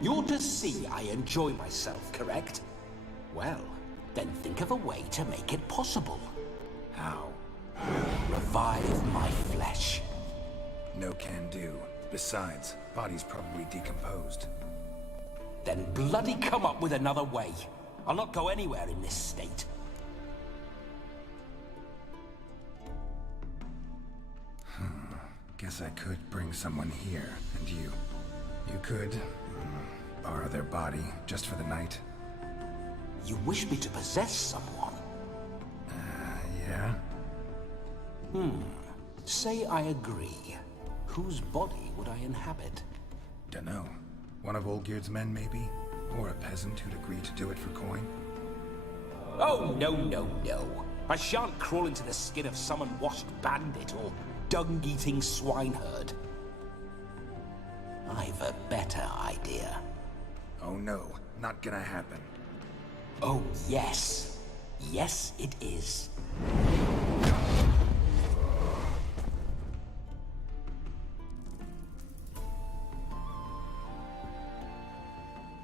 You're to see I enjoy myself, correct? Well, then think of a way to make it possible. How? Revive my flesh. No can do. Besides, body's probably decomposed. Then bloody come up with another way. I'll not go anywhere in this state. Guess I could bring someone here, and you could borrow their body just for the night. You wish me to possess someone? Yeah? Say I agree. Whose body would I inhabit? Dunno. One of Olgierd's men, maybe? Or a peasant who'd agree to do it for coin? Oh, no, no, no. I shan't crawl into the skin of some unwashed bandit or dung-eating swineherd. I've a better idea. Oh no, not gonna happen. Oh, yes. Yes, it is.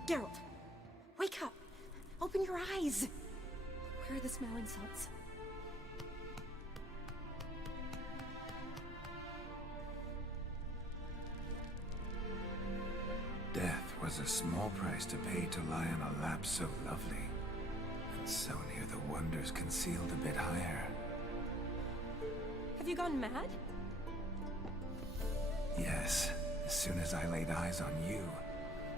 Geralt, wake up! Open your eyes! Where are the smelling salts? Death was a small price to pay to lie on a lap so lovely, and so near the wonders concealed a bit higher. Have you gone mad? Yes, as soon as I laid eyes on you,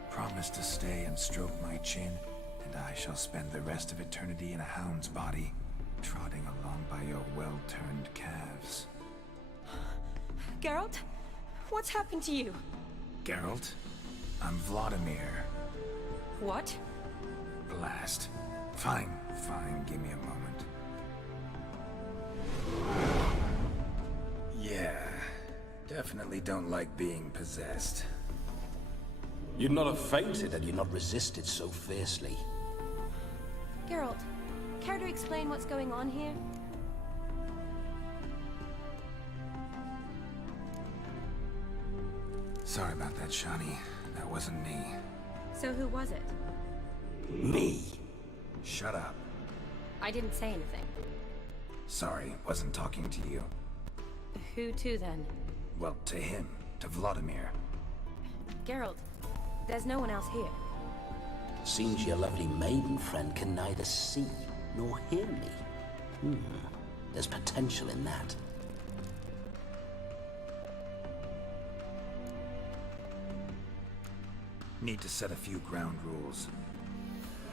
promised to stay and stroke my chin, and I shall spend the rest of eternity in a hound's body, trotting along by your well-turned calves. Geralt? What's happened to you? Geralt, I'm Vladimir. What? Blast. Fine, give me a moment. Yeah, definitely don't like being possessed. You'd not have fainted had you not resisted so fiercely. Geralt, care to explain what's going on here? Sorry about that, Shani. That wasn't me. So who was it? Me? Shut up. I didn't say anything. Sorry, wasn't talking to you. Who to then? Well, to him. To Vladimir. Geralt, there's no one else here. Seems your lovely maiden friend can neither see nor hear me. There's potential in that. Need to set a few ground rules.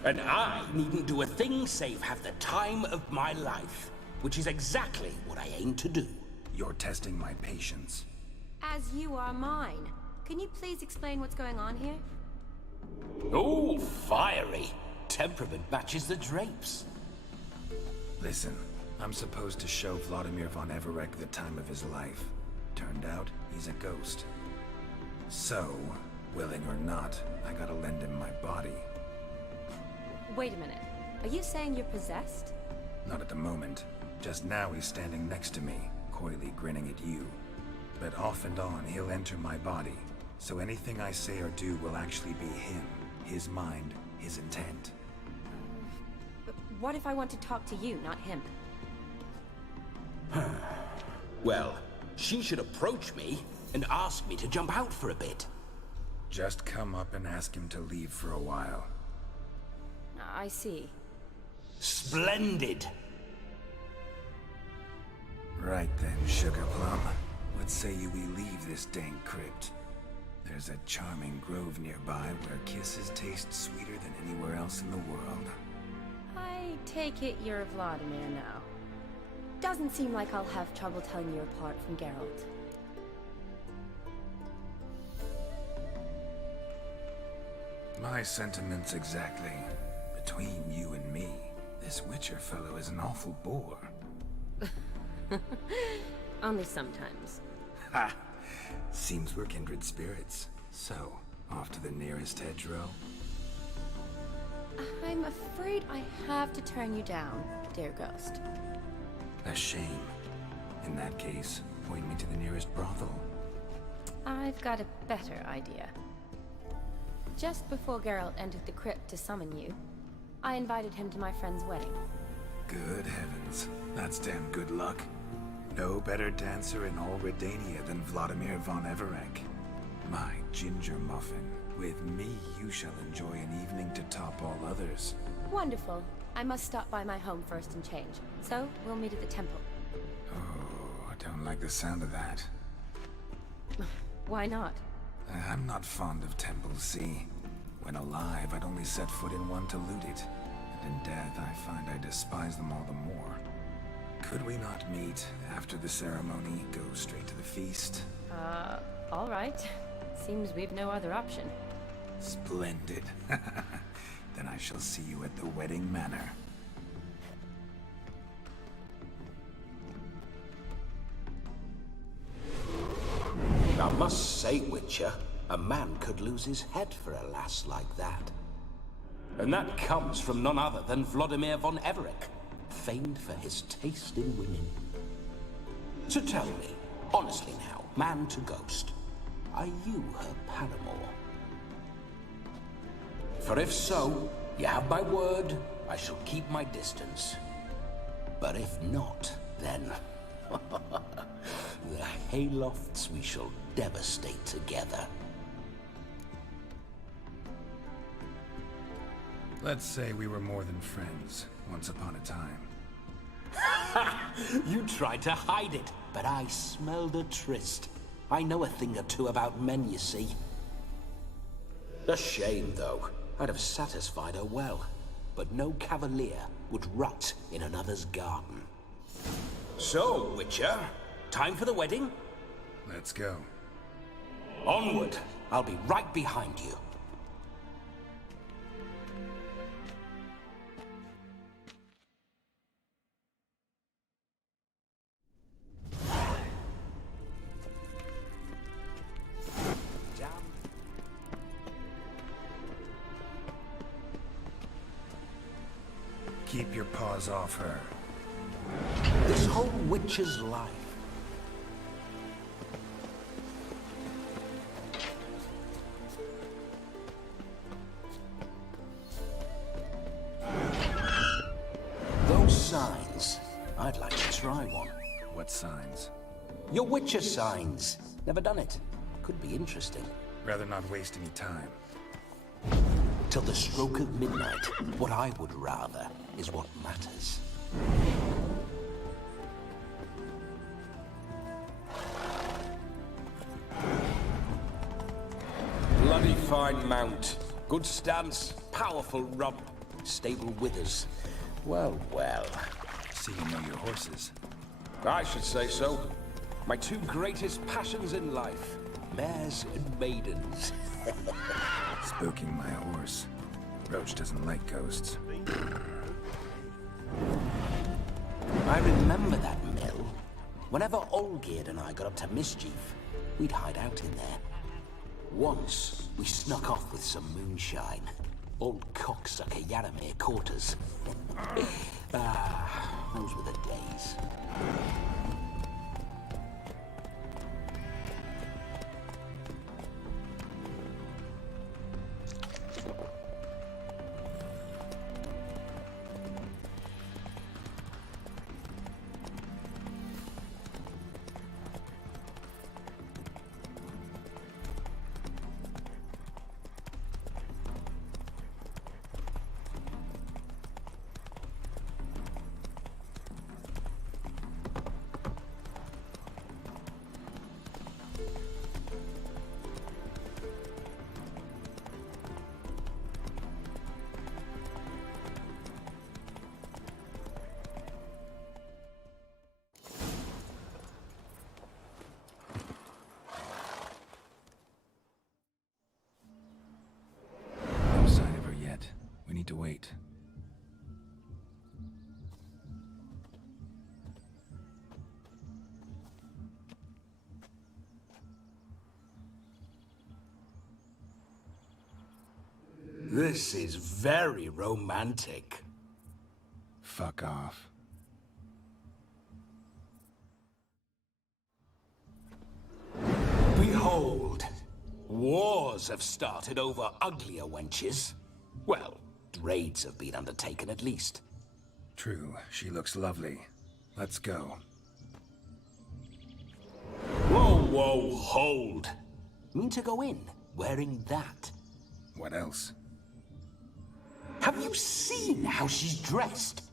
And I needn't do a thing save have the time of my life, which is exactly what I aim to do. You're testing my patience. As you are mine. Can you please explain what's going on here? Oh, fiery. Temperament matches the drapes. Listen, I'm supposed to show Vladimir von Everec the time of his life. Turned out, he's a ghost. So, willing or not, I gotta lend him my body. Wait a minute. Are you saying you're possessed? Not at the moment. Just now he's standing next to me, coyly grinning at you. But off and on, he'll enter my body. So anything I say or do will actually be him. His mind, his intent. But what if I want to talk to you, not him? Well, she should approach me and ask me to jump out for a bit. Just come up and ask him to leave for a while. I see. Splendid. Right then, Sugar Plum. What say you we leave this dank crypt? There's a charming grove nearby where kisses taste sweeter than anywhere else in the world. I take it you're Vladimir now. Doesn't seem like I'll have trouble telling you apart from Geralt. My sentiments exactly. Between you and me, this Witcher fellow is an awful bore. Only sometimes. Ha! Seems we're kindred spirits. So, off to the nearest hedgerow? I'm afraid I have to turn you down, dear ghost. A shame. In that case, point me to the nearest brothel. I've got a better idea. Just before Geralt entered the crypt to summon you, I invited him to my friend's wedding. Good heavens. That's damn good luck. No better dancer in all Redania than Vladimir von Everec. My ginger muffin. With me, you shall enjoy an evening to top all others. Wonderful. I must stop by my home first and change. So, we'll meet at the temple. Oh, I don't like the sound of that. Why not? I'm not fond of temples, see? When alive, I'd only set foot in one to loot it. And in death, I find I despise them all the more. Could we not meet after the ceremony, go straight to the feast? All right. Seems we've no other option. Splendid. Then I shall see you at the wedding manor. I must say, Witcher, a man could lose his head for a lass like that. And that comes from none other than Vladimir von Everec, famed for his taste in women. So tell me, honestly now, man to ghost, are you her paramour? For if so, you have my word, I shall keep my distance. But if not, then... the Haylofts we shall devastate together. Let's say we were more than friends, once upon a time. You tried to hide it, but I smelled a tryst. I know a thing or two about men, you see. A shame, though. I'd have satisfied her well. But no cavalier would rot in another's garden. So, Witcher, time for the wedding? Let's go. Onward! I'll be right behind you. Keep your paws off her. This whole witch's life. Those signs, I'd like to try one. What signs? Your Witcher signs. Never done it. Could be interesting. Rather not waste any time. Till the stroke of midnight, what I would rather is what matters. Bloody fine mount. Good stance, powerful rump, stable withers. Well, well. See you know your horses. I should say so. My two greatest passions in life. Mares and maidens. Spooking my horse. Roach doesn't like ghosts. I remember that mill. Whenever Olgierd and I got up to mischief, we'd hide out in there. Once, we snuck off with some moonshine. Old cocksucker Yaramir caught us. Those were the days. No sign of her yet. We need to wait. This is very romantic. Fuck off. Behold, Wars have started over uglier wenches. Well, raids have been undertaken at least. True, she looks lovely. Let's go. Whoa, whoa, hold! Mean to go in, wearing that? What else? Have you seen how she's dressed?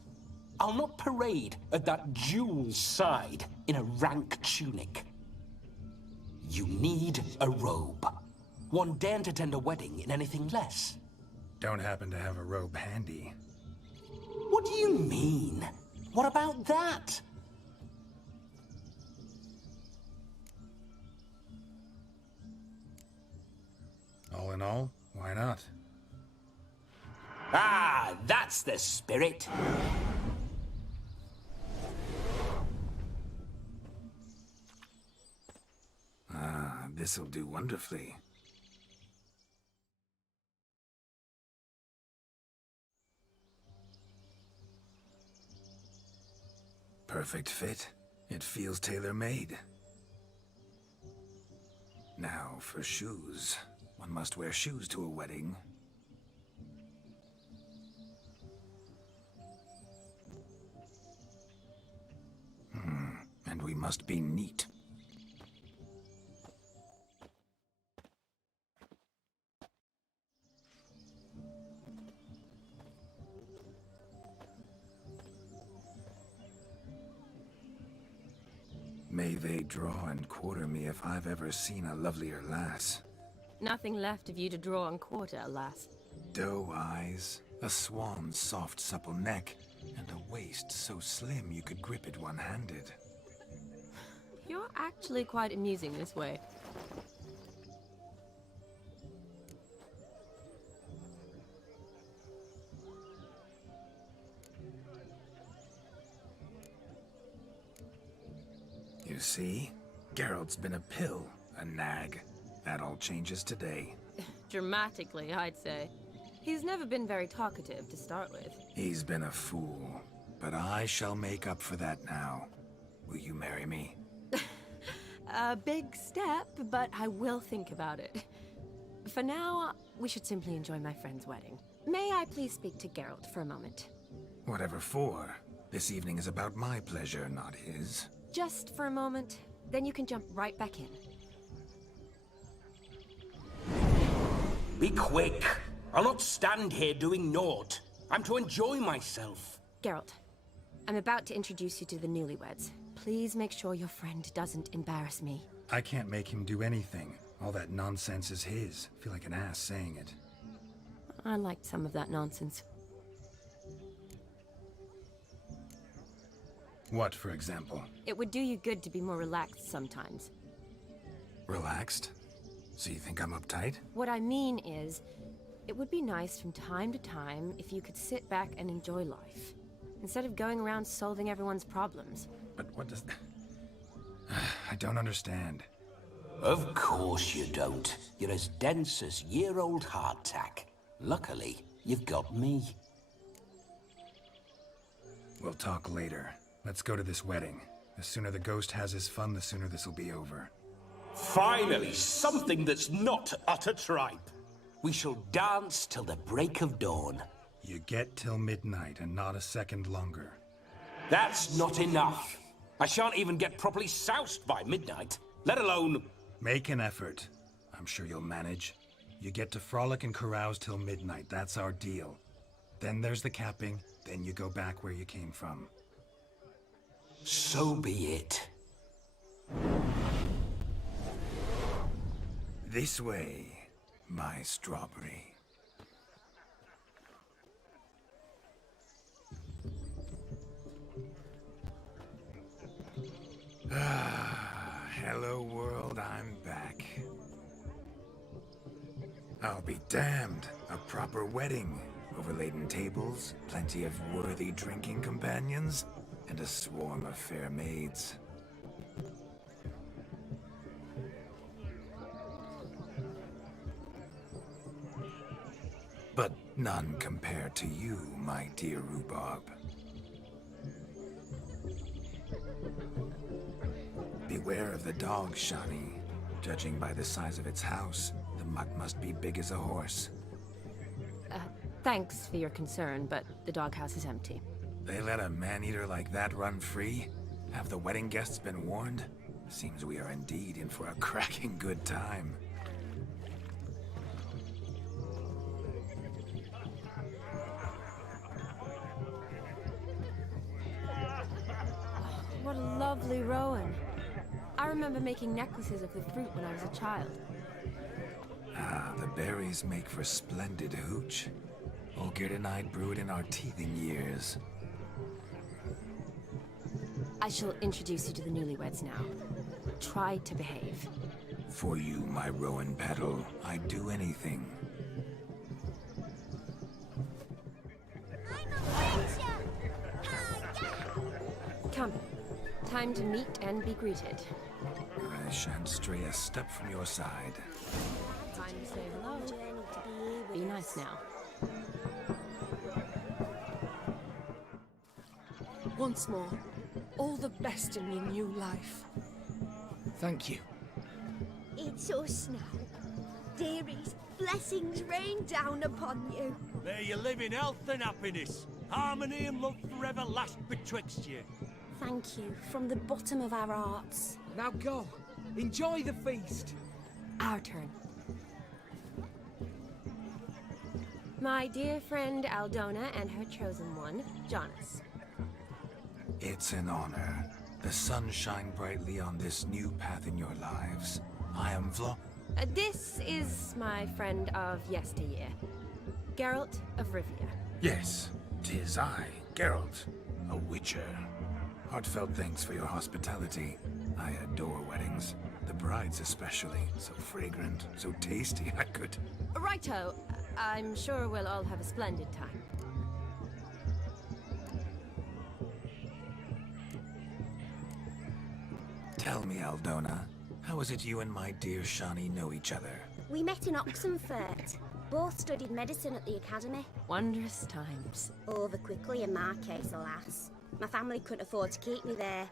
I'll not parade at that jewel's side in a rank tunic. You need a robe. One daren't attend a wedding in anything less. Don't happen to have a robe handy. What do you mean? What about that? All in all, why not? Ah, that's the spirit. This'll do wonderfully. Perfect fit. It feels tailor-made. Now for shoes. One must wear shoes to a wedding. And we must be neat. May they draw and quarter me if I've ever seen a lovelier lass. Nothing left of you to draw and quarter, alas. Doe eyes, a swan's soft supple neck, and a waist so slim you could grip it one-handed. You're actually quite amusing this way. You see? Geralt's been a pill, a nag. That all changes today. Dramatically, I'd say. He's never been very talkative to start with. He's been a fool, but I shall make up for that now. Will you marry me? A big step, but I will think about it. For now, we should simply enjoy my friend's wedding. May I please speak to Geralt for a moment? Whatever for. This evening is about my pleasure, not his. Just for a moment, then you can jump right back in. Be quick. I'll not stand here doing naught. I'm to enjoy myself. Geralt, I'm about to introduce you to the newlyweds. Please make sure your friend doesn't embarrass me. I can't make him do anything. All that nonsense is his. Feel like an ass saying it. I liked some of that nonsense. What, for example? It would do you good to be more relaxed sometimes. Relaxed? So you think I'm uptight? What I mean is, it would be nice from time to time if you could sit back and enjoy life, instead of going around solving everyone's problems. But what does... I don't understand. Of course you don't. You're as dense as year-old hardtack. Luckily, you've got me. We'll talk later. Let's go to this wedding. The sooner the ghost has his fun, the sooner this'll be over. Finally, something that's not utter tripe. We shall dance till the break of dawn. You get till midnight and not a second longer. That's not enough. I shan't even get properly soused by midnight, let alone... Make an effort. I'm sure you'll manage. You get to frolic and carouse till midnight. That's our deal. Then there's the capping, then you go back where you came from. So be it. This way, my strawberry. Hello world, I'm back. I'll be damned. A proper wedding. Overladen tables, plenty of worthy drinking companions, and a swarm of fair maids. But none compared to you, my dear rhubarb. Beware of the dog, Shani. Judging by the size of its house, mutt must be big as a horse. Thanks for your concern, but the doghouse is empty. They let a man-eater like that run free? Have the wedding guests been warned? Seems we are indeed in for a cracking good time. What a lovely rowan. I remember making necklaces of the fruit when I was a child. Ah, the berries make for splendid hooch. Olgierd and I brewed in our teething years. I shall introduce you to the newlyweds now. Try to behave. For you, my rowan petal, I'd do anything. Come. Time to meet and be greeted. I shan't stray a step from your side. Time to say hello. Be nice now. Once more, all the best in your new life. Thank you. It's us now. Dearies, blessings rain down upon you. May you live in health and happiness. Harmony and love forever last betwixt you. Thank you from the bottom of our hearts. Now go. Enjoy the feast. Our turn. My dear friend Aldona and her chosen one, Jonas. It's an honor. The sun shine brightly on this new path in your lives. I am This is my friend of yesteryear, Geralt of Rivia. Yes, 'tis I, Geralt, a witcher. Heartfelt thanks for your hospitality. I adore weddings. The brides especially. So fragrant, so tasty, I could... Righto. I'm sure we'll all have a splendid time. Tell me, Aldona, how is it you and my dear Shani know each other? We met in Oxenfurt. Both studied medicine at the academy. Wondrous times. Over quickly in my case, alas. My family couldn't afford to keep me there.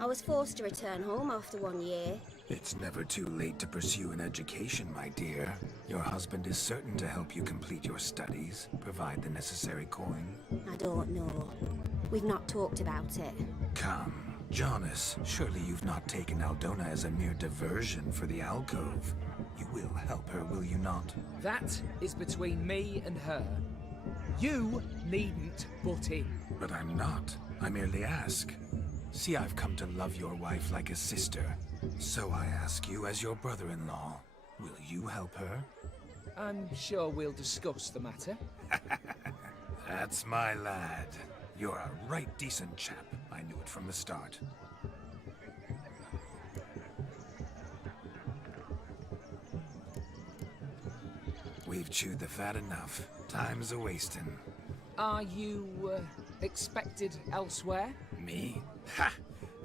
I was forced to return home after 1 year. It's never too late to pursue an education, my dear. Your husband is certain to help you complete your studies, provide the necessary coin. I don't know. We've not talked about it. Come, Jonas, surely you've not taken Aldona as a mere diversion for the alcove. You will help her, will you not? That is between me and her. You needn't butt in. But I'm not. I merely ask. See, I've come to love your wife like a sister. So I ask you as your brother-in-law, will you help her? I'm sure we'll discuss the matter. That's my lad. You're a right decent chap. I knew it from the start. We've chewed the fat enough. Time's a-wasting. Are you, expected elsewhere? Me? Ha!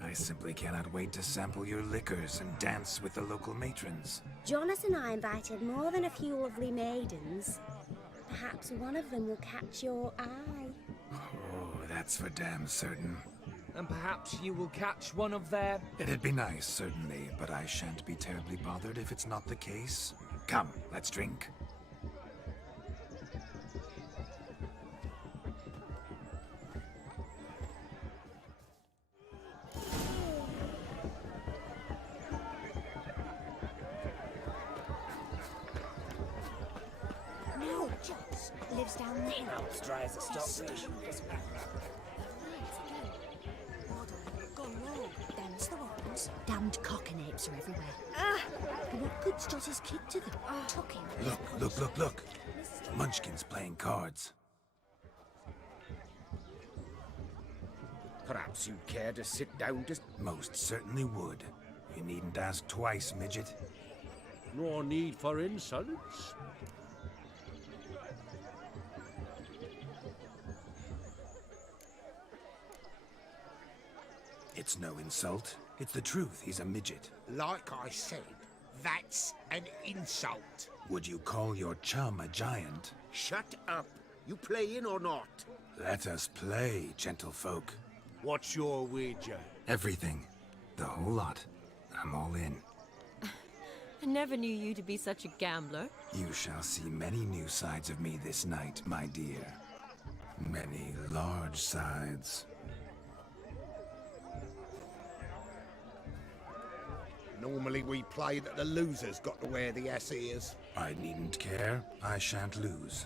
I simply cannot wait to sample your liquors and dance with the local matrons. Jonas and I invited more than a few lovely maidens. Perhaps one of them will catch your eye. Oh, that's for damn certain. And perhaps you will catch one of their... It'd be nice, certainly, but I shan't be terribly bothered if it's not the case. Come, let's drink. No, Joss lives down there. It's dry as a stockfish. Them's the ones. Damned cockanapes are everywhere. What good's Joss's kid to them? Tuck him. Look. Munchkin's playing cards. Perhaps you'd care to sit down just... Most certainly would. You needn't ask twice, midget. No need for insults. It's no insult. It's the truth. He's a midget. Like I said, that's an insult. Would you call your chum a giant? Shut up. You playing or not? Let us play, gentlefolk. What's your wager? Everything. The whole lot. I'm all in. I never knew you to be such a gambler. You shall see many new sides of me this night, my dear. Many large sides. Normally we play that the loser's got to wear the ass ears. I needn't care. I shan't lose.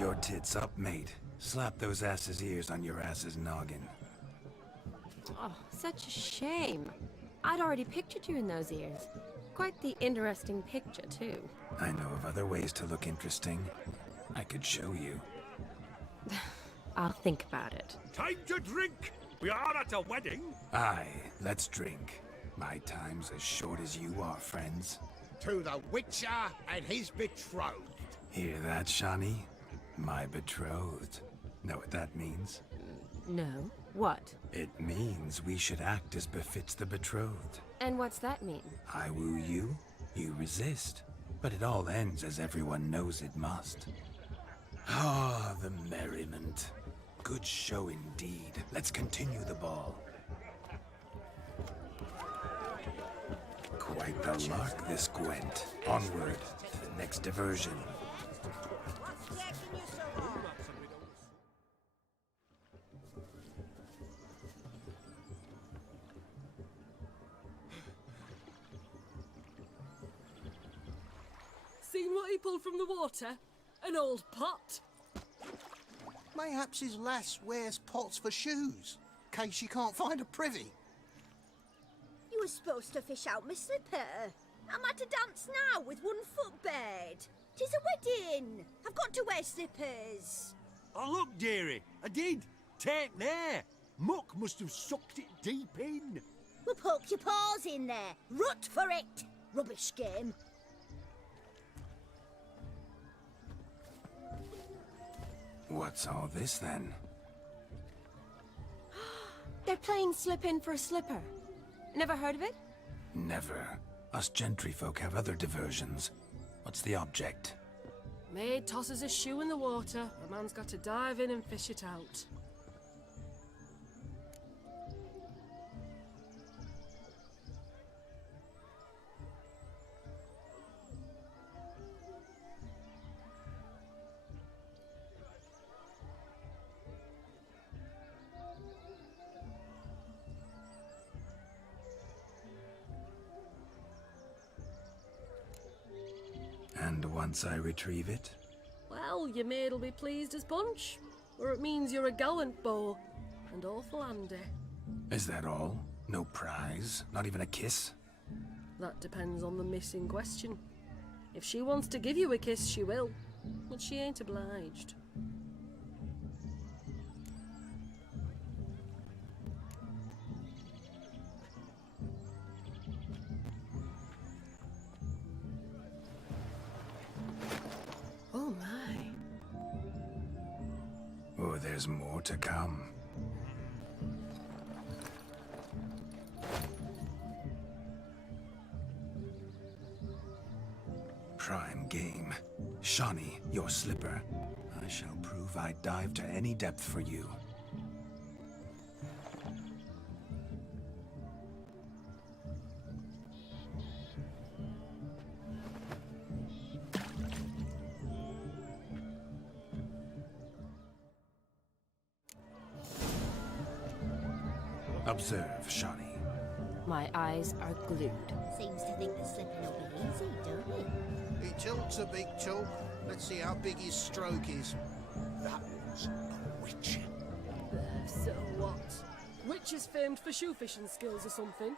Your tits up, mate. Slap those asses' ears on your ass's noggin. Oh, such a shame. I'd already pictured you in those ears. Quite the interesting picture, too. I know of other ways to look interesting. I could show you. I'll think about it. Time to drink! We are at a wedding! Aye, let's drink. My time's as short as you are, friends. To the Witcher and his betrothed. Hear that, Shani? My betrothed. Know what that means? No. What? It means we should act as befits the betrothed. And what's that mean? I woo you, you resist. But it all ends as everyone knows it must. Ah, the merriment. Good show indeed. Let's continue the ball. Quite the lark, this Gwent. Onward to the next diversion. Seen what he pulled from the water? An old pot. Mayhaps his lass wears pots for shoes, case she can't find a privy. You were supposed to fish out my slipper. I'm at a dance now with one foot bared. 'Tis a wedding. I've got to wear slippers. Oh, look, dearie, I did. Take there. Muck must have sucked it deep in. Well, poke your paws in there. Rut for it. Rubbish game. What's all this then? They're playing slip in for a slipper. Never heard of it? Never. Us gentry folk have other diversions. What's the object? Maid tosses a shoe in the water. A man's got to dive in and fish it out. And once I retrieve it? Well, your maid'll be pleased as punch. Or it means you're a gallant beau. And awful handy. Is that all? No prize? Not even a kiss? That depends on the miss in question. If she wants to give you a kiss, she will. But she ain't obliged. Oh my. Oh, there's more to come. Prime game. Shani, your slipper. I shall prove I'd dive to any depth for you. Observe, Shani. My eyes are glued. Seems to think the slipping will be easy, don't it? He tilts a big chalk. Let's see how big his stroke is. That was a witcher. So what? Witch is famed for shoe fishing skills or something.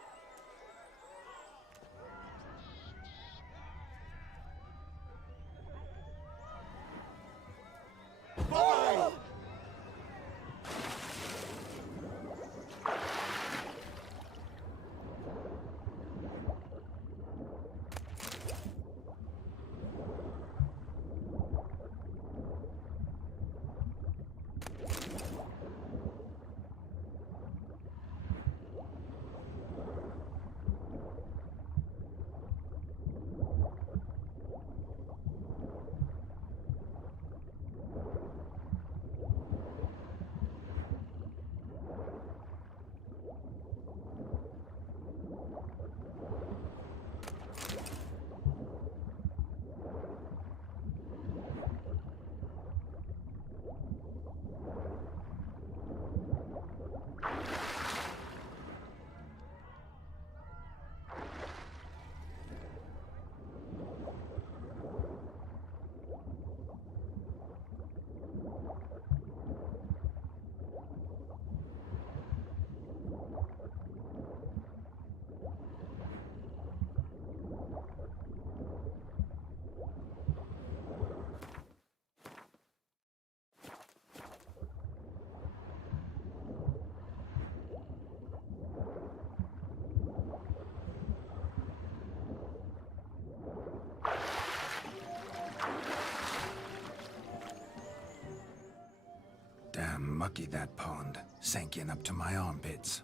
mucky, that pond. Sank in up to my armpits.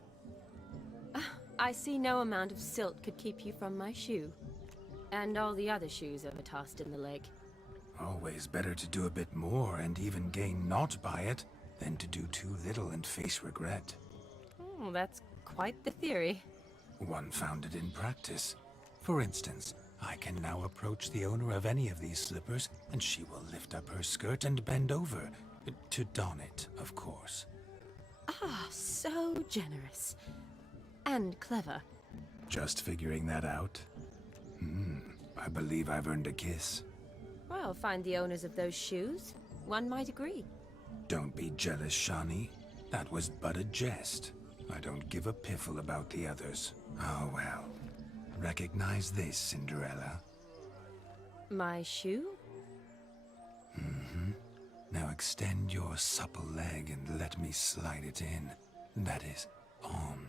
I see no amount of silt could keep you from my shoe. And all the other shoes ever tossed in the lake. Always better to do a bit more and even gain naught by it than to do too little and face regret. Oh, that's quite the theory. One founded in practice. For instance, I can now approach the owner of any of these slippers, and she will lift up her skirt and bend over. To don it, of course. Ah, so generous. And clever. Just figuring that out? I believe I've earned a kiss. Well, find the owners of those shoes. One might agree. Don't be jealous, Shani. That was but a jest. I don't give a piffle about the others. Oh well. Recognize this, Cinderella. My shoe? Now extend your supple leg and let me slide it in. That is, on.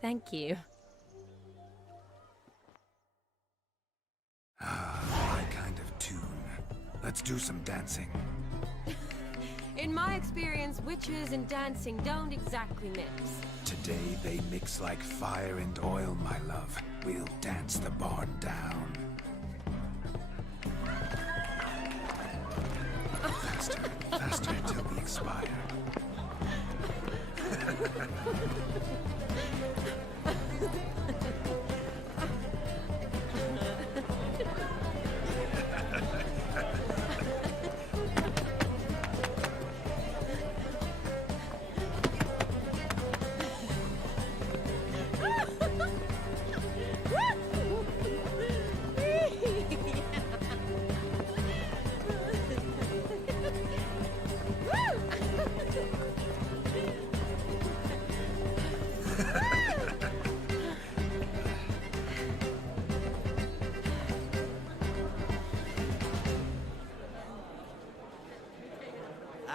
Thank you. My kind of tune. Let's do some dancing. In my experience, witches and dancing don't exactly mix. Today they mix like fire and oil, my love. We'll dance the barn down. Faster, faster till we expire.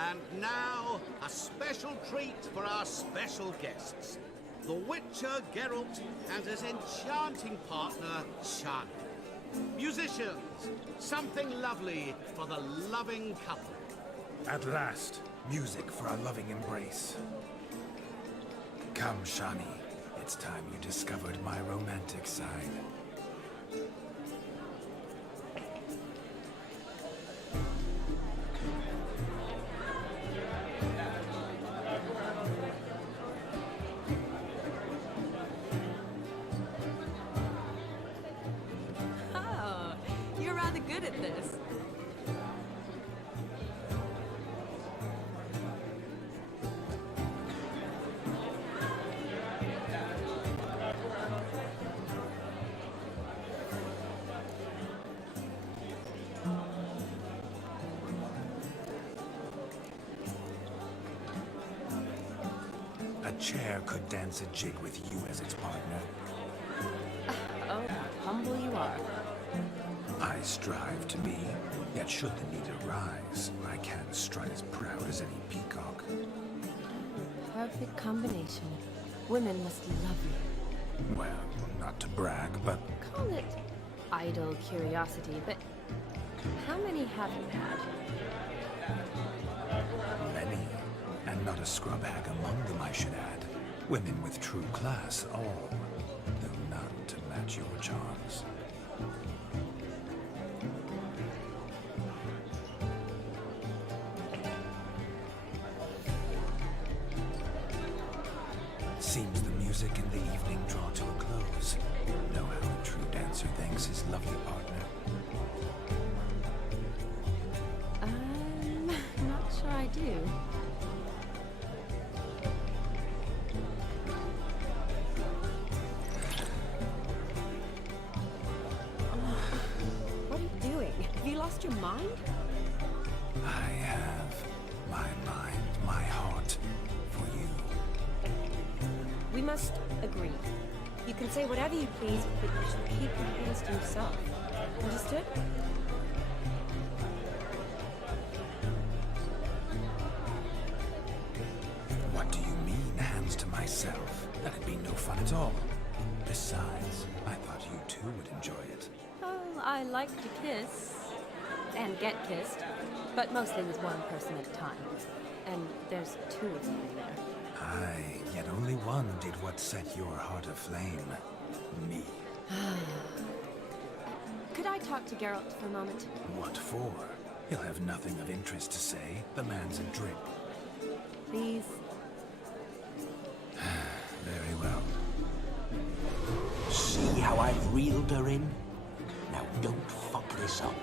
And now, a special treat for our special guests. The Witcher Geralt and his enchanting partner, Shani. Musicians, something lovely for the loving couple. At last, music for a loving embrace. Come, Shani. It's time you discovered my romantic side. Oh, you're rather good at this. A chair could dance a jig with you as its partner. Oh, how humble you are. I strive to be, yet should the need arise, I can strut as proud as any peacock. Perfect combination. Women must love you. Well, not to brag, but Call it idle curiosity, but how many have you had? many. And not a scrub hag among them, I should add. Women with true class, all. Though none to match your charms. Seems the music and the evening draw to a close. Know how a true dancer thanks his lovely partner. Not sure I do. What are you doing? Have you lost your mind? I have my mind, my heart for you. We must agree. You can say whatever you please, but you should keep your hands to yourself. Understood? What do you mean, hands to myself? That'd be no fun at all. Besides, I thought you too would enjoy it. Oh, I like to kiss. and get kissed, but mostly with one person at a time. And there's two of you in there. Aye, yet only one did what set your heart aflame. Me. Could I talk to Geralt for a moment? What for? He'll have nothing of interest to say. The man's a drip. Please? Very well. See how I've reeled her in? Now don't fuck this up.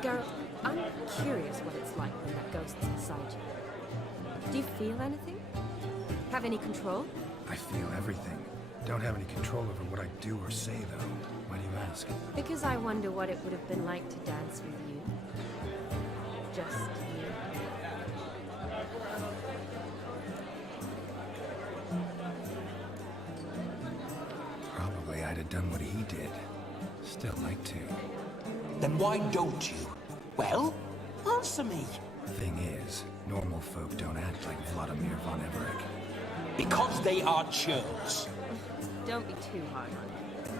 Geralt, I'm curious what it's like when that ghost's inside you. Do you feel anything? Have any control? I feel everything. Don't have any control over what I do or say, though. Why do you ask? Because I wonder what it would have been like to dance with you. Just you. Probably I'd have done what he did. Still like to. Then why don't you? Well, answer me. Thing is, normal folk don't act like Vladimir von Everec. Because they are churls. Don't be too hard on him.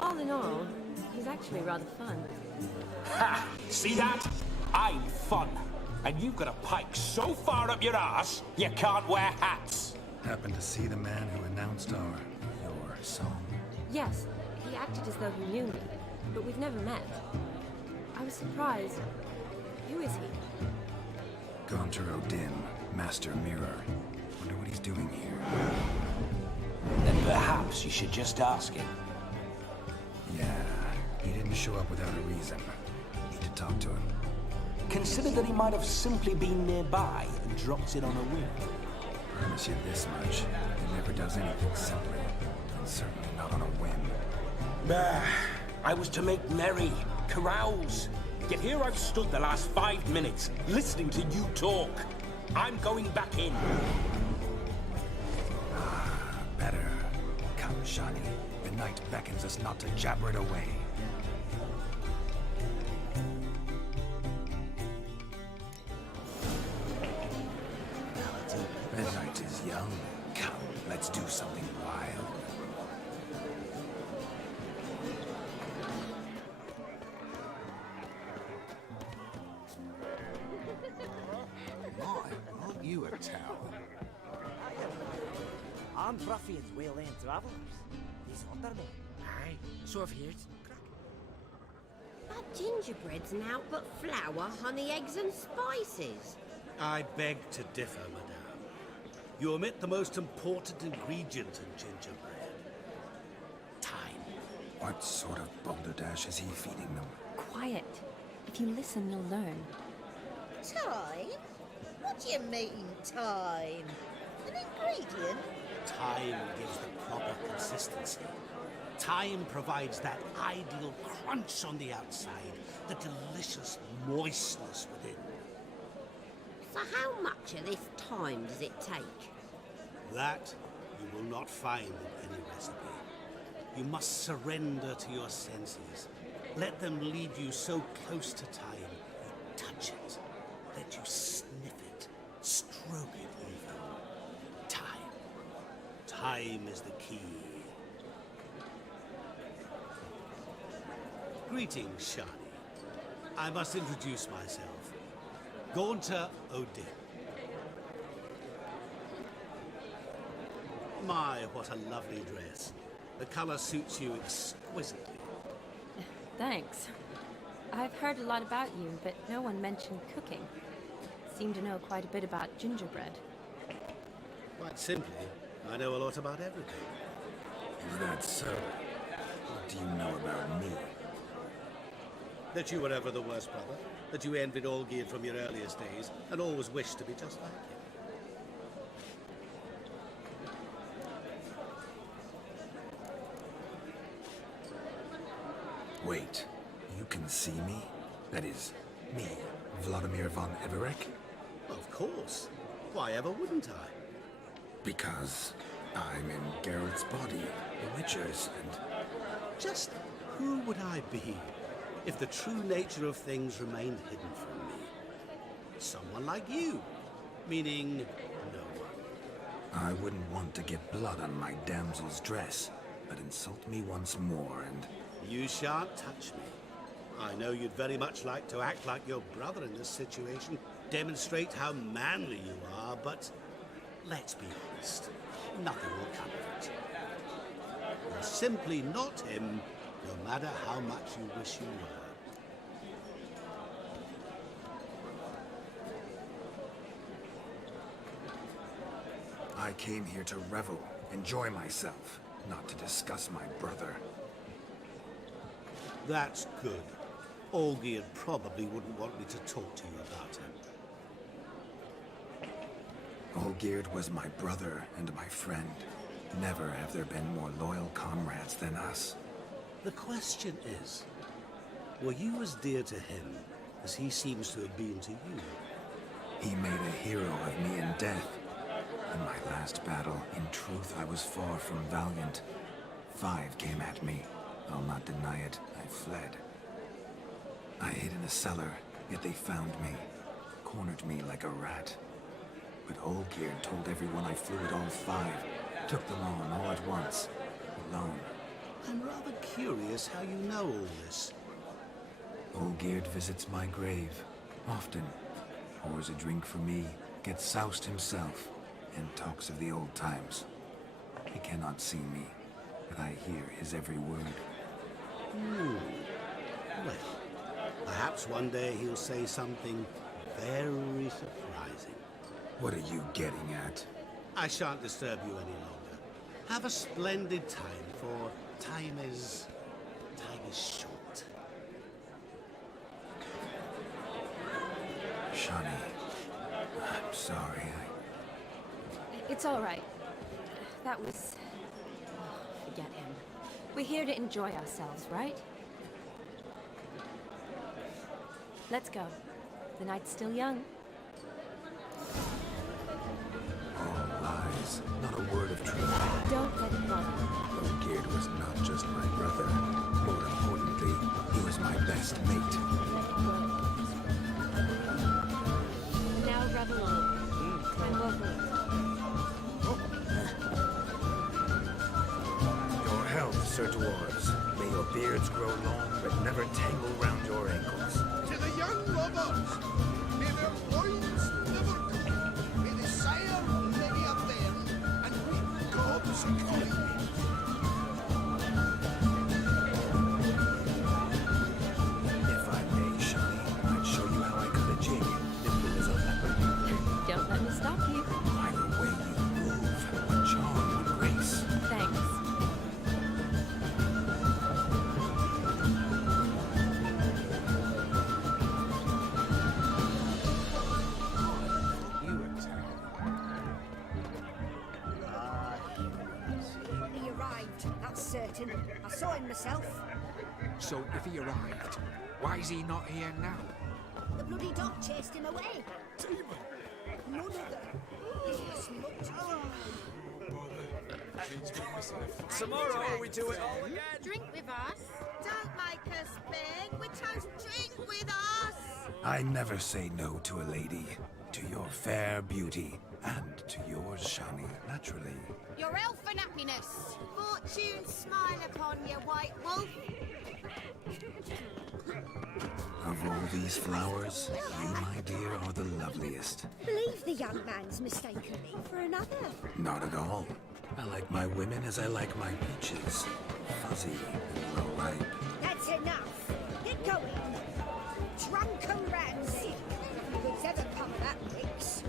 All in all, he's actually rather fun. Ha! See that? I'm fun. And you've got a pike so far up your ass, you can't wear hats. Happened to see the man who announced your song? Yes, he acted as though he knew me, but we've never met. I was surprised. Who is he? Gaunter O'Dim, Master Mirror. Wonder what he's doing here. Then perhaps you should just ask him. Yeah, he didn't show up without a reason. Need to talk to him. Consider that he might have simply been nearby and dropped it on a whim. Promise you this much. He never does anything simply. And certainly not on a whim. Bah, I was to make merry, carouse. Yet here I've stood the last 5 minutes, listening to you talk. I'm going back in. Better. Come, Shani. The night beckons us not to jabber it away. The night is young. Come, let's do something wild. My, aren't you a towel? I'm ruffians, waylaying travellers. These undermen. Aye, so I've heard. That gingerbread's naught but flour, honey, eggs and spices. I beg to differ, madame. You omit the most important ingredient in gingerbread. Time. What sort of balderdash is he feeding them? Quiet. If you listen, you'll learn. Time? What do you mean, time? An ingredient? Time gives the proper consistency. Time provides that ideal crunch on the outside, the delicious moistness within. So how much of this time does it take? That you will not find in any recipe. You must surrender to your senses. Let them lead you so close to time, you touch it. Let you sniff it, stroke it even. Time. Time is the key. Greetings, Shani. I must introduce myself. Gaunter O'Dim. My, what a lovely dress. The color suits you exquisitely. Thanks. I've heard a lot about you, but no one mentioned cooking. Seem to know quite a bit about gingerbread. Quite simply, I know a lot about everything. Is that so? What do you know about me? That you were ever the worst brother, that you envied Olgierd from your earliest days, and always wished to be just like him. Wait, you can see me? That is, me, Vladimir von Everec? Of course. Why ever wouldn't I? Because I'm in Geralt's body, the Witcher's, and... Just who would I be if the true nature of things remained hidden from me? Someone like you, meaning no one. I wouldn't want to get blood on my damsel's dress, but insult me once more and... You shan't touch me. I know you'd very much like to act like your brother in this situation, demonstrate how manly you are, but let's be honest, nothing will come of it. You're simply not him, no matter how much you wish you were. I came here to revel, enjoy myself, not to discuss my brother. That's good. Olgierd probably wouldn't want me to talk to you about him. Olgierd was my brother and my friend. Never have there been more loyal comrades than us. The question is, were you as dear to him as he seems to have been to you? He made a hero of me in death. In my last battle, in truth, I was far from valiant. 5 came at me. I'll not deny it, I fled. I hid in a cellar, yet they found me. Cornered me like a rat. But Olgierd told everyone I flew at all 5. Took them on all at once. Alone. I'm rather curious how you know all this. Olgierd visits my grave. Often. Pours a drink for me. Gets soused himself. And talks of the old times. He cannot see me. But I hear his every word. Well, perhaps one day he'll say something very surprising. What are you getting at? I shan't disturb you any longer. Have a splendid time, for time is short. Shani, I'm sorry. It's all right. That was... forget him. We're here to enjoy ourselves, right? Let's go. The night's still young. All lies. Not a word of truth. Don't let it bother you. Olgierd was not just my brother. More importantly, he was my best mate. Let it go. Now revel on. I'm welcome. Your health, Sir Dwarves. May your beards grow long, but never tangle round your ankles. To the young lovers, may their loins never cool. May they sire many a bairn and reap God's glory. If I may, Shani, I'd show you how I cut a jig, nimble as a leopard. Don't let me stop you. By the way you move, what charm, what grace. Thanks. He arrived, that's certain. I saw him myself. So if he arrived, why is he not here now? The bloody dog chased him away. None of them. Yes, Tomorrow we do it all again. Drink with us. Don't make us beg. We're toast. Drink with us. I never say no to a lady. To your fair beauty. And to yours, Shani, naturally. Your elfin happiness. Fortune smile upon you, white wolf. Of all these flowers, you, my dear, are the loveliest. Believe the young man's mistaken me for another. Not at all. I like my women as I like my peaches. Fuzzy and well ripe. That's enough. Get going. Drunken Ramsay. It's ever come that mix.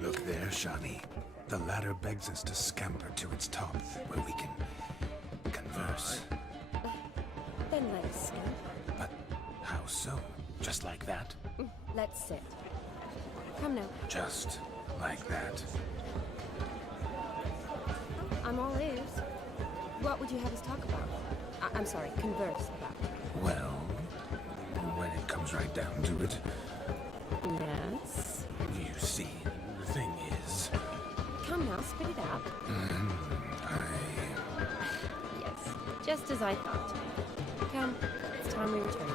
Look there, Shani. The ladder begs us to scamper to its top, where we can converse. Then let's go. But how so? Just like that? Let's sit. Come now. Just like that. I'm all ears. What would you have us talk about? I'm sorry, converse about. Well, when it comes right down to it, Yes? you see, the thing is... Come now, spit it out. Yes, just as I thought. Come, it's time we return.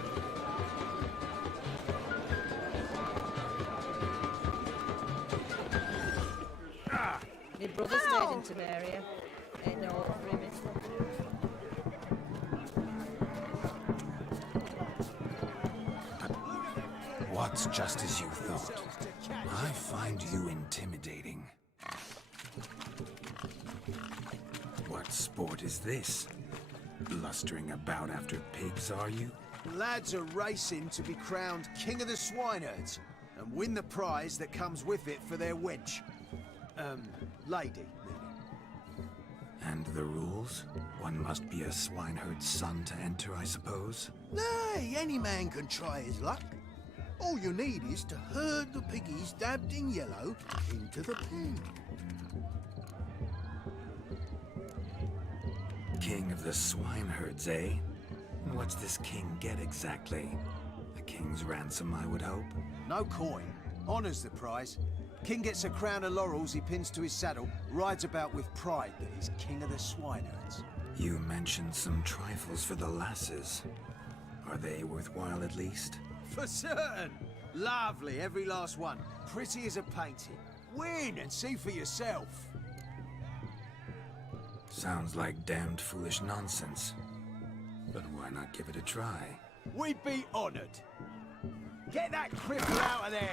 My brother stayed in Temeria. Ain't no hope for him, is there? It's just as you thought. I find you intimidating. What sport is this? Blustering about after pigs, are you? Lads are racing to be crowned King of the Swineherds and win the prize that comes with it for their wench. Lady, meaning. And the rules? One must be a swineherd's son to enter, I suppose? Nay, any man can try his luck. All you need is to herd the piggies dabbed in yellow into the pen. King of the swineherds, eh? And what's this king get exactly? A king's ransom, I would hope. No coin. Honours the prize. King gets a crown of laurels he pins to his saddle, rides about with pride that he's King of the Swineherds. You mentioned some trifles for the lasses. Are they worthwhile at least? For certain! Lovely, every last one. Pretty as a painting. Win and see for yourself. Sounds like damned foolish nonsense. But why not give it a try? We'd be honoured. Get that cripple out of there!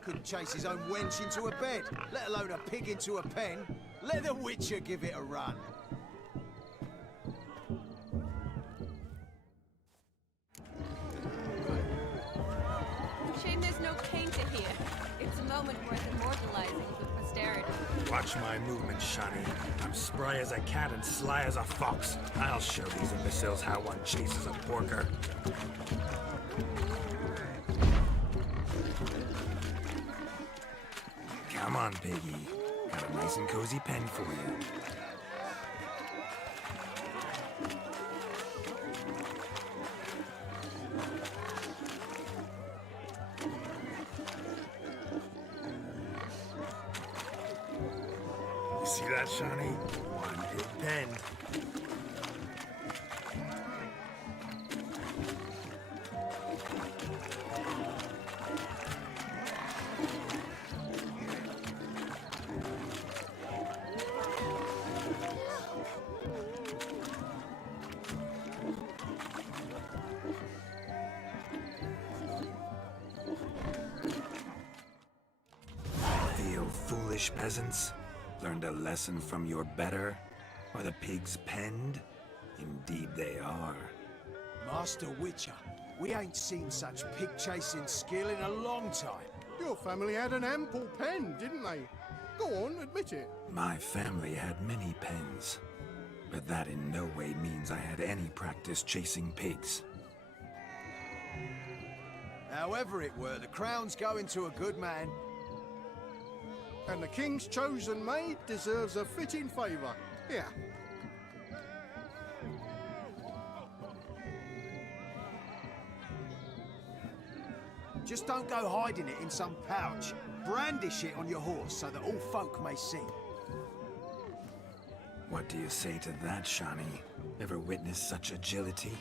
Couldn't chase his own wench into a bed, let alone a pig into a pen. Let the Witcher give it a run. Shame there's no painter here. It's a moment worth immortalizing for posterity. Watch my movement, Shani. I'm spry as a cat and sly as a fox. I'll show these imbeciles how one chases a porker. Come on, piggy. Got a nice and cozy pen for you. You see that, Shani? One big pen. Feel foolish, peasants? Learned a lesson from your better? Are the pigs penned? Indeed they are. Master Witcher, we ain't seen such pig-chasing skill in a long time. Your family had an ample pen, didn't they? Go on, admit it. My family had many pens, but that in no way means I had any practice chasing pigs. However it were, the crown's going to a good man. And the king's chosen maid deserves a fitting favour. Here. Just don't go hiding it in some pouch. Brandish it on your horse so that all folk may see. What do you say to that, Shani? Ever witnessed such agility?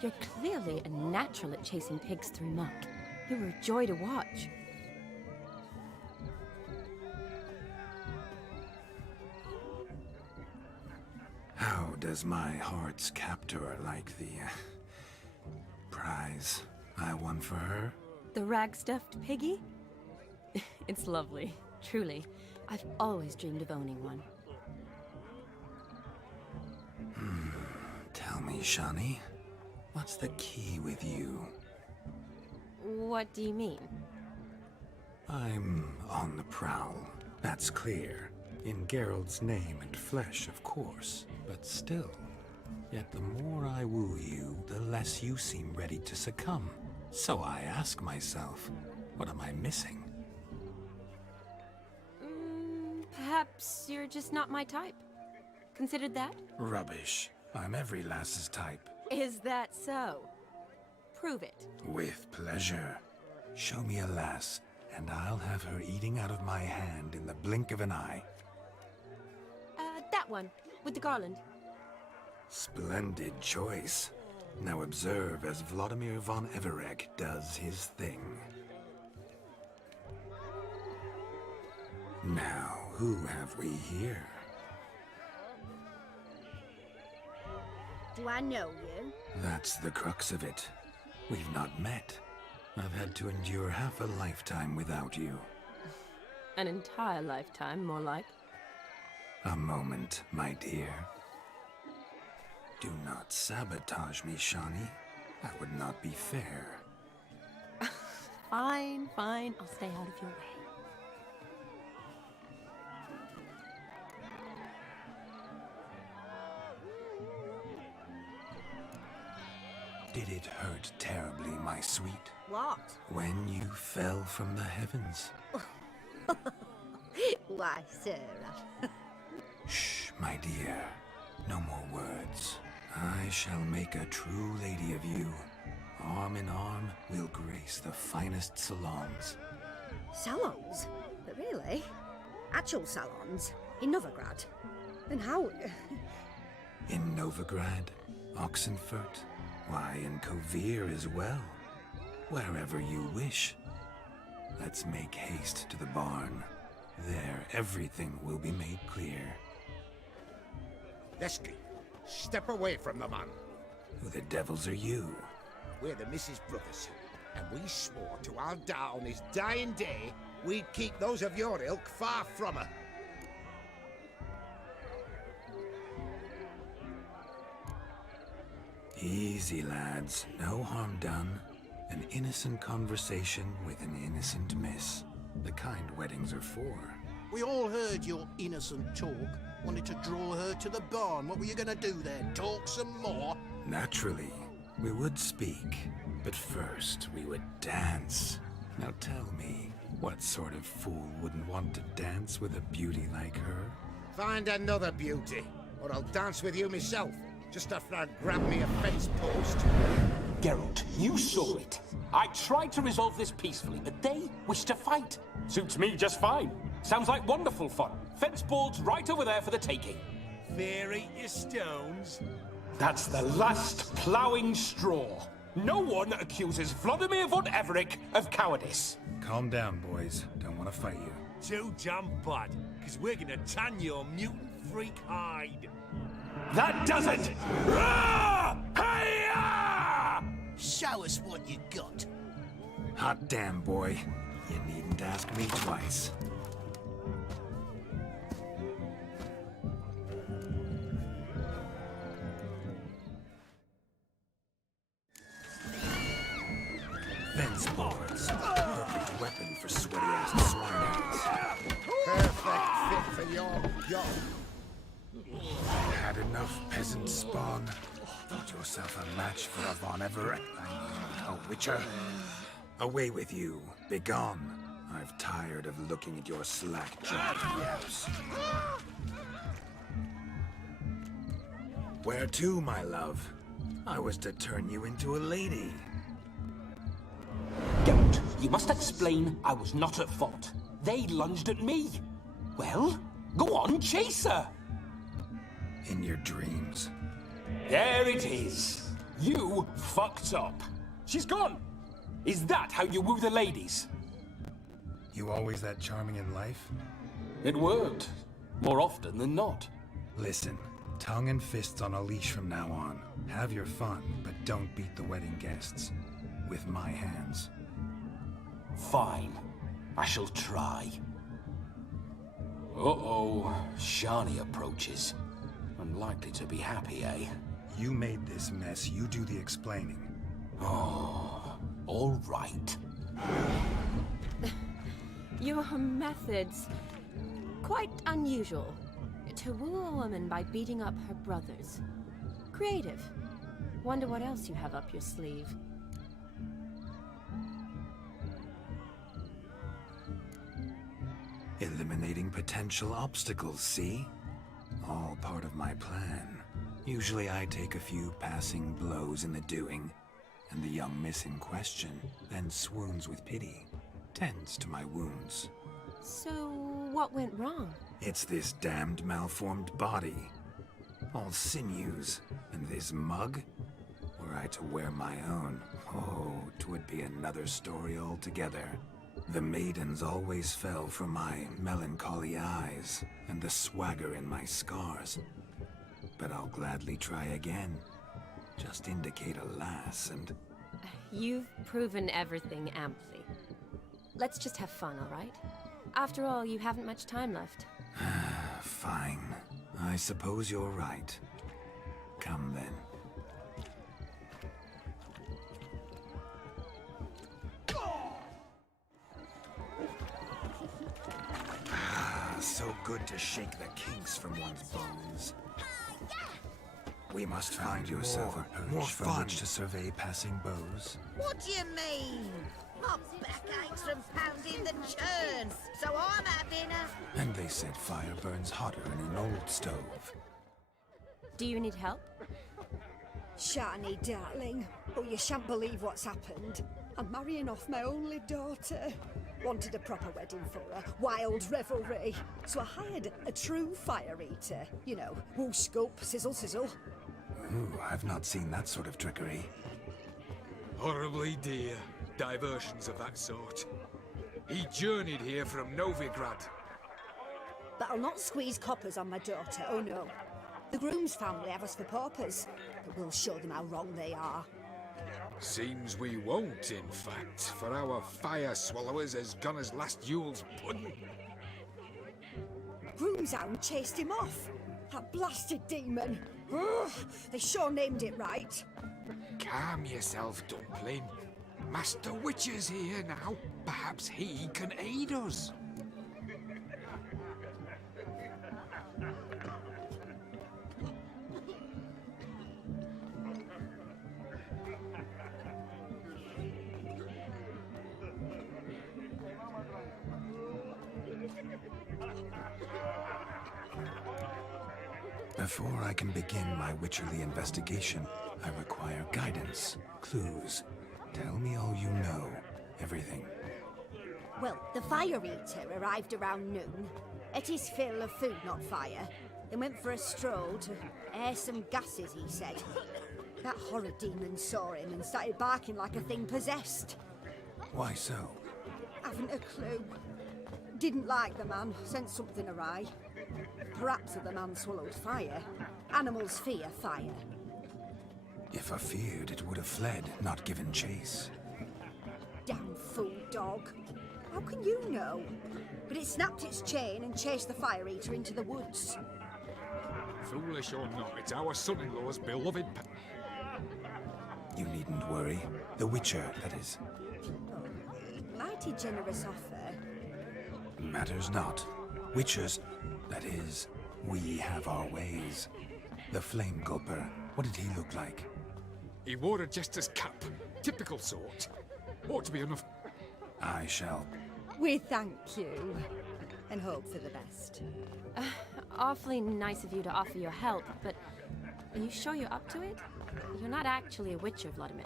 You're clearly a natural at chasing pigs through muck. You were a joy to watch. How does my heart's captor like the prize I won for her? The rag-stuffed piggy? It's lovely, truly. I've always dreamed of owning one. Tell me, Shani, what's the key with you? What do you mean? I'm on the prowl, that's clear. In Geralt's name and flesh, of course, but still. Yet the more I woo you, the less you seem ready to succumb. So I ask myself, what am I missing? Perhaps you're just not my type. Considered that? Rubbish. I'm every lass's type. Is that so? Prove it. With pleasure. Show me a lass, and I'll have her eating out of my hand in the blink of an eye. That one, with the garland. Splendid choice. Now observe as Vladimir von Everec does his thing. Now, who have we here? Do I know you? That's the crux of it. We've not met. I've had to endure half a lifetime without you. An entire lifetime, more like. A moment, my dear. Do not sabotage me, Shani. That would not be fair. Fine, fine. I'll stay out of your way. Did it hurt terribly, my sweet? What? When you fell from the heavens? Why, Sarah. Shh, my dear. No more words. I shall make a true lady of you. Arm in arm, we'll grace the finest salons. Salons? But really? Actual salons? In Novigrad? And how? In Novigrad, Oxenfurt, why, in Kovir as well. Wherever you wish. Let's make haste to the barn. There, everything will be made clear. Lesky, step away from the man. Who the devils are you? We're the Mrs. Brothers, and we swore to our down his dying day we'd keep those of your ilk far from her. Easy, lads. No harm done. An innocent conversation with an innocent miss. The kind weddings are for. We all heard your innocent talk. Wanted to draw her to the barn. What were you gonna do there? Talk some more? Naturally, we would speak. But first, we would dance. Now tell me, what sort of fool wouldn't want to dance with a beauty like her? Find another beauty, or I'll dance with you myself, just after I grab me a fence post. Geralt, you saw it. I tried to resolve this peacefully, but they wish to fight. Suits me just fine. Sounds like wonderful fun. Fence boards right over there for the taking. Fear eat your stones. That's the last ploughing straw. No one accuses Vladimir von Everec of cowardice. Calm down, boys. Don't want to fight you. Too damn bad, because we're gonna tan your mutant freak hide. That does it! Rah! Hi-ya! Show us what you got. Hot damn, boy. You needn't ask me twice. Fence boards. Perfect weapon for sweaty-ass swine. Perfect fit for your job. Had enough peasant spawn. Thought yourself a match for a Von Everett. A witcher. Away with you. Begone. I've tired of looking at your slack-jawed yaps. Where to, my love? I was to turn you into a lady. Geralt, you must explain I was not at fault. They lunged at me. Well, go on, chase her. In your dreams. There it is. You fucked up. She's gone. Is that how you woo the ladies? You always that charming in life? It worked. More often than not. Listen, tongue and fists on a leash from now on. Have your fun, but don't beat the wedding guests. With my hands. Fine. I shall try. Uh-oh. Shani approaches. Unlikely to be happy, eh? You made this mess. You do the explaining. Oh, all right. Your methods... quite unusual. To woo a woman by beating up her brothers. Creative. Wonder what else you have up your sleeve. Eliminating potential obstacles, see? All part of my plan. Usually I take a few passing blows in the doing, and the young miss in question then swoons with pity, tends to my wounds. So, what went wrong? It's this damned malformed body. All sinews, and this mug? Were I to wear my own, oh, 'twould be another story altogether. The maidens always fell for my melancholy eyes, and the swagger in my scars. But I'll gladly try again. Just indicate a lass, and You've proven everything amply. Let's just have fun, all right? After all, you haven't much time left. Fine. I suppose you're right. Come then. So good to shake the kinks from one's bones. We must find yourself a perch from which to survey passing bows. What do you mean? My back aches from pounding the churn, so I'm having a... And they said fire burns hotter in an old stove. Do you need help? Shani, darling. Oh, you shan't believe what's happened. I'm marrying off my only daughter. Wanted a proper wedding for her, wild revelry. So I hired a true fire eater. You know, whoosh, gulp, sizzle, sizzle. Ooh, I've not seen that sort of trickery. Horribly dear diversions of that sort. He journeyed here from Novigrad. But I'll not squeeze coppers on my daughter, oh no. The groom's family have us for paupers, but we'll show them how wrong they are. Seems we won't, in fact, for our fire swallowers as gone as last Yule's pudding. Groomshound chased him off. That blasted demon. Ugh, they sure named it right. Calm yourself, Dumpling. Master Witcher's here now. Perhaps he can aid us. Before I can begin my witcherly investigation, I require guidance, clues. Tell me all you know. Everything. Well, the fire eater arrived around noon, ate his fill of food, not fire, then went for a stroll to air some gases, he said. That horrid demon saw him and started barking like a thing possessed. Why so? Haven't a clue. Didn't like the man, sensed something awry. Perhaps the man swallowed fire. Animals fear fire. If I feared, it would have fled, not given chase. Damn fool dog. How can you know? But it snapped its chain and chased the fire eater into the woods. Foolish or not, it's our son-in-law's beloved pet. You needn't worry. The Witcher, that is. Mighty generous offer. Matters not. Witchers, that is, we have our ways. The Flame Gulper, what did he look like? He wore a jester's cap. Typical sort. Ought to be enough. I shall. We thank you. And hope for the best. Awfully nice of you to offer your help, but are you sure you're up to it? You're not actually a witcher, Vladimir.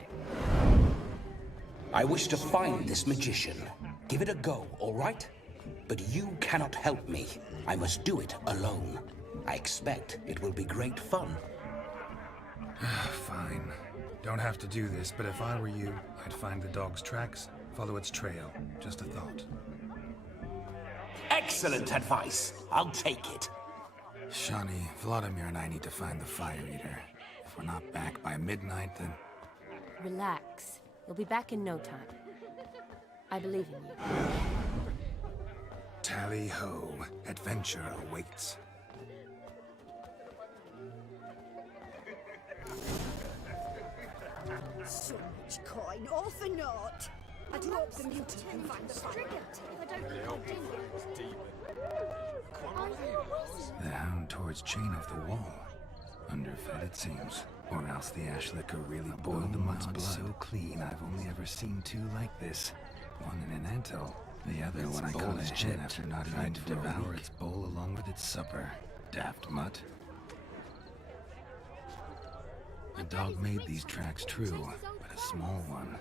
I wish to find this magician. Give it a go, all right? But you cannot help me. I must do it alone. I expect it will be great fun. Fine. Don't have to do this, but if I were you, I'd find the dog's tracks, follow its trail. Just a thought. Excellent advice. I'll take it. Shani, Vladimir and I need to find the Fire Eater. If we're not back by midnight, then... Relax. You'll be back in no time. I believe in you. Tally-ho. Adventure awaits. So much coin, all for naught. I'd hope the mutant can find the fire. The hound towards chain of the wall. Underfed, it seems. Or else the ash liquor really boiled the mutt's blood so clean I've only ever seen two like this. One in an anthill, the other when I caught his head after not trying to devour its bowl along with its supper. Daft mutt. A dog made these tracks true, but a small one.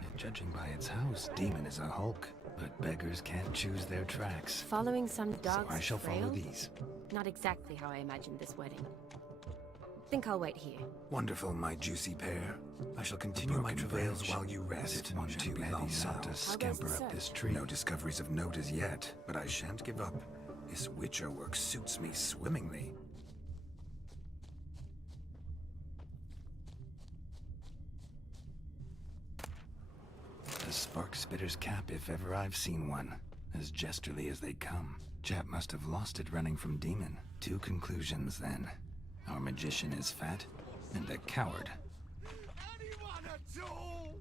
And judging by its house, Demon is a hulk, but beggars can't choose their tracks. Following some dog's So I shall follow trail? these. Not exactly how I imagined this wedding. Think I'll wait here. Wonderful, my juicy pair. I shall continue my travails while you rest. One too heavy not to scamper up this tree. No discoveries of note as yet, but I shan't give up. This Witcher work suits me swimmingly. spark spitter's cap if ever I've seen one. As jesterly as they come. Chap must have lost it running from Demon. Two conclusions, then. Our magician is fat, and a coward. Anyone at all?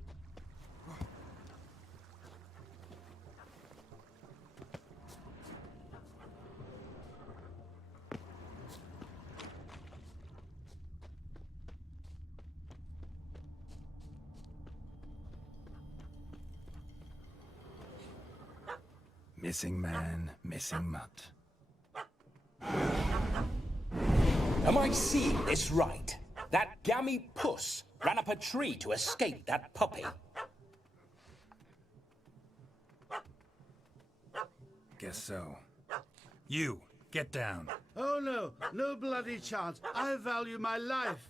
Missing man, missing mutt. Am I seeing this right? That gammy puss ran up a tree to escape that puppy. Guess so. You, get down. Oh no, no bloody chance. I value my life.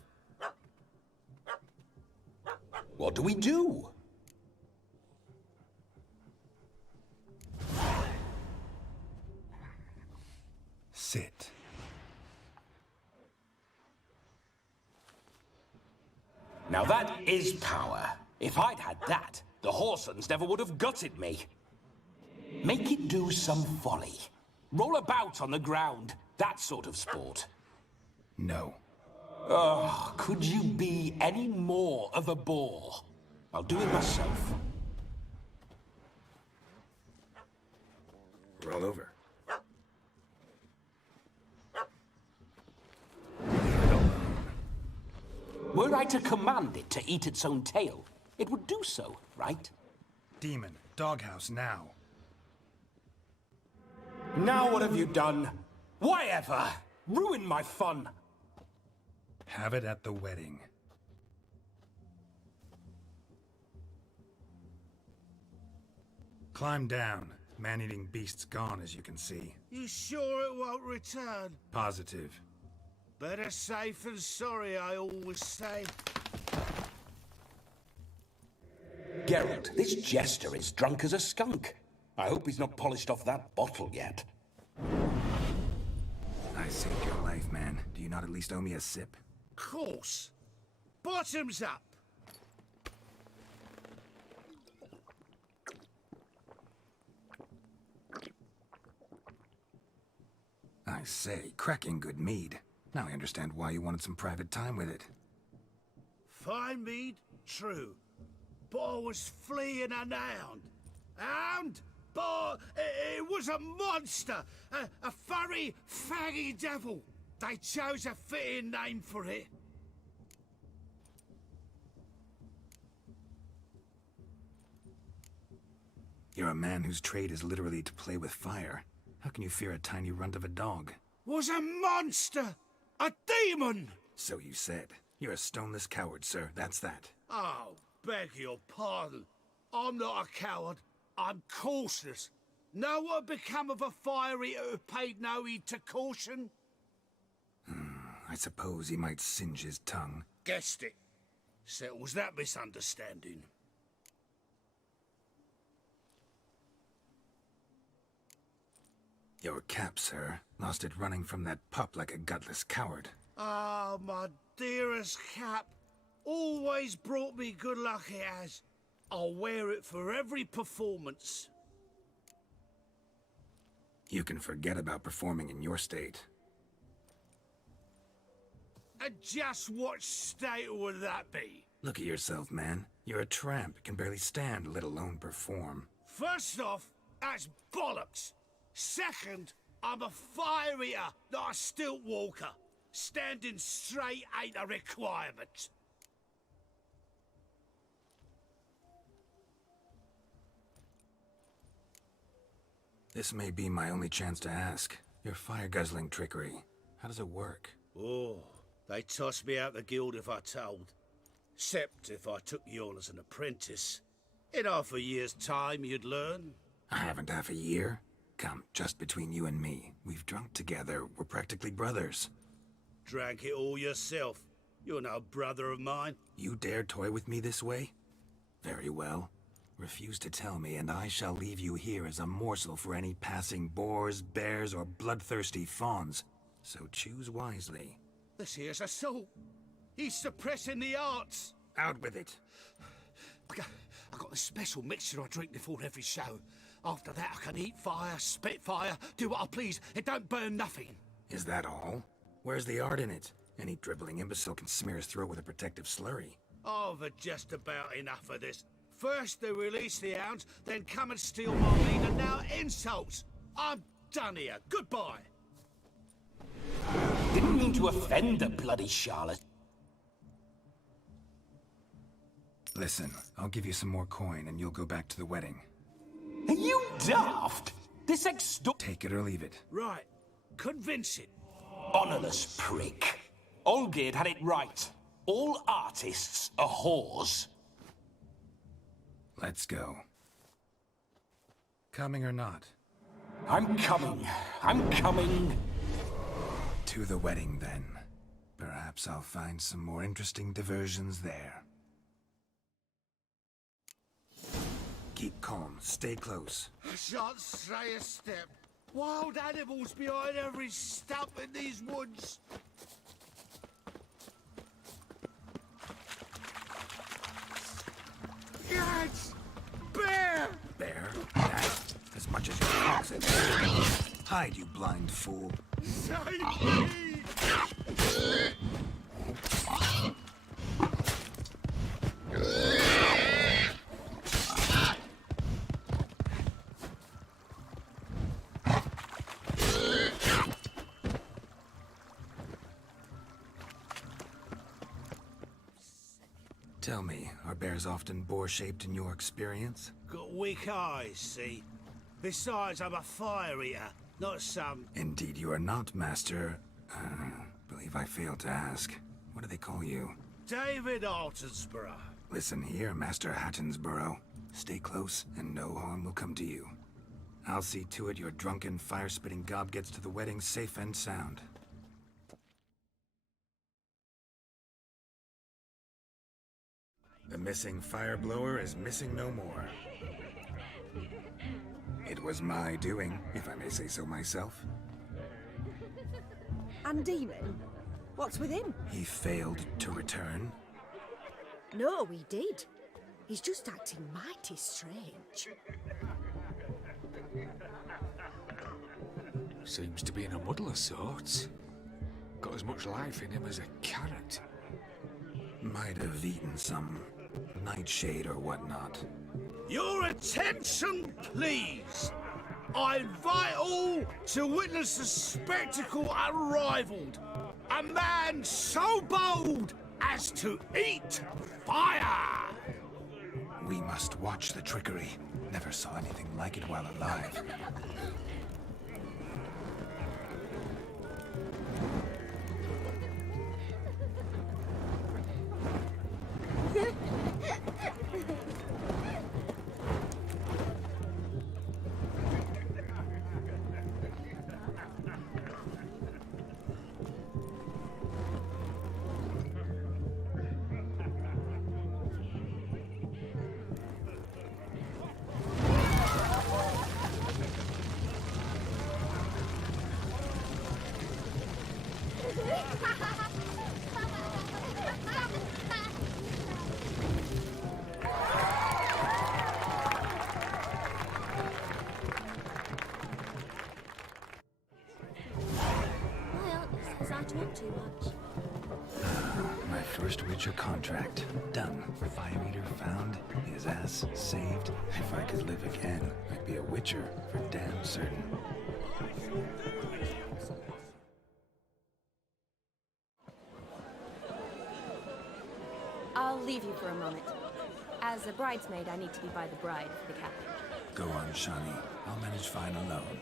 What do we do? Sit. Now that is power. If I'd had that, the Horsons never would have gutted me. Make it do some folly. Roll about on the ground. That sort of sport. No. Oh, could you be any more of a bore? I'll do it myself. Roll over. Were I to command it to eat its own tail, it would do so, right? Demon, doghouse now. Now what have you done? Why ever? Ruin my fun. Have it at the wedding. Climb down. Man-eating beast's gone, as you can see. You sure it won't return? Positive. Better safe than sorry, I always say. Geralt, this jester is drunk as a skunk. I hope he's not polished off that bottle yet. I saved your life, man. Do you not at least owe me a sip? Course. Bottoms up. I say, cracking good mead. Now I understand why you wanted some private time with it. Fine mead, true. But I was fleeing an hound. Hound? But it was a monster. A furry, faggy devil. They chose a fitting name for it. You're a man whose trade is literally to play with fire. How can you fear a tiny runt of a dog? Was a monster! A demon! So you said. You're a stoneless coward, sir. That's that. Oh, beg your pardon. I'm not a coward. I'm cautious. Know what become of a fire eater who paid no heed to caution? I suppose he might singe his tongue. Guessed it. Settles that misunderstanding. Your cap, sir. Lost it running from that pup like a gutless coward. Ah, my dearest cap. Always brought me good luck it has. I'll wear it for every performance. You can forget about performing in your state. And just what state would that be? Look at yourself, man. You're a tramp, can barely stand, let alone perform. First off, that's bollocks. Second, I'm a fire eater, not a stilt walker. Standing straight ain't a requirement. This may be my only chance to ask. Your fire-guzzling trickery, how does it work? Oh, they'd toss me out the guild if I told. Except if I took you on as an apprentice. In half a year's time, you'd learn. I haven't half a year. Come, just between you and me. We've drunk together. We're practically brothers. Drank it all yourself. You're no brother of mine. You dare toy with me this way? Very well. Refuse to tell me, and I shall leave you here as a morsel for any passing boars, bears, or bloodthirsty fawns. So choose wisely. This here's assault. He's suppressing the arts. Out with it. I got this special mixture I drink before every show. After that, I can eat fire, spit fire, do what I please. It don't burn nothing. Is that all? Where's the art in it? Any dribbling imbecile can smear his throat with a protective slurry. I've had just about enough of this. First they release the hounds, then come and steal my meat, and now insults. I'm done here. Goodbye. Didn't mean to offend the bloody Charlotte. Listen, I'll give you some more coin and you'll go back to the wedding. Are you daft? This Take it or leave it. Right. Convincing. Honourless prick. Olgierd had it right. All artists are whores. Let's go. Coming or not? I'm coming. I'm coming. To the wedding, then. Perhaps I'll find some more interesting diversions there. Keep calm. Stay close. I shan't stray a step. Wild animals behind every stump in these woods. Yes! Bear! Bear? That? As much as your cock's in. Hide, you blind fool. Save me! Tell me, are bears often boar-shaped in your experience? Got weak eyes, see? Besides, I'm a fire eater, not some... Indeed you are not, Master... believe I failed to ask. What do they call you? David Altonsborough. Listen here, Master Hattonsborough. Stay close, and no harm will come to you. I'll see to it your drunken, fire-spitting gob gets to the wedding safe and sound. The missing fire blower is missing no more. It was my doing, if I may say so myself. And Demon? What's with him? He failed to return. No, he did. He's just acting mighty strange. Seems to be in a muddle of sorts. Got as much life in him as a carrot. Might have eaten some nightshade or whatnot. Your attention, please! I invite all to witness a spectacle unrivaled. A man so bold as to eat fire! We must watch the trickery. Never saw anything like it while alive. Too much. My first Witcher contract. Done. Fire Eater found. His ass saved. If I could live again, I'd be a Witcher for damn certain. I'll leave you for a moment. As a bridesmaid, I need to be by the bride for the captain. Go on, Shani. I'll manage fine alone.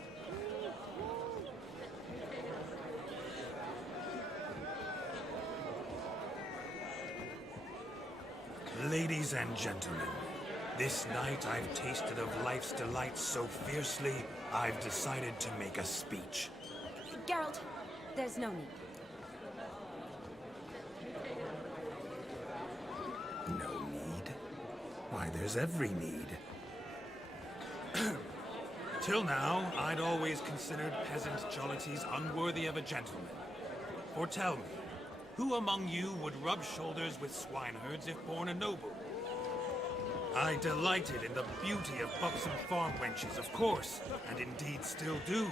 Ladies and gentlemen, this night I've tasted of life's delights so fiercely, I've decided to make a speech. Geralt, there's no need. No need? Why, there's every need. Till now, I'd always considered peasant jollities unworthy of a gentleman. For tell me, who among you would rub shoulders with swineherds if born a noble? I delighted in the beauty of buxom farm wenches, of course, and indeed still do.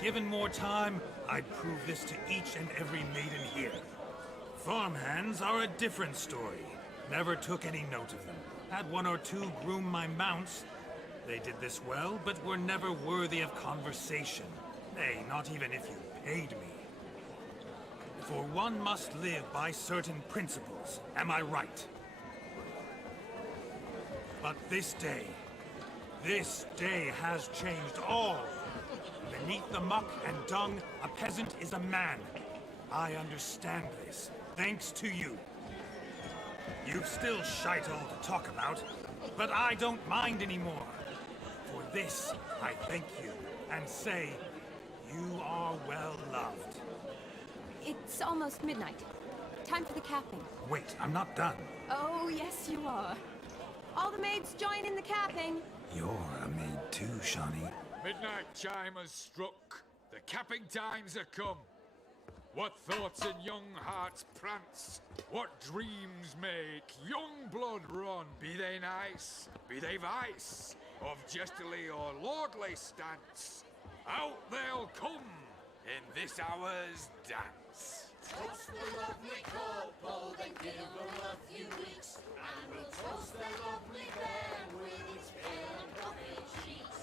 Given more time, I'd prove this to each and every maiden here. Farmhands are a different story. Never took any note of them. Had one or two groom my mounts. They did this well, but were never worthy of conversation. Nay, not even if you paid me. For one must live by certain principles, am I right? But this day has changed all. Beneath the muck and dung, a peasant is a man. I understand this, thanks to you. You've still shite all to talk about, but I don't mind anymore. For this, I thank you, and say, you are well loved. It's almost midnight. Time for the capping. Wait, I'm not done. Oh, yes, you are. All the maids join in the capping. You're a maid too, Shawnee. Midnight chime has struck. The capping times are come. What thoughts in young hearts prance? What dreams make young blood run? Be they nice, be they vice, of jestily or lordly stance, out they'll come in this hour's dance. Toast the lovely couple, then give them a few weeks, and we'll toast the lovely band with its pale and puffy cheeks.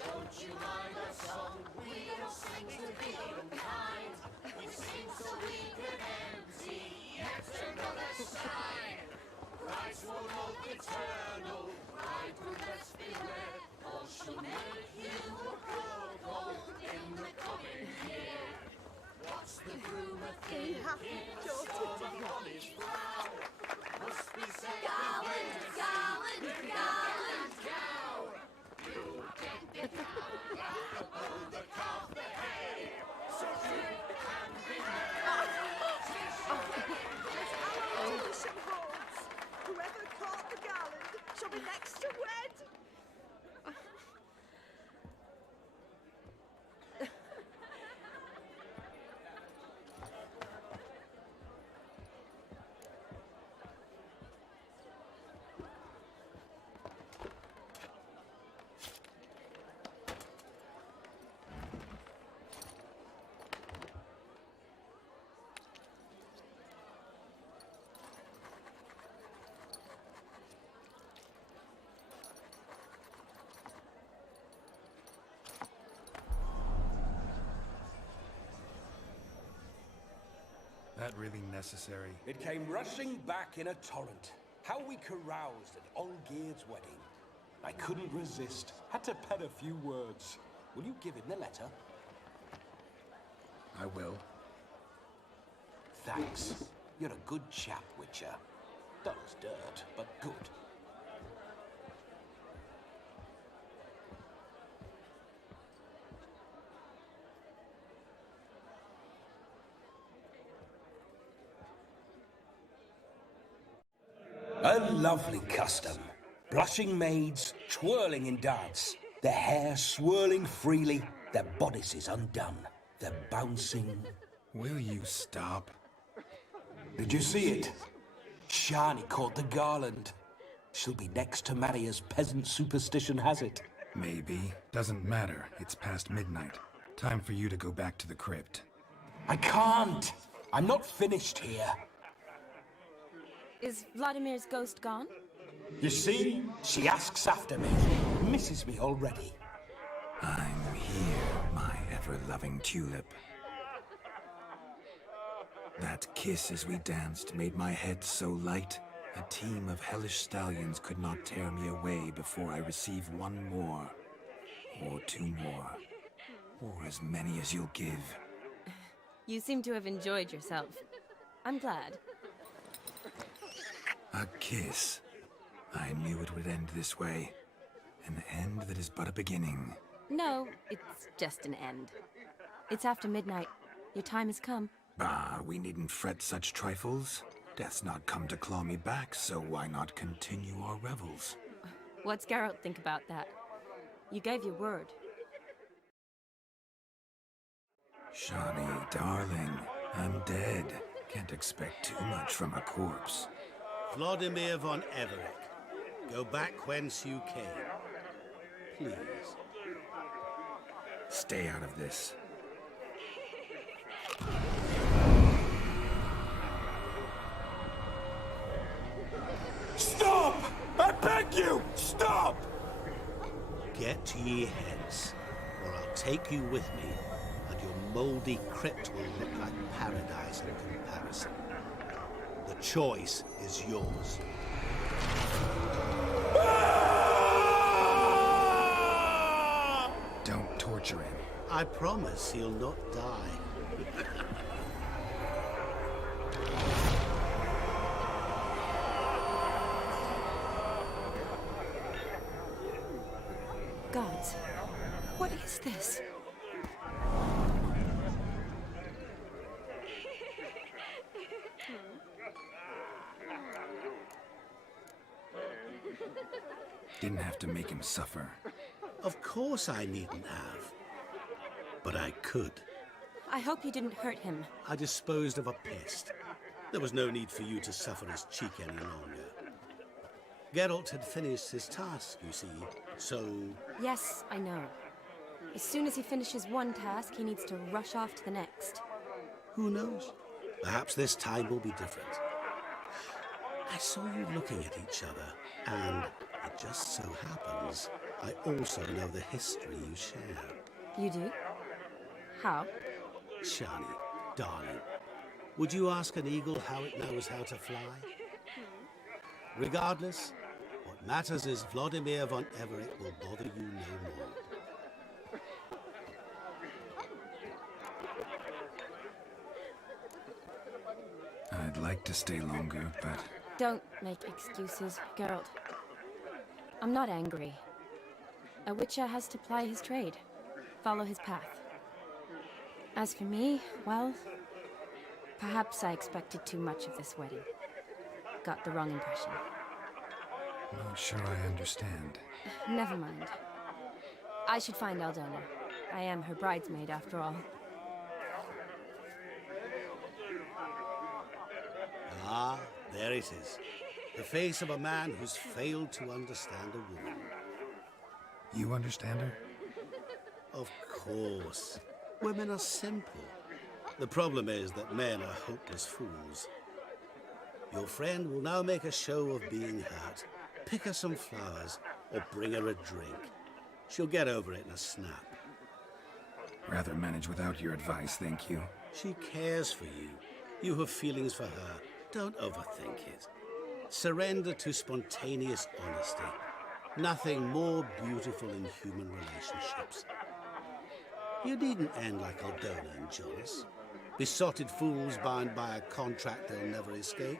Don't you mind our song? We don't sing to be unkind. We sing so we can empty yet another side. Christ will hold eternal, bride will best beware, or she'll make you a couple in the coming year. What's the groom a thing? Must be said Garland, cow. You get the cow, the calf, the hay. So drink and be Whoever caught the Garland shall be next to wed. That really necessary? It came rushing back in a torrent. How we caroused at Olgierd's wedding. I couldn't resist. Had to pen a few words. Will you give him the letter? I will. Thanks. You're a good chap, Witcher. Dull as dirt, but good. A lovely custom. Blushing maids, twirling in dance. Their hair swirling freely, their bodices undone. Their bouncing... Will you stop? Did you see it? Shani caught the garland. She'll be next to marry as peasant superstition has it. Maybe. Doesn't matter. It's past midnight. Time for you to go back to the crypt. I can't! I'm not finished here. Is Vladimir's ghost gone? You see? She asks after me. Misses me already. I'm here, my ever-loving tulip. That kiss as we danced made my head so light, a team of hellish stallions could not tear me away before I receive one more. Or two more. Or as many as you'll give. You seem to have enjoyed yourself. I'm glad. A kiss. I knew it would end this way. An end that is but a beginning. No, it's just an end. It's after midnight. Your time has come. Bah, we needn't fret such trifles. Death's not come to claw me back, so why not continue our revels? What's Geralt think about that? You gave your word. Shani, darling, I'm dead. Can't expect too much from a corpse. Vladimir von Everec. Go back whence you came. Please. Stay out of this. Stop! I beg you! Stop! Get ye hence, or I'll take you with me, and your mouldy crypt will look like paradise in comparison. The choice is yours. Don't torture him. I promise he'll not die. Gods, what is this? Didn't have to make him suffer. Of course I needn't have. But I could. I hope you didn't hurt him. I disposed of a pest. There was no need for you to suffer his cheek any longer. Geralt had finished his task, you see, so... Yes, I know. As soon as he finishes one task, he needs to rush off to the next. Who knows? Perhaps this time will be different. I saw you looking at each other, and it just so happens I also know the history you share. You do? How? Shani, darling, would you ask an eagle how it knows how to fly? Regardless, what matters is Vladimir von Everett will bother you no more. I'd like to stay longer, but... Don't make excuses, Geralt. I'm not angry. A Witcher has to ply his trade, follow his path. As for me, well, perhaps I expected too much of this wedding. Got the wrong impression. Not sure I understand. Never mind. I should find Aldona. I am her bridesmaid, after all. Ah, there it is. The face of a man who's failed to understand a woman. You understand her? Of course. Women are simple. The problem is that men are hopeless fools. Your friend will now make a show of being hurt, pick her some flowers, or bring her a drink. She'll get over it in a snap. Rather manage without your advice, thank you. She cares for you. You have feelings for her. Don't overthink it. Surrender to spontaneous honesty. Nothing more beautiful in human relationships. You needn't end like Aldona and Jonas. Besotted fools bound by a contract they'll never escape.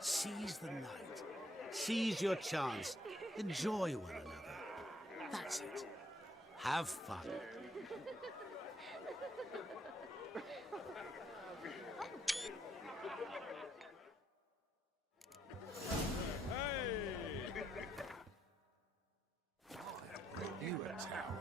Seize the night. Seize your chance. Enjoy one another. That's it. Have fun. You a towel.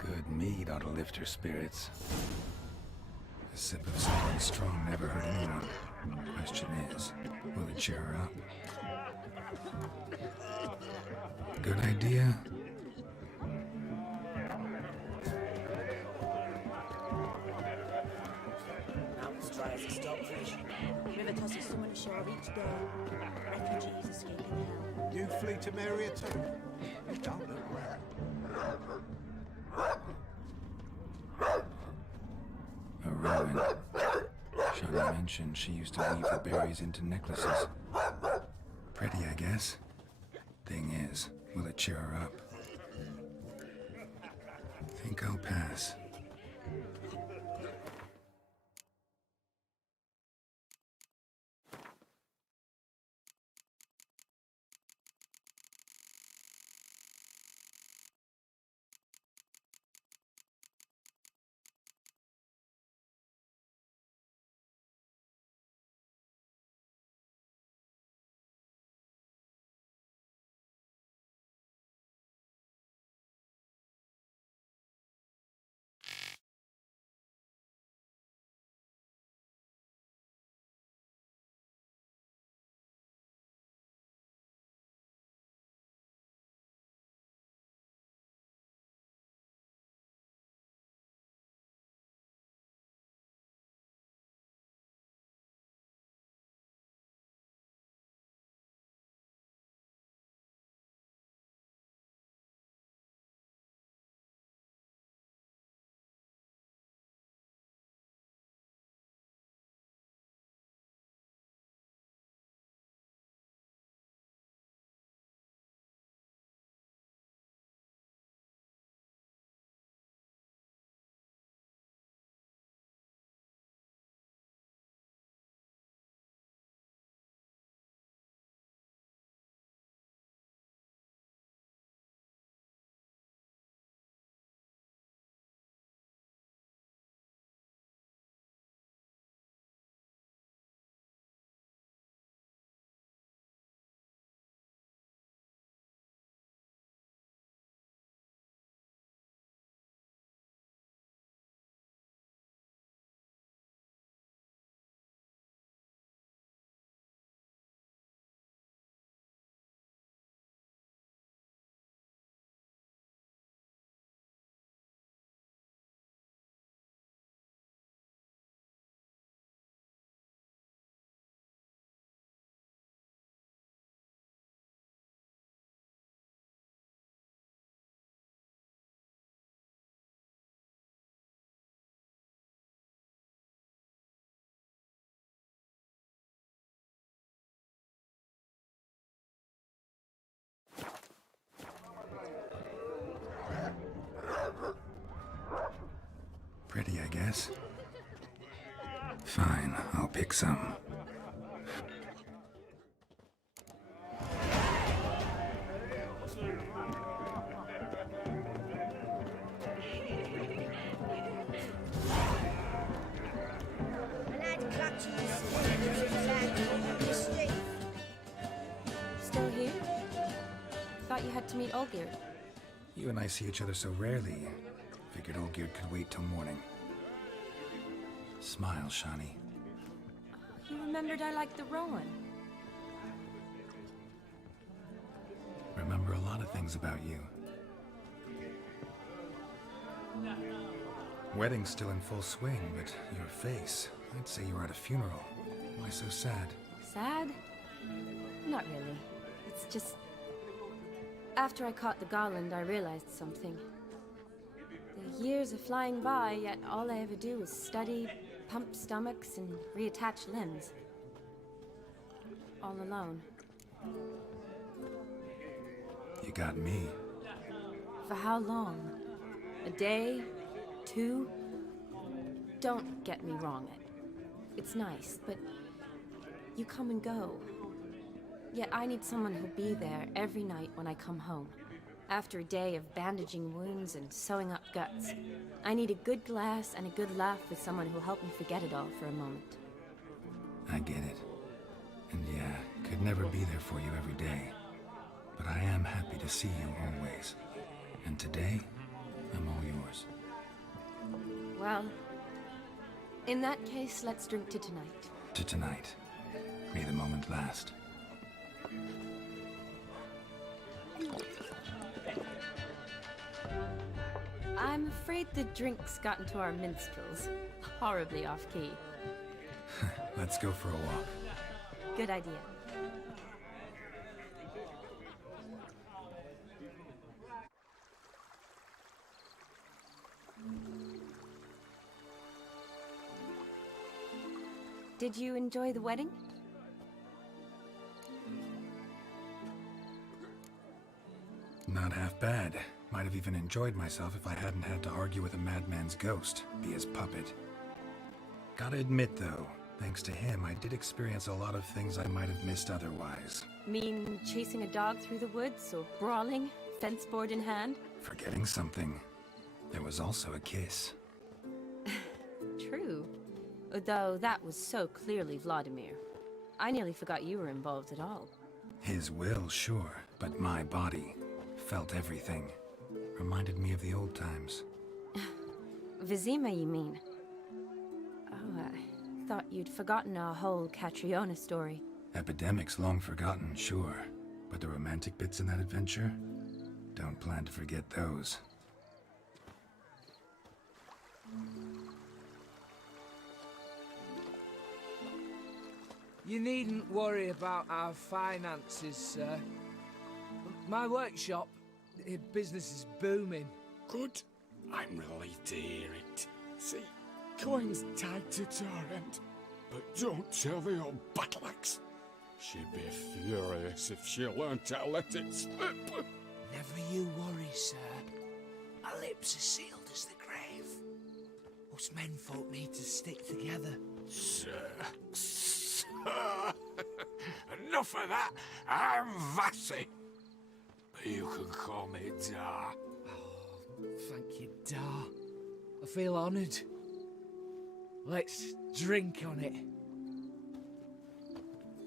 Good mead ought to lift her spirits. A sip of something strong never hurt anyone. Question is, will it cheer her up? Good idea? Mouth's dry as a stockfish. river tosses someone ashore each day. Refugees escaping hell. You flee to Maria too? You don't look well. A ruin. Shani mentioned she used to weave the berries into necklaces. Pretty, I guess. Thing is, will it cheer her up? Think I'll pass. Pretty, I guess. Fine, I'll pick some. Still here? Thought you had to meet Olgierd. You and I see each other so rarely. Figured Olgierd could wait till morning. Smile, Shani. You remembered I liked the Rowan. Remember a lot of things about you. Wedding's still in full swing, but your face, I'd say you were at a funeral. Why so sad? Sad? Not really. It's just... After I caught the Garland, I realized something. The years are flying by, yet all I ever do is study, pump stomachs, and reattach limbs. All alone. You got me. For how long? A day? 2? Don't get me wrong. It's nice, but you come and go. Yet I need someone who'll be there every night when I come home. After a day of bandaging wounds and sewing up guts, I need a good glass and a good laugh with someone who'll help me forget it all for a moment. I get it. And yeah, could never be there for you every day. But I am happy to see you always. And today, I'm all yours. Well, in that case, let's drink to tonight. To tonight. May the moment last. I'm afraid the drinks got into our minstrels. Horribly off-key. Let's go for a walk. Good idea. Did you enjoy the wedding? Not half bad. Might have even enjoyed myself if I hadn't had to argue with a madman's ghost, be his puppet. Gotta admit, though, thanks to him, I did experience a lot of things I might have missed otherwise. Mean chasing a dog through the woods, or brawling, fence board in hand? Forgetting something. There was also a kiss. True. Though that was so clearly Vladimir. I nearly forgot you were involved at all. His will, sure, but my body felt everything. Reminded me of the old times. Vizima, you mean? Oh, I thought you'd forgotten our whole Catriona story. Epidemics long forgotten, sure. But the romantic bits in that adventure? Don't plan to forget those. You needn't worry about our finances, sir. My workshop, business is booming. Good. I'm relieved to hear it. See, coin's tied to Torrent. But don't tell the old battleaxe. She'd be furious if she learned to let it slip. Never you worry, sir. Our lips are sealed as the grave. Us menfolk need to stick together. Sir. Enough of that. I'm Vassy. You can call me Dar. Oh, thank you, Dar. I feel honoured. Let's drink on it.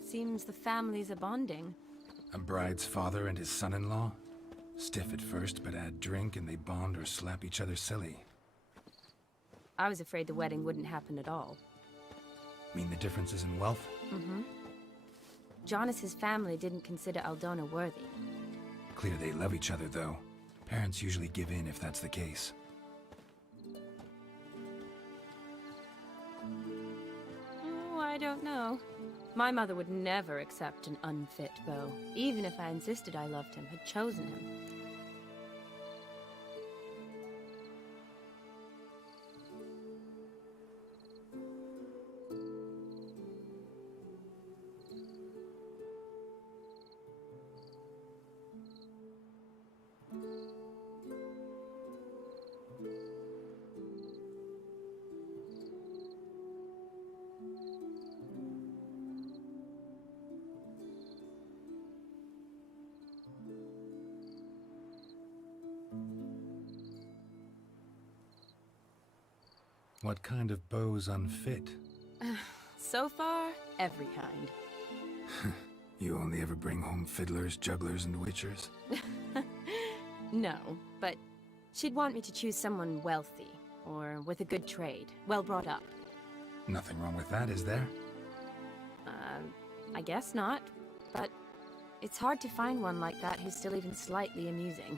Seems the families are bonding. A bride's father and his son-in-law? Stiff at first, but add drink and they bond or slap each other silly. I was afraid the wedding wouldn't happen at all. Mean the differences in wealth? Mm-hmm. Jonas's family didn't consider Aldona worthy. Clear they love each other, though. Parents usually give in if that's the case. Oh, I don't know. My mother would never accept an unfit beau, even if I insisted I loved him, had chosen him. What kind of beau's unfit? So far, every kind. You only ever bring home fiddlers, jugglers, and witchers? No, but she'd want me to choose someone wealthy, or with a good trade, well brought up. Nothing wrong with that, is there? I guess not, but it's hard to find one like that who's still even slightly amusing.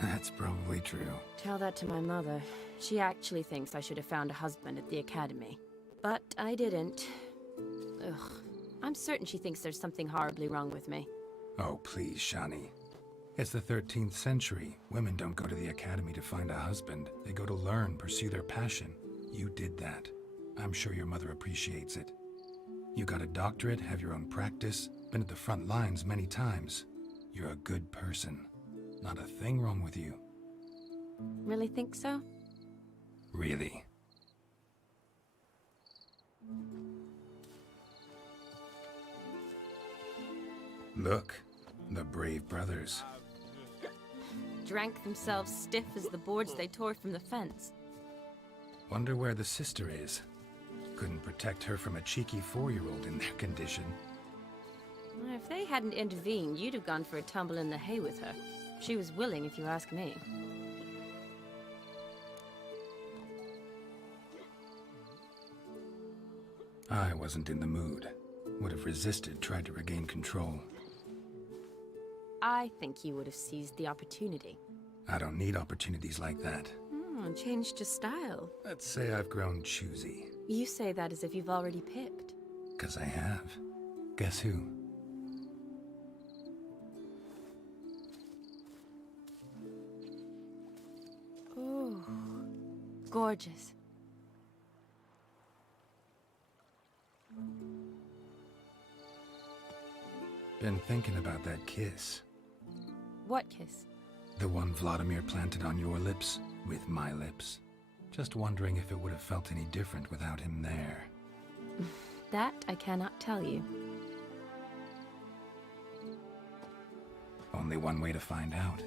That's probably true. Tell that to my mother. She actually thinks I should have found a husband at the academy. But I didn't. Ugh. I'm certain she thinks there's something horribly wrong with me. Oh, please, Shani. It's the 13th century. Women don't go to the academy to find a husband. They go to learn, pursue their passion. You did that. I'm sure your mother appreciates it. You got a doctorate, have your own practice, been at the front lines many times. You're a good person. Not a thing wrong with you. Really think so? Really. Look, the brave brothers. Drank themselves stiff as the boards they tore from the fence. Wonder where the sister is. Couldn't protect her from a cheeky 4-year-old in their condition. If they hadn't intervened, you'd have gone for a tumble in the hay with her. She was willing, if you ask me. I wasn't in the mood. Would have resisted, tried to regain control. I think you would have seized the opportunity. I don't need opportunities like that. Changed your style. Let's say I've grown choosy. You say that as if you've already picked. 'Cause I have. Guess who? Ooh, gorgeous. Been thinking about that kiss. What kiss? The one Vladimir planted on your lips with my lips. Just wondering if it would have felt any different without him there. That I cannot tell you. Only one way to find out.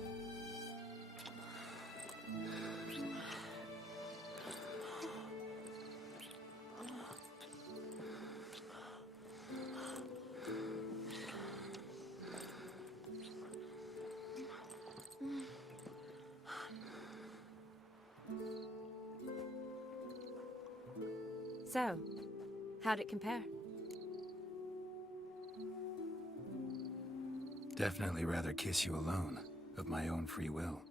So, how'd it compare? Definitely rather kiss you alone, of my own free will.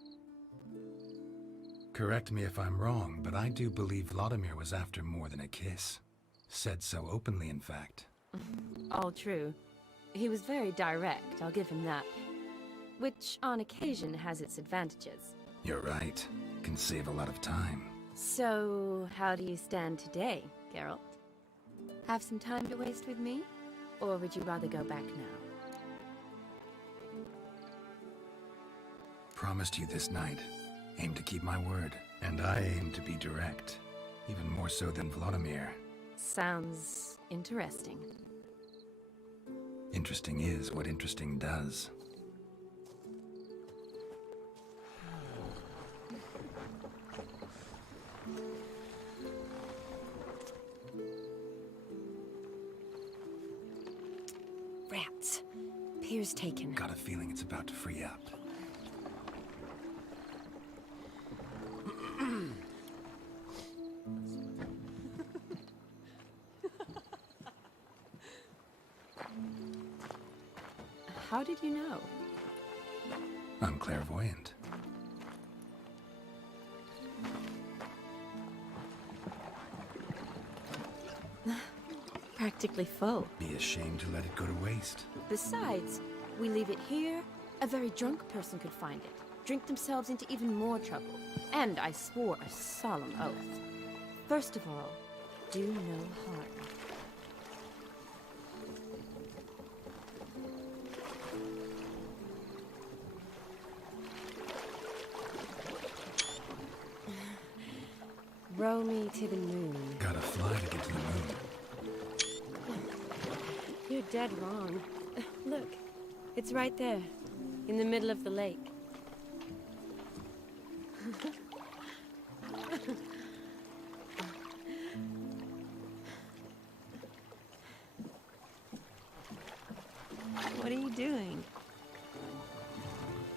Correct me if I'm wrong, but I do believe Vladimir was after more than a kiss. Said so openly, in fact. All true. He was very direct, I'll give him that. Which, on occasion, has its advantages. You're right. Can save a lot of time. So, how do you stand today, Geralt? Have some time to waste with me? Or would you rather go back now? Promised you this night. Aim to keep my word. And I aim to be direct. Even more so than Vladimir. Sounds interesting. Interesting is what interesting does. Rats. Pier's taken. Got a feeling it's about to free up. How did you know? I'm clairvoyant. Practically full. Be ashamed to let it go to waste. Besides, we leave it here, a very drunk person could find it, drink themselves into even more trouble. And I swore a solemn oath. First of all, do no harm. Row me to the moon. Gotta fly to get to the moon. You're dead wrong. Look, it's right there, in the middle of the lake. What are you doing?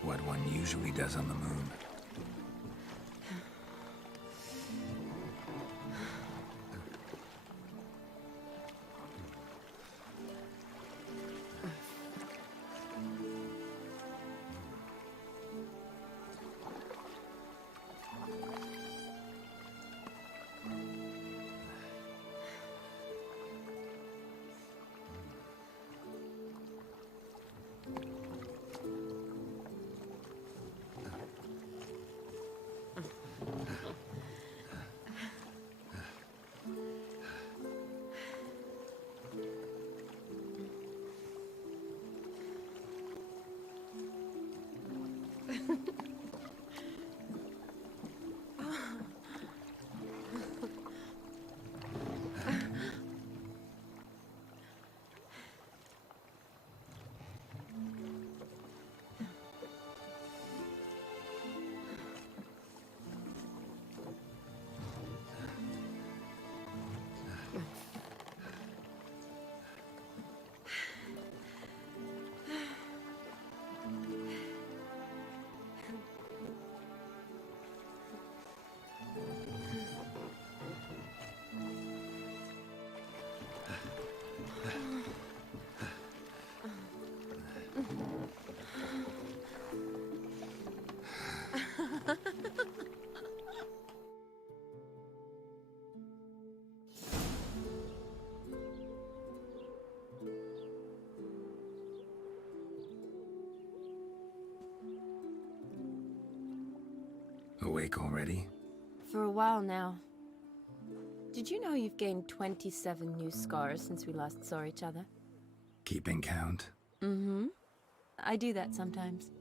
What one usually does on the moon. Awake already? For a while now. Did you know you've gained 27 new scars since we last saw each other? Keeping count? Mm-hmm. I do that sometimes.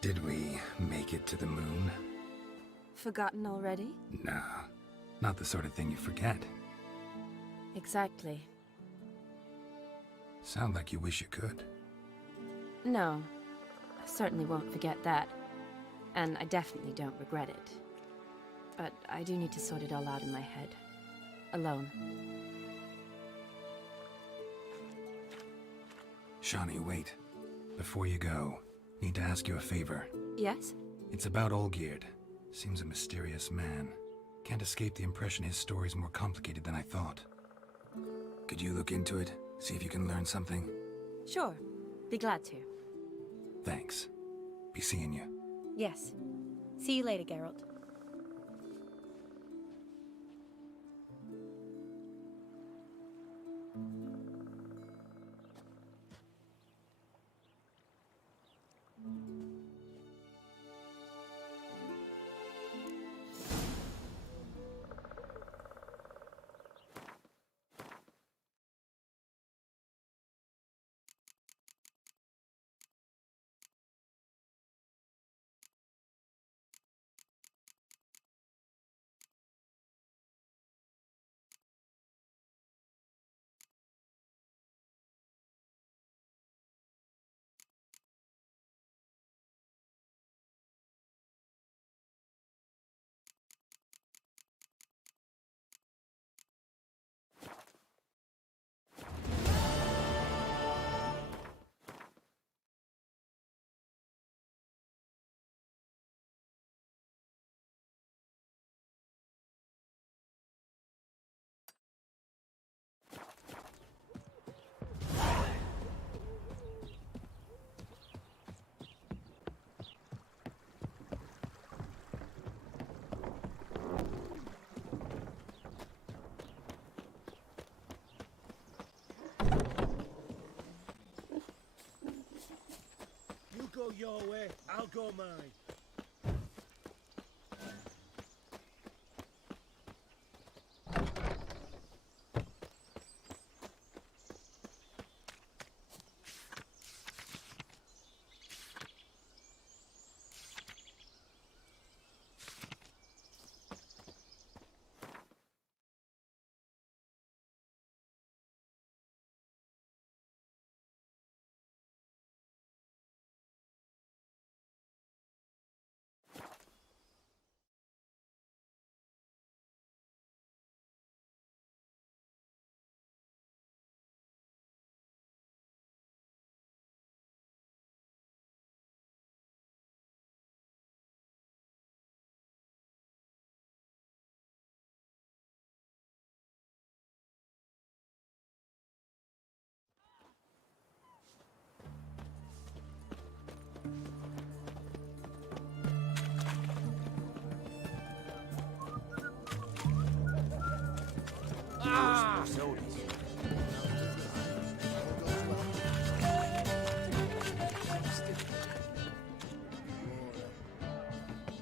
Did we make it to the moon? Forgotten already? Nah, not the sort of thing you forget. Exactly. Sound like you wish you could. No, I certainly won't forget that. And I definitely don't regret it. But I do need to sort it all out in my head. Alone. Shani, wait. Before you go, need to ask you a favor. Yes? It's about Olgierd. Seems a mysterious man. Can't escape the impression his story's more complicated than I thought. Could you look into it? See if you can learn something? Sure. Be glad to. Thanks. Be seeing you. Yes. See you later, Geralt. You go your way, I'll go mine.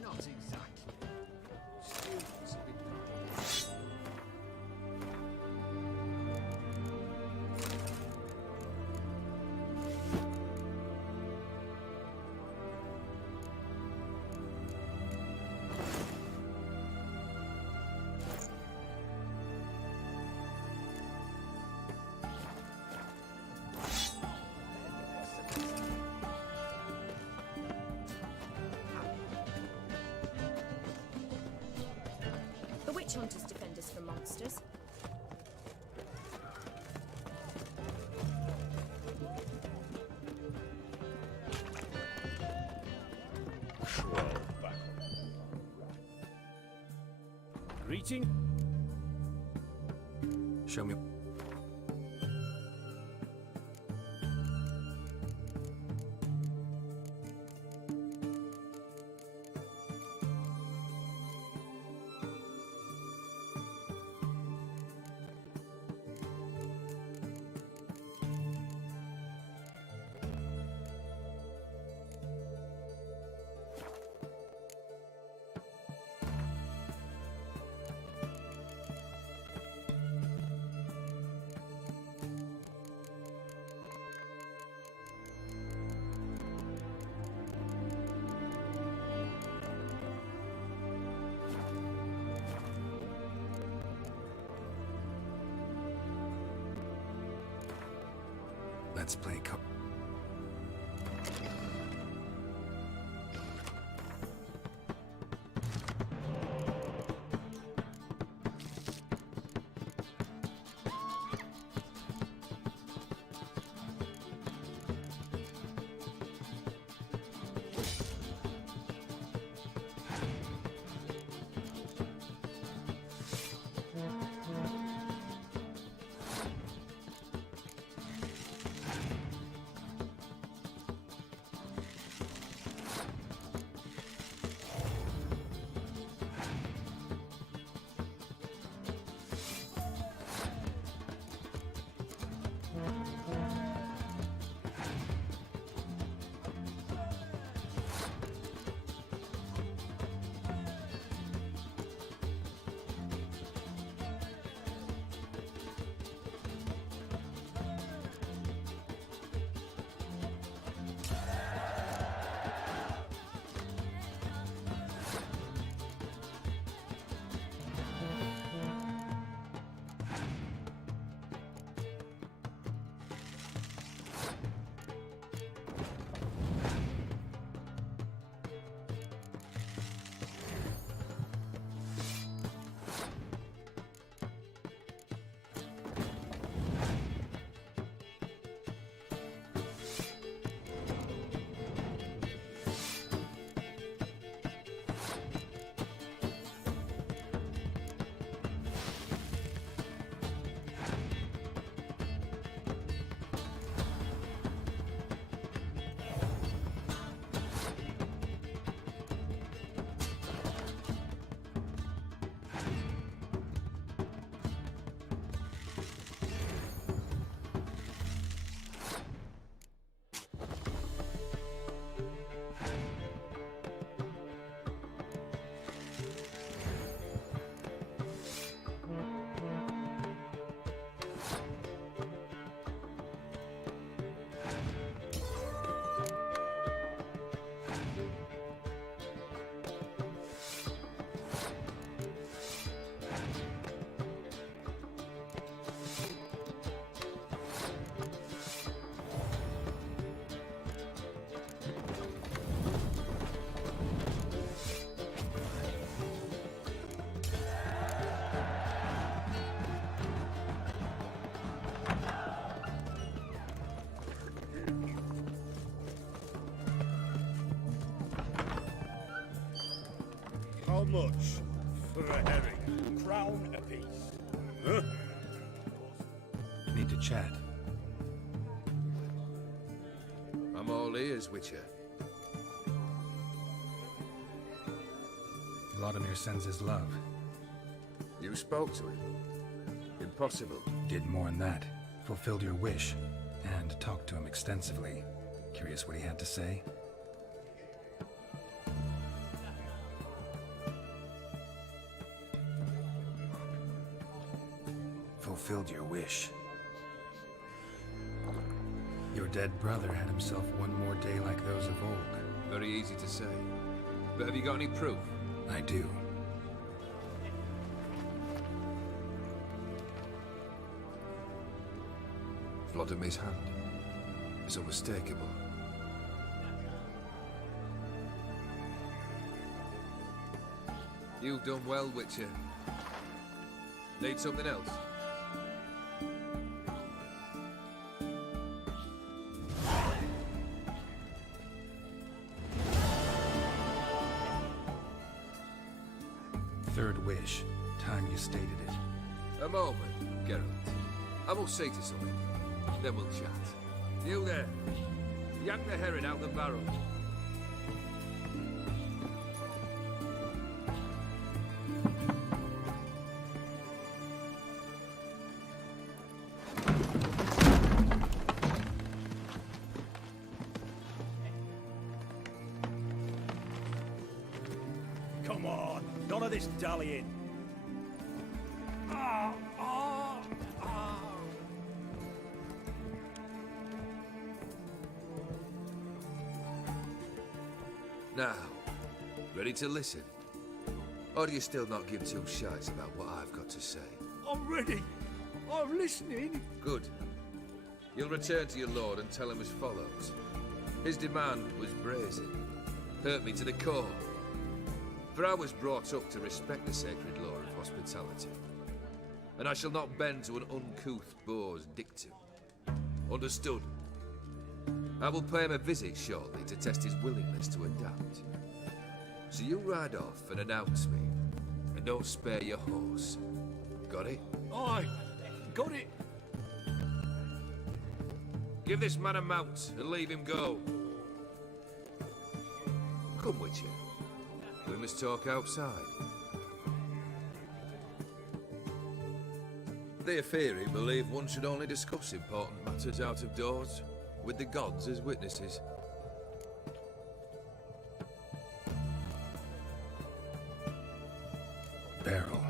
Not exactly. Still, it's a bit The witch hunters defend us from monsters. Greeting? Show me. Let's play How much for a herring? Crown apiece. Huh? Need to chat. I'm all ears, Witcher. Vladimir sends his love. You spoke to him? Impossible. Did more than that. Fulfilled your wish. And talked to him extensively. Curious what he had to say? Fulfilled your wish. Your dead brother had himself one more day like those of old. Very easy to say. But have you got any proof? I do. Vladimir's hand is unmistakable. You've done well, Witcher. Need something else? Third wish. Time you stated it. A moment, Geralt. I will see to something. Then we'll chat. You there. Yank the herring out the barrel. Come on, none of this dallying. Now, ready to listen? Or do you still not give two shites about what I've got to say? I'm ready. I'm listening. Good. You'll return to your lord and tell him as follows. His demand was brazen. Hurt me to the core. For I was brought up to respect the sacred law of hospitality. And I shall not bend to an uncouth boor's dictum. Understood? I will pay him a visit shortly to test his willingness to adapt. So you ride off and announce me. And don't spare your horse. Got it? Aye, got it. Give this man a mount and leave him go. Come, Witcher. We must talk outside. The Aetheri believe one should only discuss important matters out of doors, with the gods as witnesses. Beryl,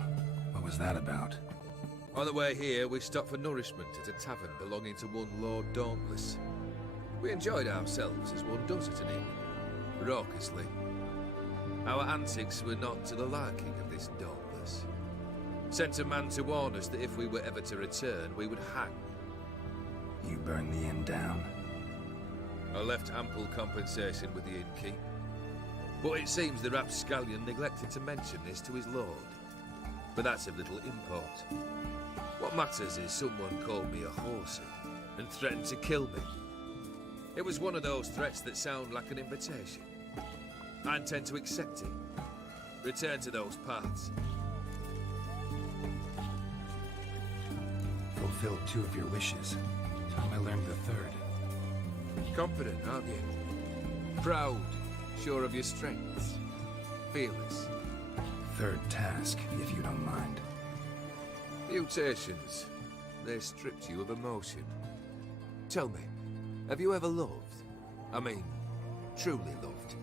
what was that about? On the way here, we stopped for nourishment at a tavern belonging to one Lord Dauntless. We enjoyed ourselves as one does at an inn, raucously. Our antics were not to the liking of this Dauntless. Sent a man to warn us that if we were ever to return, we would hang. You burned the inn down? I left ample compensation with the innkeep. But it seems the rapscallion neglected to mention this to his lord. But that's of little import. What matters is someone called me a whoreson and threatened to kill me. It was one of those threats that sound like an invitation. I intend to accept it. Return to those parts. Fulfilled 2 of your wishes. Time I learned the 3rd. Confident, aren't you? Proud, sure of your strengths. Fearless. 3rd task, if you don't mind. Mutations. They stripped you of emotion. Tell me, have you ever loved? I mean, truly loved?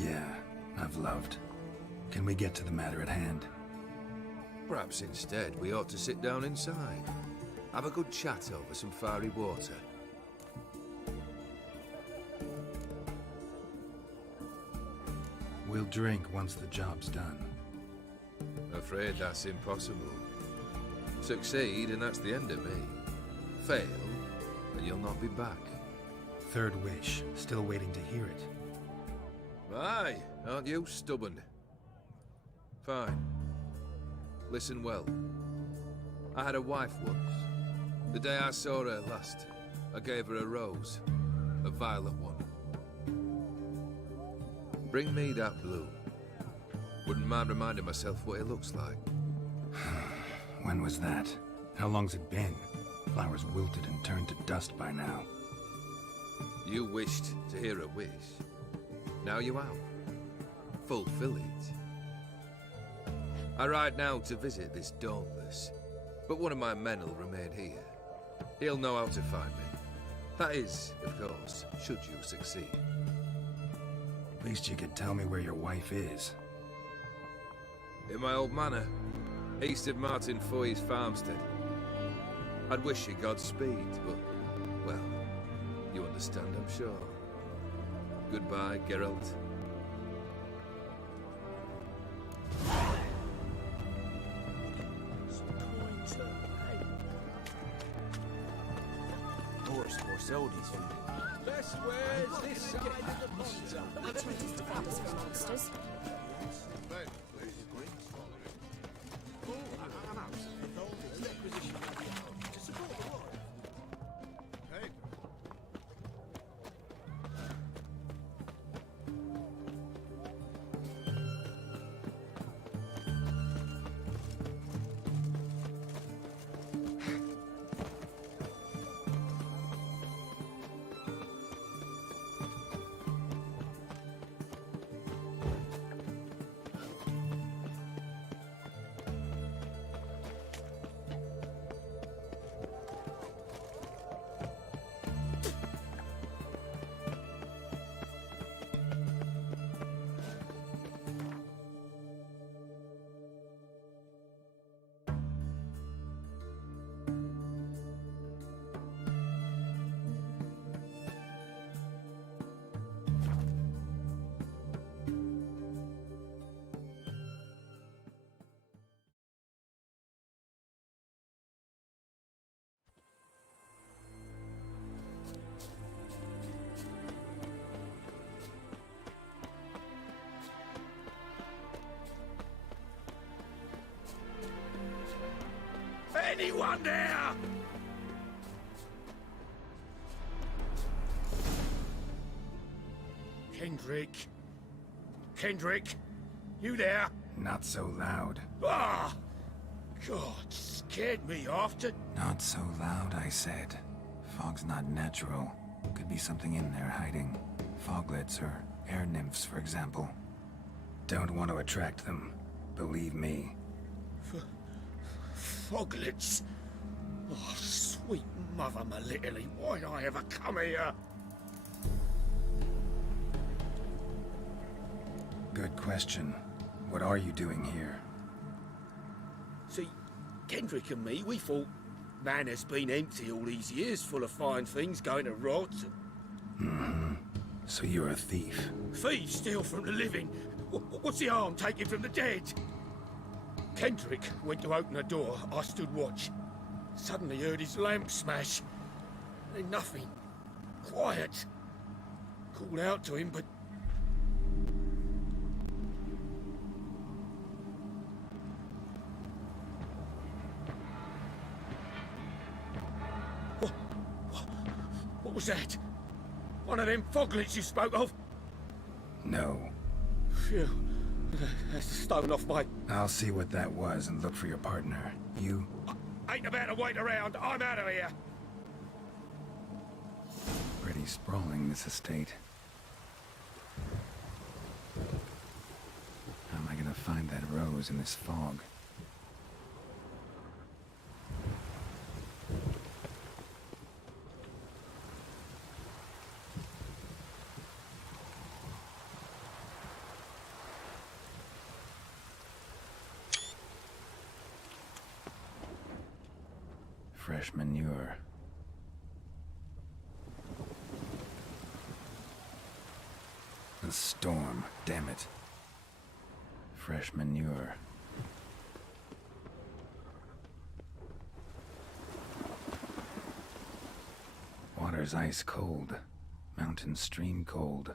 Yeah, I've loved. Can we get to the matter at hand? Perhaps instead we ought to sit down inside. Have a good chat over some fiery water. We'll drink once the job's done. Afraid that's impossible. Succeed and that's the end of me. Fail and you'll not be back. 3rd wish. Still waiting to hear it. Aye, aren't you stubborn? Fine. Listen well. I had a wife once. The day I saw her last, I gave her a rose. A violet one. Bring me that bloom. Wouldn't mind reminding myself what it looks like. When was that? How long's it been? Flowers wilted and turned to dust by now. You wished to hear a wish. Now you have. Fulfill it. I ride now to visit this Dauntless, but one of my men will remain here. He'll know how to find me. That is, of course, should you succeed. At least you could tell me where your wife is. In my old manor, east of Martin Foy's farmstead. I'd wish you Godspeed, but, well, you understand, I'm sure. Goodbye, Geralt. Horse sold his food. Best wares this side of the pond. Which might just defend us from monsters. anyone there? Kendrick? Kendrick? You there? Not so loud. Ah! God, scared me off to... Not so loud, I said. Fog's not natural. Could be something in there hiding. Foglets or air nymphs, for example. Don't want to attract them. Believe me. Foglets? Oh, sweet mother Melitele, why'd I ever come here? Good question. What are you doing here? See, Kendrick and me, we thought Manor's been empty all these years, full of fine things going to rot. Mm-hmm. So you're a thief? Thieves steal from the living. What's the harm taking from the dead? Kendrick went to open the door. I stood watch. Suddenly heard his lamp smash. Then nothing. Quiet. Called out to him, but... What was that? One of them foglets you spoke of? No. Phew. That's stone off my... I'll see what that was and look for your partner. You? Ain't about to wait around. I'm out of here. Pretty sprawling, this estate. How am I gonna find that rose in this fog? Fresh manure. A storm, damn it. Fresh manure. Water's ice cold. Mountain stream cold.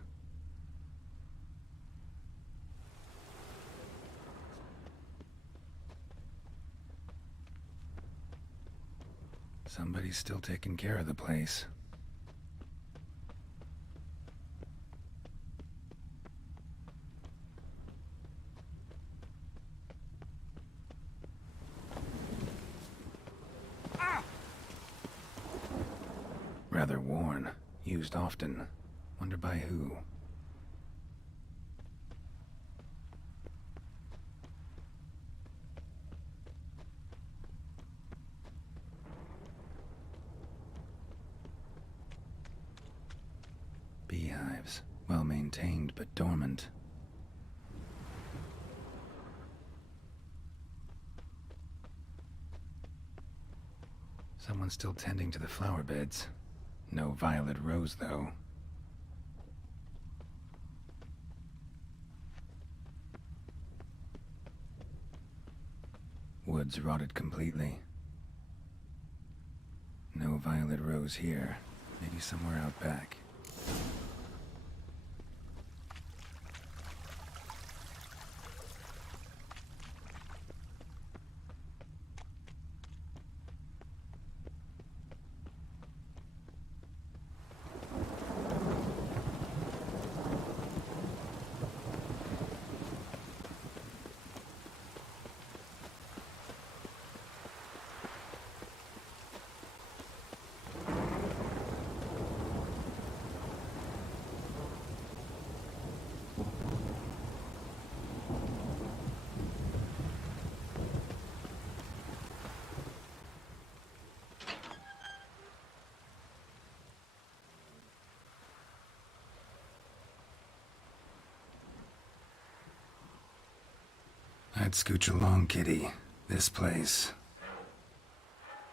Somebody's still taking care of the place. Rather worn. Used often. Wonder by who? Beehives. Well maintained, but dormant. Someone's still tending to the flower beds. No violet rose, though. Woods rotted completely. No violet rose here. Maybe somewhere out back. I'd scooch along, kitty. This place.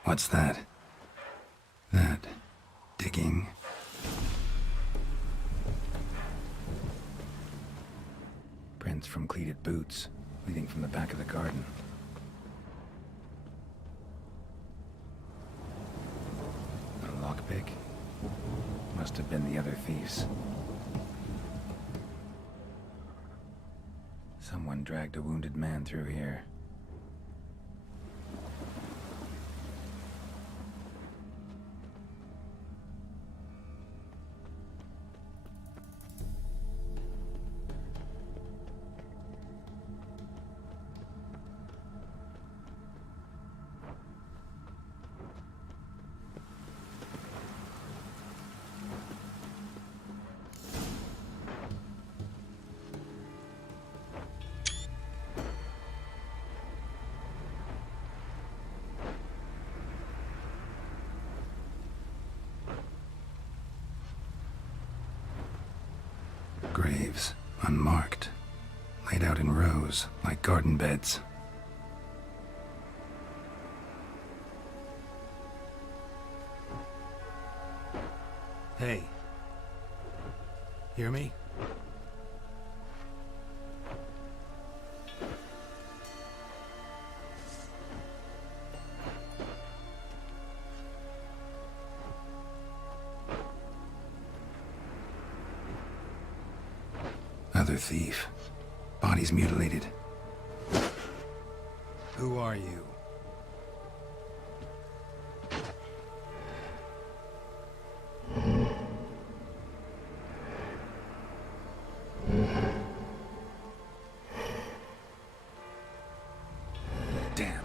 What's that? That. Digging. Prints from cleated boots, leading from the back of the garden. A lockpick? Must have been the other thieves. Someone dragged a wounded man through here. graves, unmarked, laid out in rows like garden beds. Hey. Hear me? Another thief. Bodies mutilated. Who are you? Damn.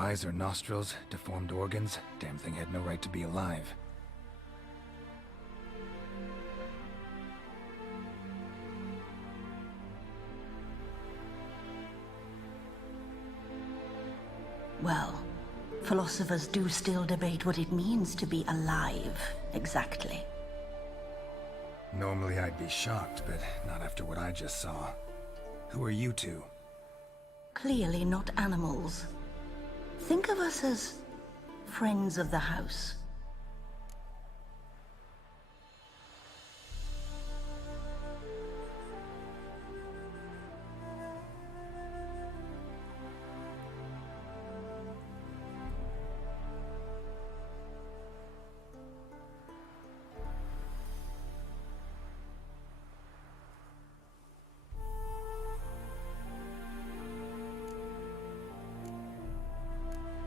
eyes or nostrils, deformed organs. Damn thing had no right to be alive. Well, philosophers do still debate what it means to be alive, exactly. Normally I'd be shocked, but not after what I just saw. Who are you two? Clearly not animals. Think of us as friends of the house.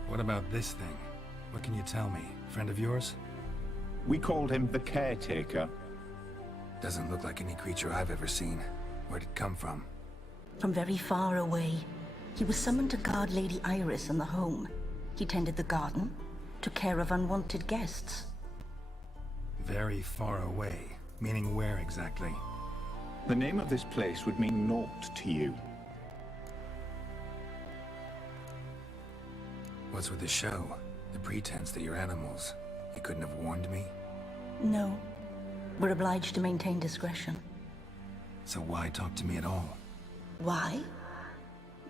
What about this thing? What can you tell me? Friend of yours? We called him the Caretaker. Doesn't look like any creature I've ever seen. Where'd it come from? From very far away. He was summoned to guard Lady Iris in the home. He tended the garden, took care of unwanted guests. Very far away. Meaning where exactly? The name of this place would mean naught to you. What's with the show? The pretense that you're animals. You couldn't have warned me? No. We're obliged to maintain discretion. So why talk to me at all? Why?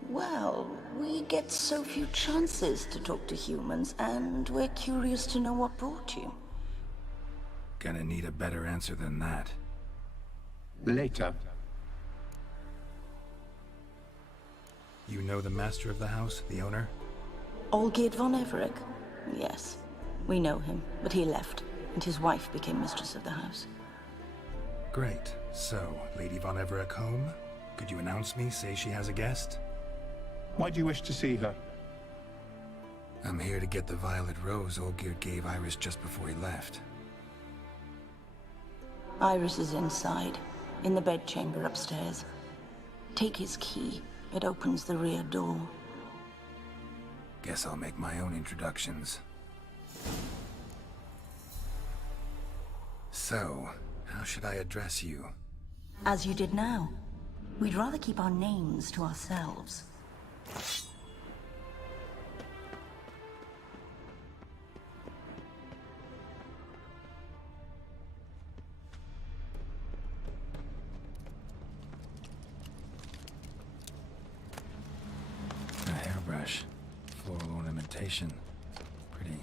Well, we get so few chances to talk to humans, and we're curious to know what brought you. Gonna need a better answer than that. Later. You know the master of the house, the owner? Olgierd von Everec? Yes. We know him, but he left, and his wife became mistress of the house. Great. So, Lady von Everec home? Could you announce me, say she has a guest? Why do you wish to see her? I'm here to get the violet rose Olgierd gave Iris just before he left. Iris is inside, in the bedchamber upstairs. Take his key. It opens the rear door. Guess I'll make my own introductions. So, how should I address you? As you did now. We'd rather keep our names to ourselves. A hairbrush. Floral ornamentation. Pretty.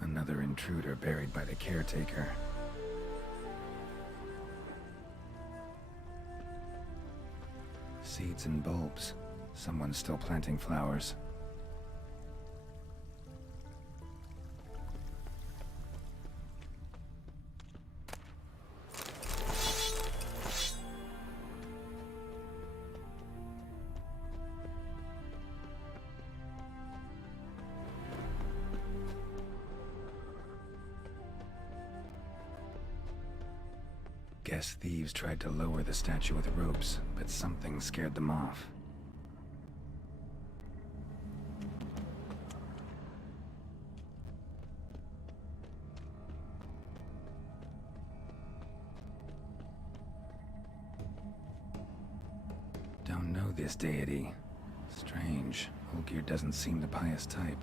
Another intruder buried by the caretaker. Seeds and bulbs. Someone's still planting flowers. Guess thieves tried to lower the statue with ropes, but something scared them off. Don't know this deity. Strange. Olgierd doesn't seem the pious type.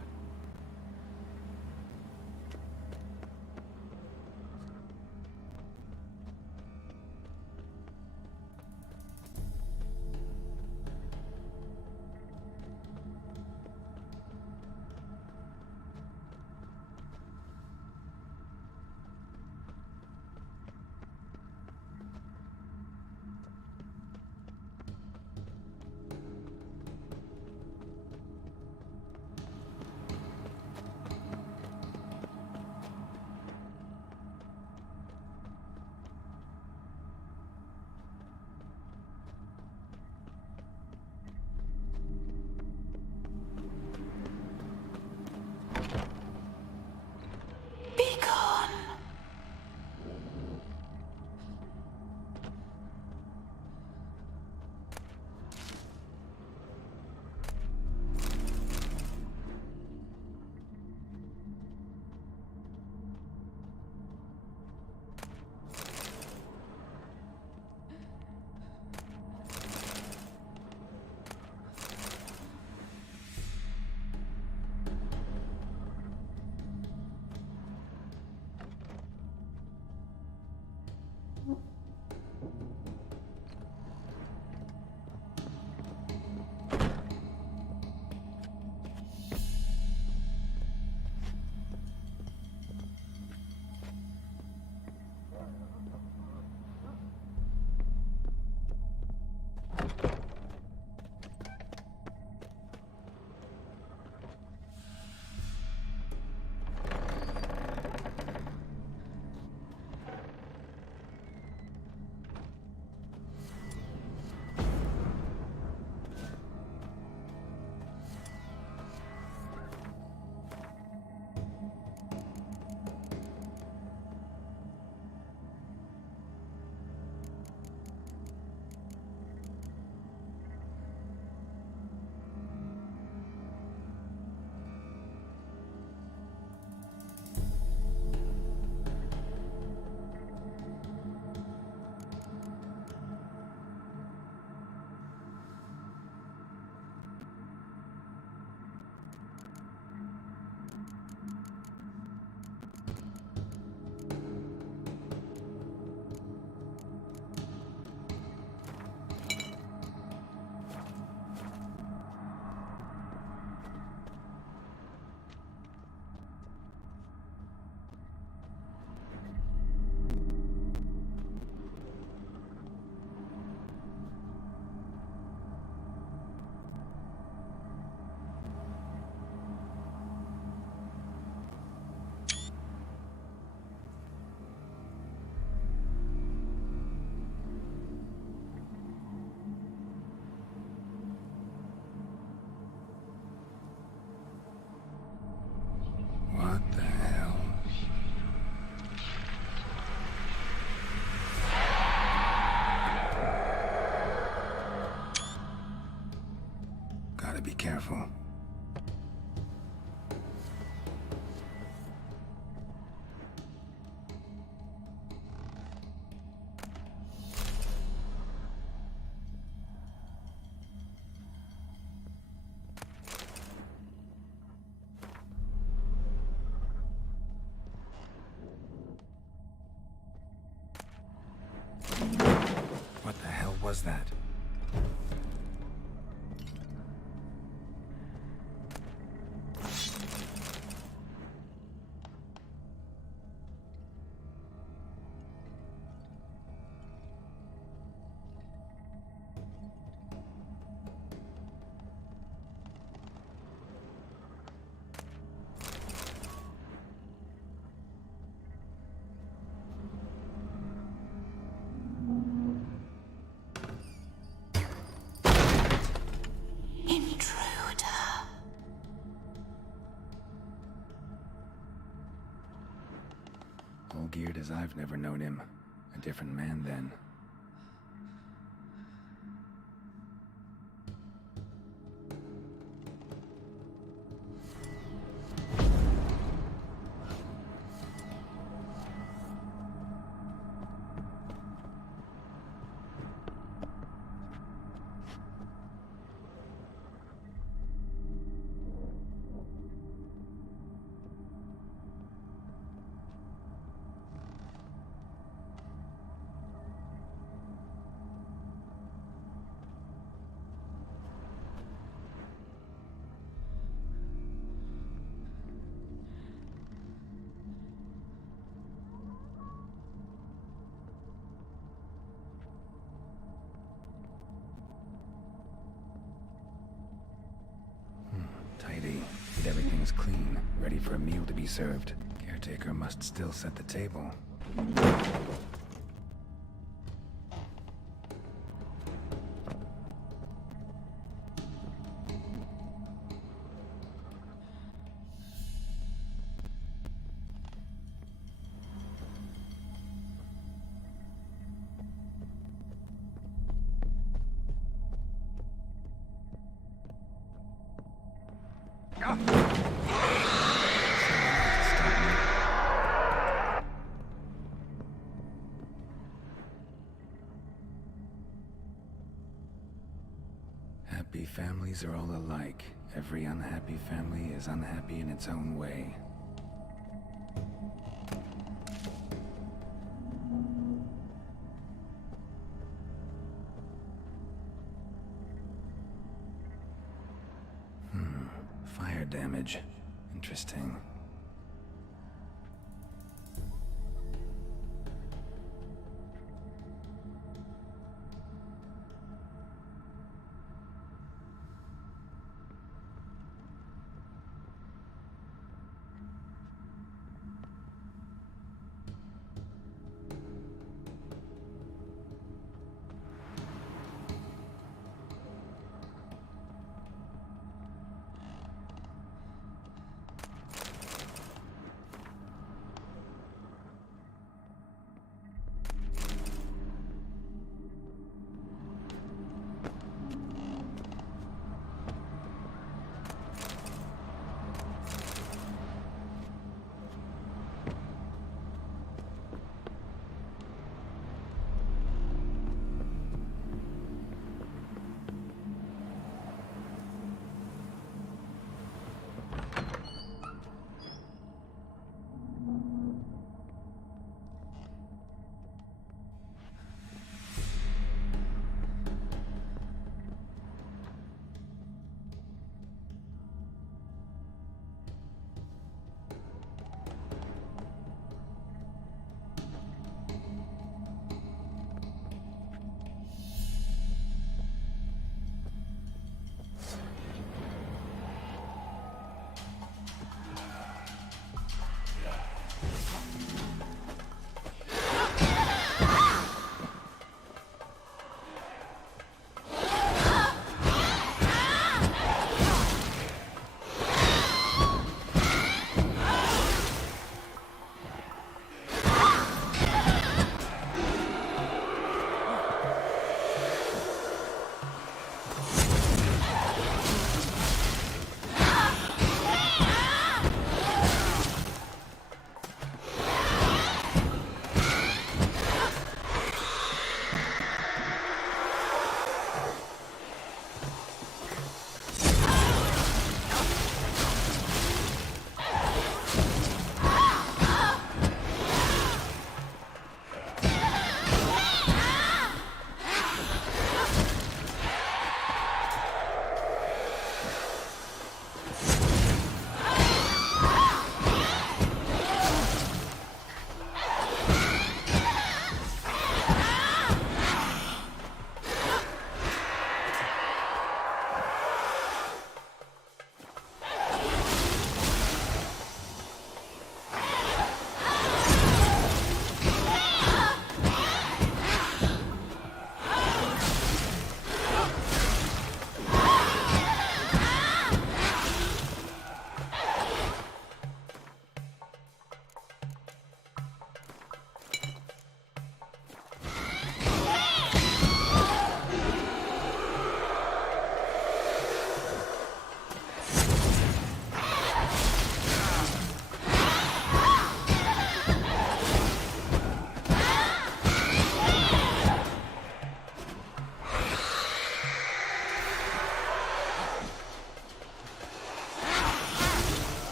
careful. What the hell was that? All geared as I've never known him. A different man then. Tidy. But everything's clean, ready for a meal to be served. Caretaker must still set the table. Happy families are all alike. Every unhappy family is unhappy in its own way. Fire damage. Interesting.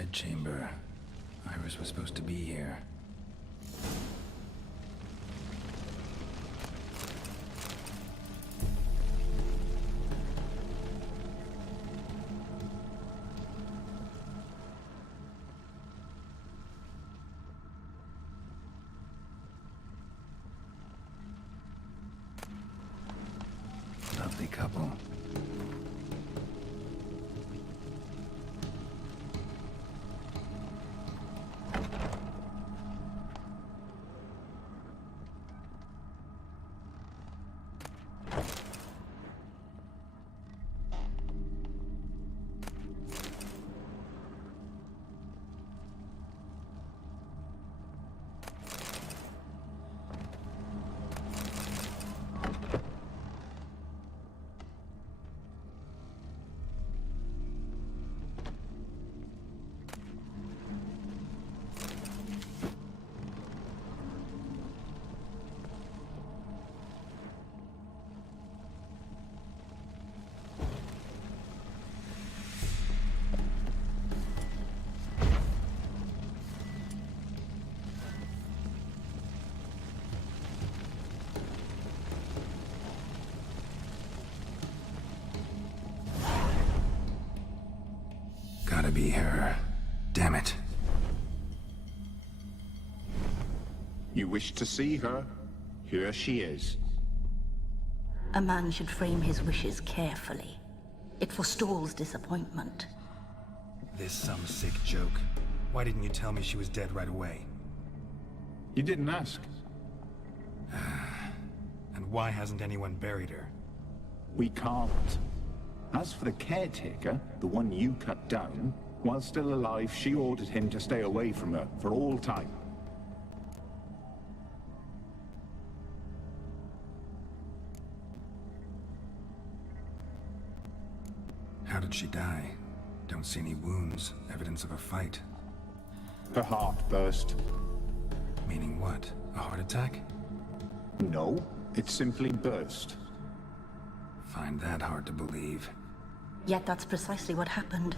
bedchamber. Iris was supposed to be here. Lovely couple. Gotta be her. Damn it. You wish to see her? Here she is. A man should frame his wishes carefully. It forestalls disappointment. This some sick joke. Why didn't you tell me she was dead right away? You didn't ask. And why hasn't anyone buried her? We can't. As for the caretaker, the one you cut down, while still alive, she ordered him to stay away from her for all time. How did she die? Don't see any wounds, evidence of a fight. Her heart burst. Meaning what? A heart attack? No, it simply burst. Find that hard to believe. Yet that's precisely what happened.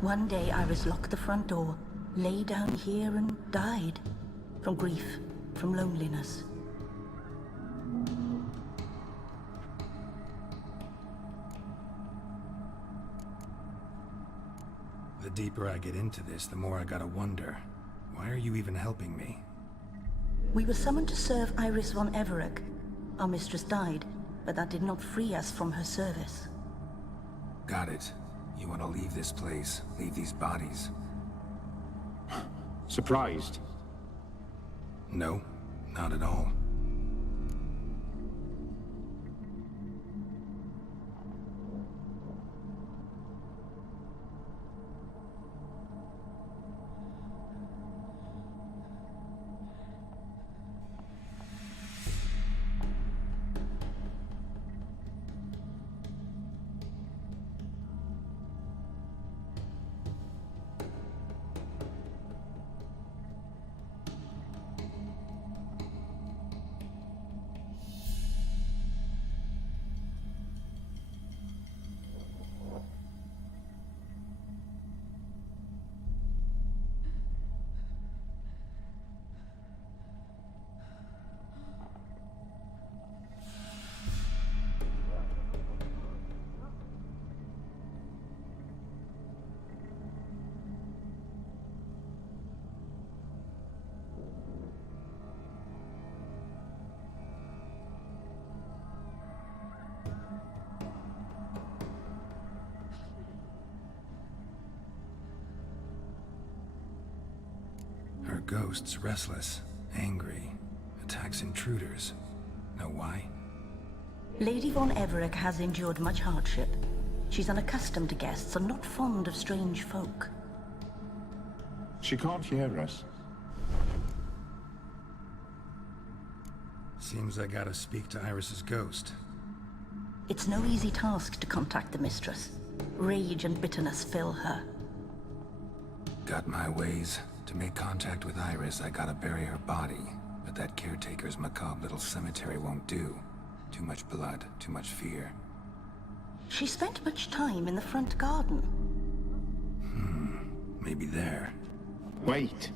One day Iris locked the front door, lay down here and died. From grief, from loneliness. The deeper I get into this, the more I gotta wonder. Why are you even helping me? We were summoned to serve Iris von Everec. Our mistress died, but that did not free us from her service. Got it. You want to leave this place, leave these bodies. Surprised? No, not at all. Her ghost's restless, angry, attacks intruders. Know why? Lady von Everec has endured much hardship. She's unaccustomed to guests and not fond of strange folk. She can't hear us. Seems I gotta speak to Iris's ghost. It's no easy task to contact the mistress. Rage and bitterness fill her. Got my ways. To make contact with Iris, I gotta bury her body. But that caretaker's macabre little cemetery won't do. Too much blood, too much fear. She spent much time in the front garden. Maybe there. Wait.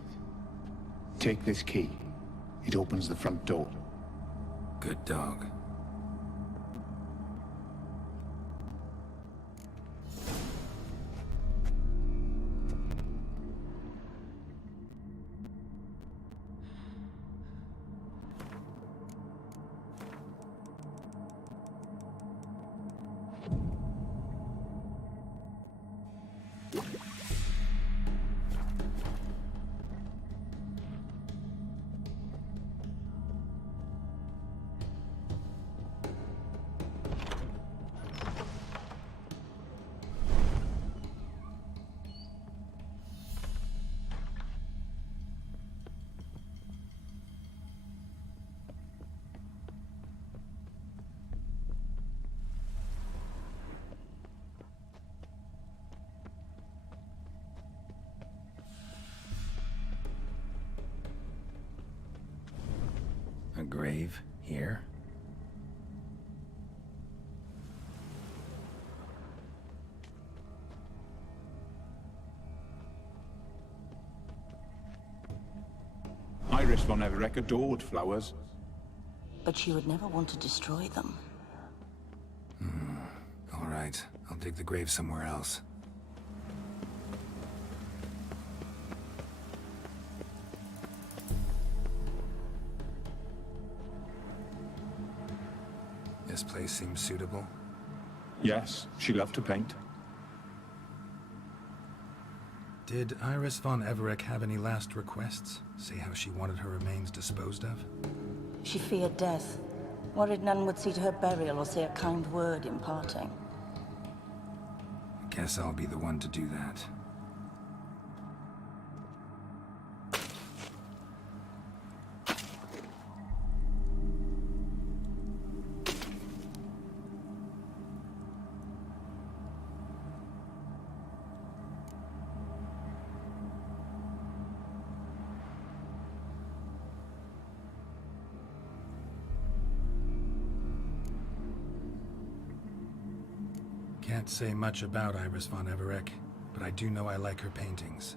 Take this key. It opens the front door. Good dog. A grave here? Iris von Everec adored flowers. But she would never want to destroy them. All right, I'll dig the grave somewhere else. This place seems suitable. Yes, she loved to paint. Did Iris von Everec have any last requests? Say how she wanted her remains disposed of? She feared death, worried none would see to her burial or say a kind word in parting. Guess I'll be the one to do that. Can't say much about Iris von Everec, but I do know I like her paintings.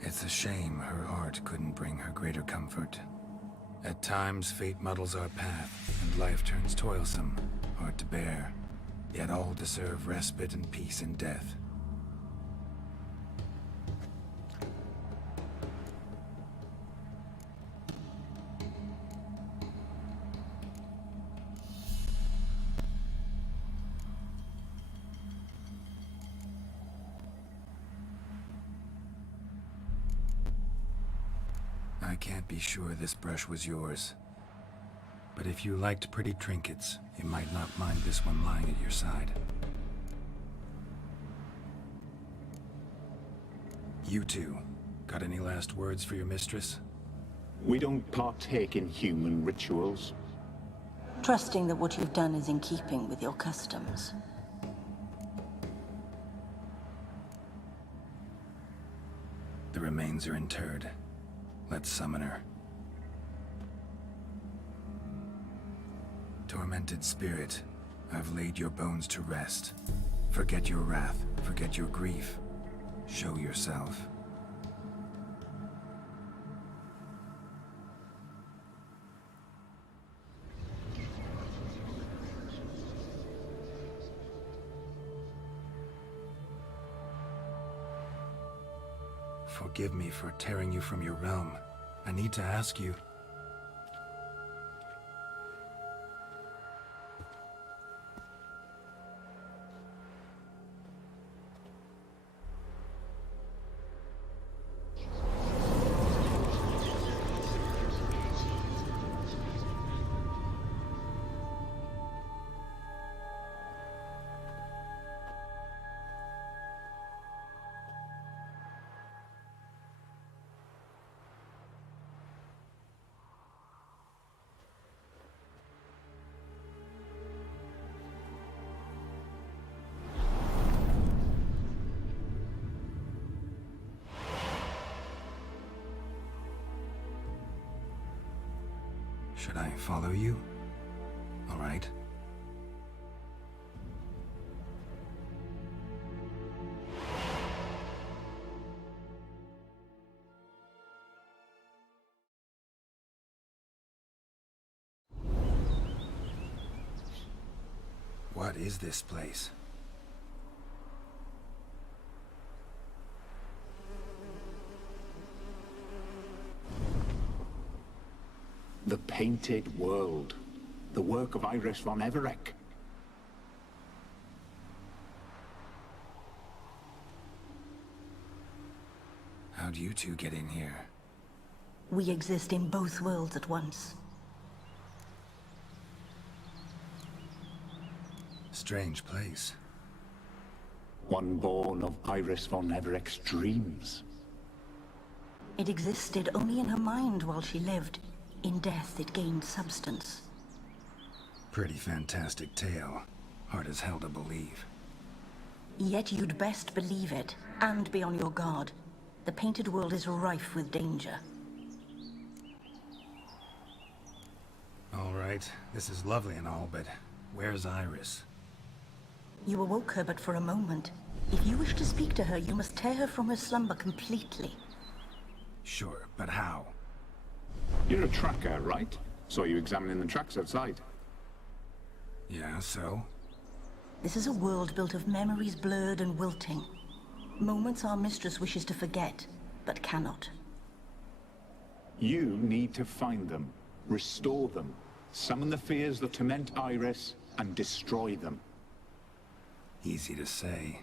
It's a shame her art couldn't bring her greater comfort. At times, fate muddles our path, and life turns toilsome, hard to bear. Yet all deserve respite and peace in death. I can't be sure this brush was yours. But if you liked pretty trinkets, you might not mind this one lying at your side. You two, got any last words for your mistress? We don't partake in human rituals. Trusting that what you've done is in keeping with your customs. The remains are interred. Let's summon her. Tormented spirit, I've laid your bones to rest. Forget your wrath, forget your grief. Show yourself. Forgive me for tearing you from your realm. I need to ask you. Should I follow you? All right. What is this place? The Painted World. The work of Iris von Everec. How'd you two get in here? We exist in both worlds at once. Strange place. One born of Iris von Everec's dreams. It existed only in her mind while she lived. In death, it gained substance. Pretty fantastic tale. Hard as hell to believe. Yet you'd best believe it, and be on your guard. The Painted World is rife with danger. All right, this is lovely and all, but where's Iris? You awoke her but for a moment. If you wish to speak to her, you must tear her from her slumber completely. Sure, but how? You're a tracker, right? Saw you examining the tracks outside. Yeah, so? This is a world built of memories blurred and wilting. Moments our mistress wishes to forget, but cannot. You need to find them, restore them, summon the fears that torment Iris, and destroy them. Easy to say.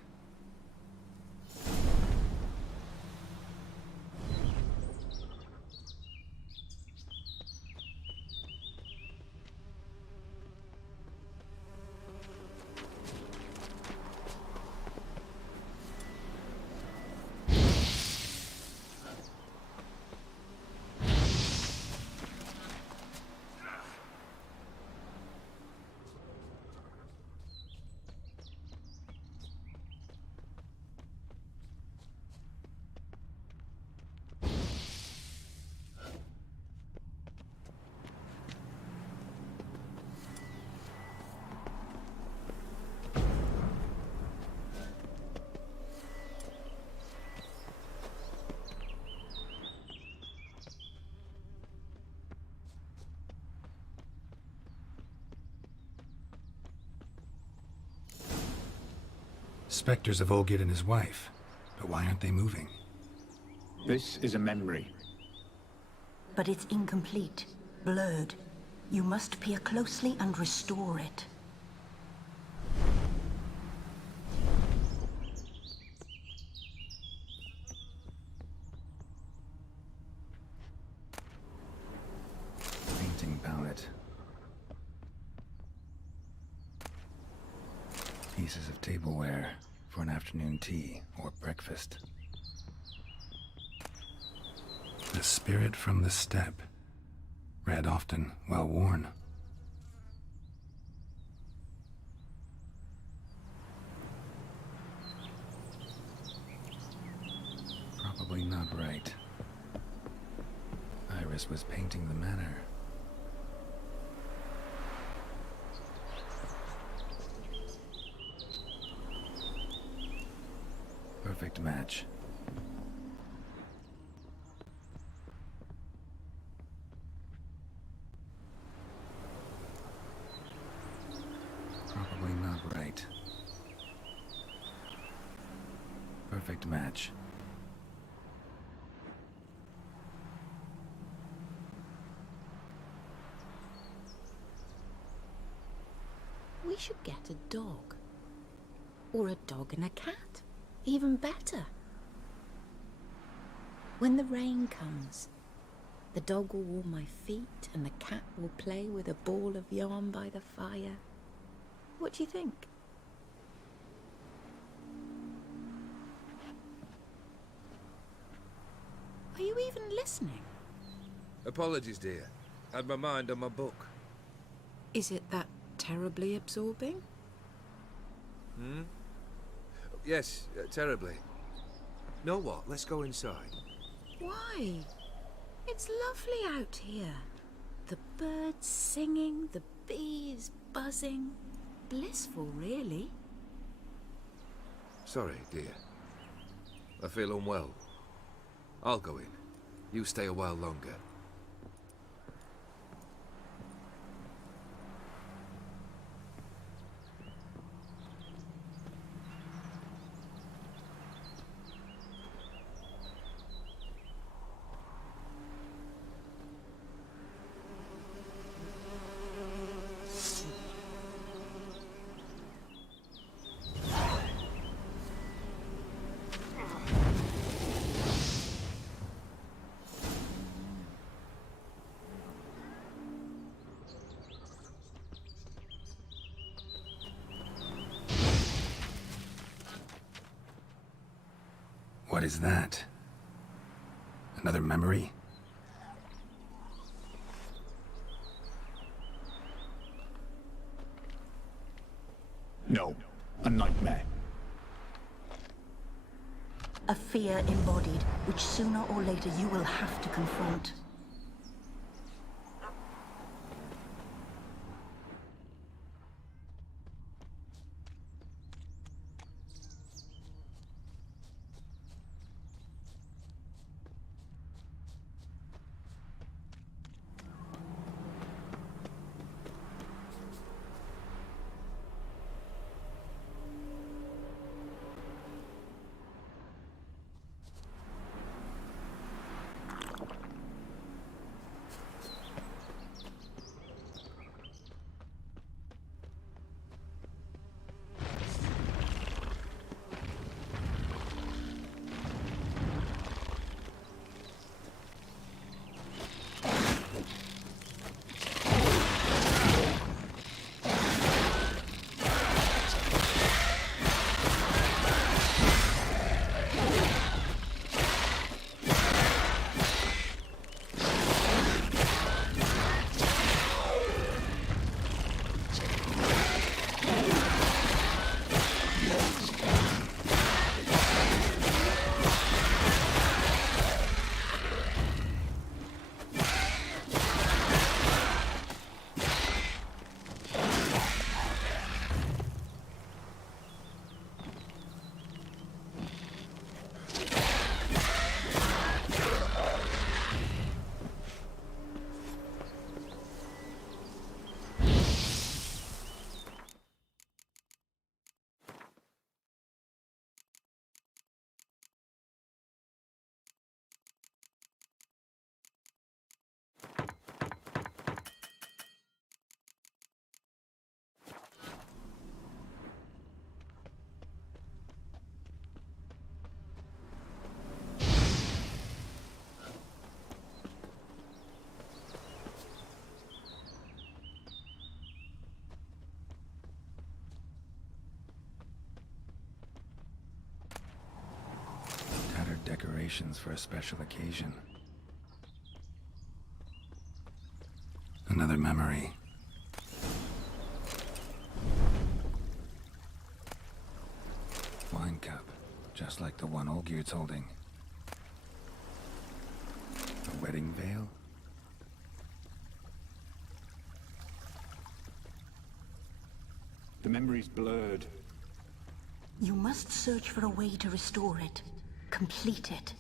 Spectres of Olgid and his wife. But why aren't they moving? This is a memory. But it's incomplete, blurred. You must peer closely and restore it. Painting palette. Pieces of tableware for an afternoon tea or breakfast. The Spirit from the Steppe. Read often, well worn. Probably not right. Iris was painting the manor. Perfect match. Probably not right. Perfect match. We should get a dog. Or a dog and a cat. Even better. When the rain comes, the dog will warm my feet and the cat will play with a ball of yarn by the fire. What do you think? Are you even listening? Apologies, dear. Had my mind on my book. Is it that terribly absorbing? Hmm? Yes, terribly. Know what? Let's go inside. Why? It's lovely out here. The birds singing, the bees buzzing. Blissful, really. Sorry, dear. I feel unwell. I'll go in. You stay a while longer. What is that? Another memory? No, a nightmare. A fear embodied, which sooner or later you will have to confront. Decorations for a special occasion. Another memory. Wine cup, just like the one Olgier's holding. A wedding veil? The memory's blurred. You must search for a way to restore it. Complete it.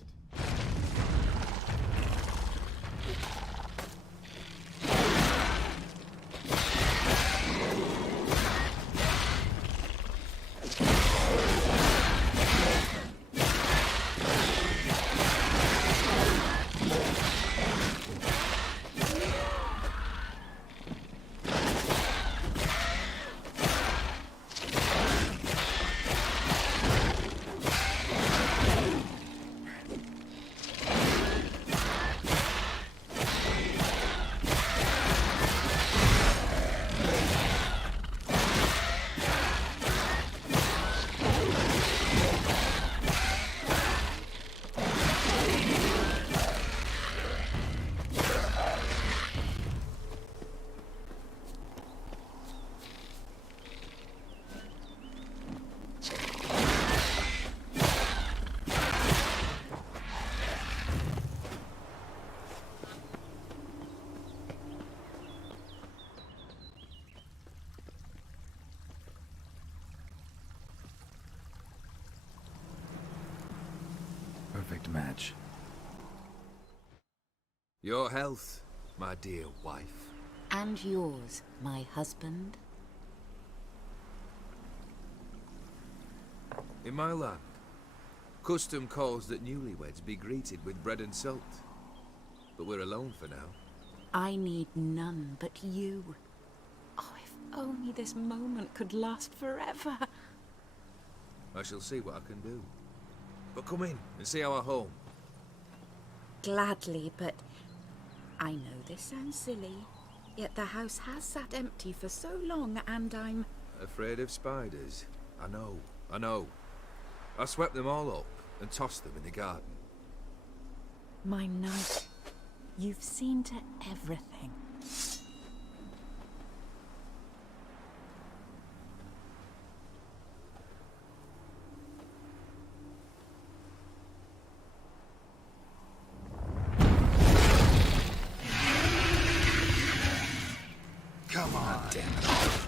Perfect match. Your health, my dear wife. And yours, my husband. In my land, custom calls that newlyweds be greeted with bread and salt. But we're alone for now. I need none but you. Oh, if only this moment could last forever. I shall see what I can do. But come in and see our home. Gladly, but I know this sounds silly, yet the house has sat empty for so long and I'm... Afraid of spiders? I know. I swept them all up and tossed them in the garden. My knight, you've seen to everything. Come on, damn it.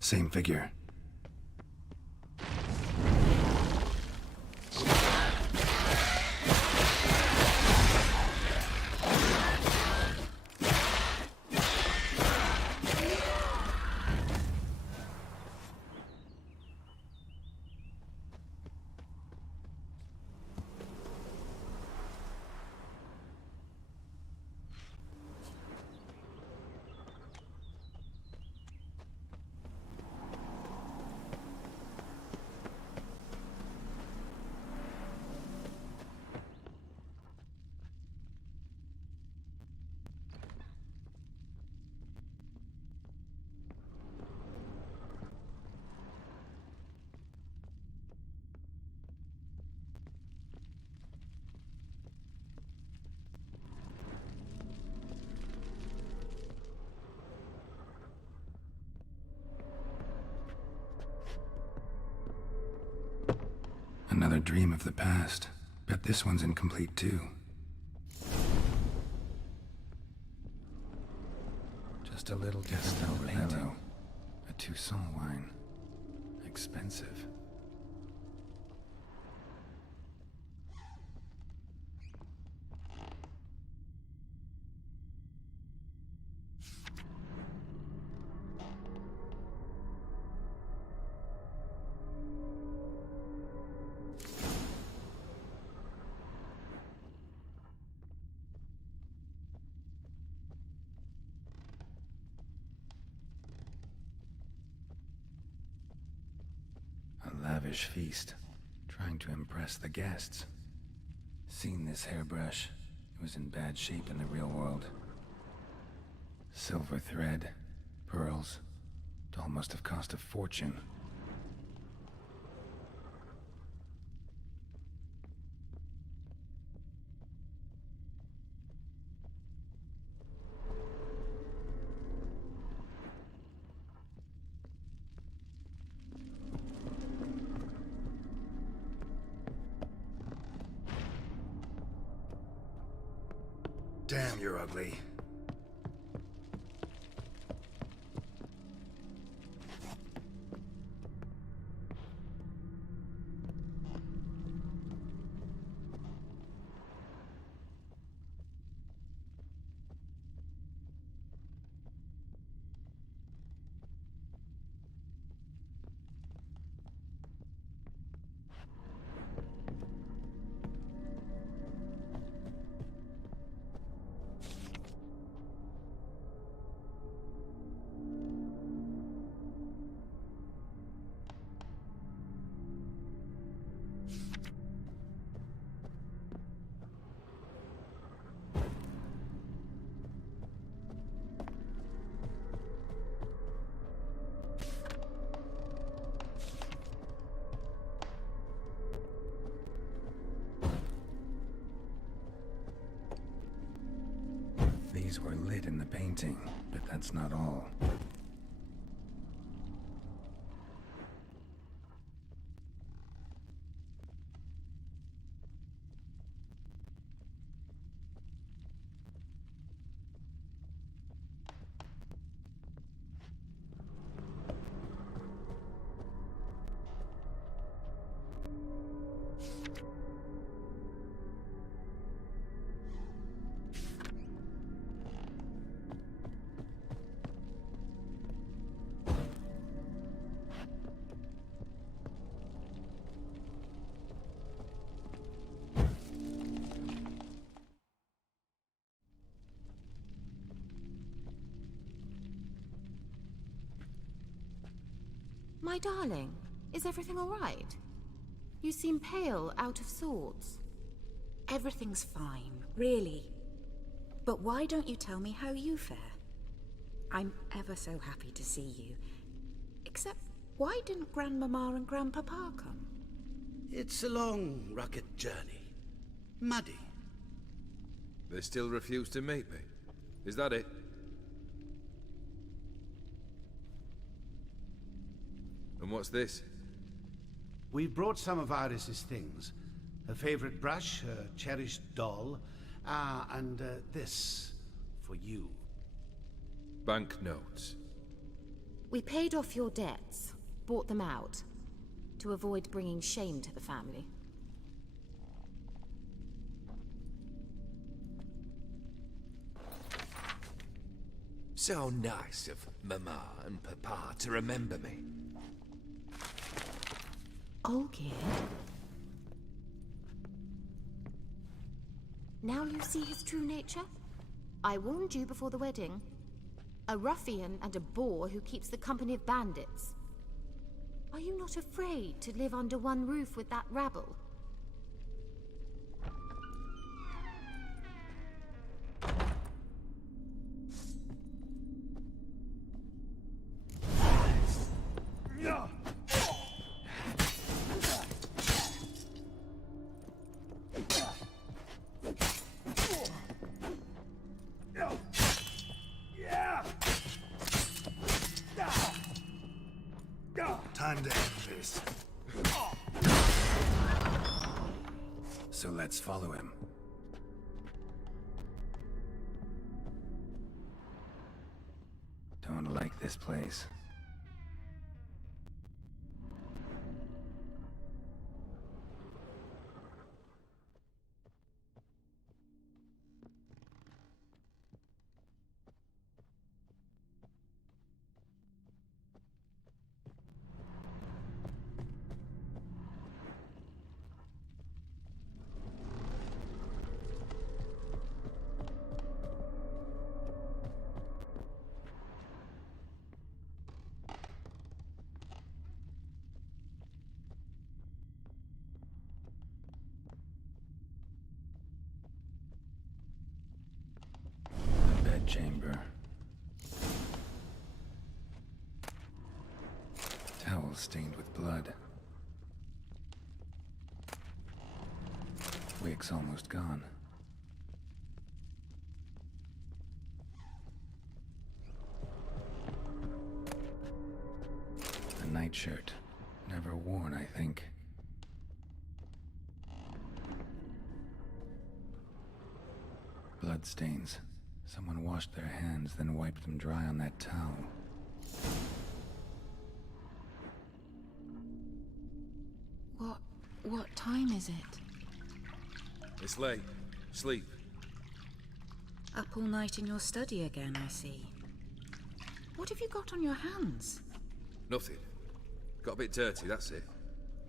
Same figure. Another dream of the past. Bet this one's incomplete too. Just a little Gastel painting. A Toussaint wine. Expensive. Lavish feast, trying to impress the guests. Seen this hairbrush. It was in bad shape in the real world. Silver thread, pearls. Doll must have cost a fortune. Damn, you're ugly. These were lit in the painting, but that's not all. My darling, is everything all right? You seem pale, out of sorts. Everything's fine, really. But why don't you tell me how you fare? I'm ever so happy to see you. Except, why didn't Grandmama and Grandpapa come? It's a long, rugged journey. Muddy. They still refuse to meet me. Is that it? And what's this? We've brought some of Iris's things. Her favorite brush, her cherished doll, and this for you. Banknotes. We paid off your debts, bought them out, to avoid bringing shame to the family. So nice of Mama and Papa to remember me. Olgierd? Now you see his true nature? I warned you before the wedding. A ruffian and a boor who keeps the company of bandits. Are you not afraid to live under one roof with that rabble? Time to end this. So let's follow him. Don't like this place. Chamber. Towel stained with blood. Wick's almost gone. A nightshirt. Never worn, I think. Bloodstains. Someone washed their hands, then wiped them dry on that towel. What time is it? It's late. Sleep. Up all night in your study again, I see. What have you got on your hands? Nothing. Got a bit dirty, that's it.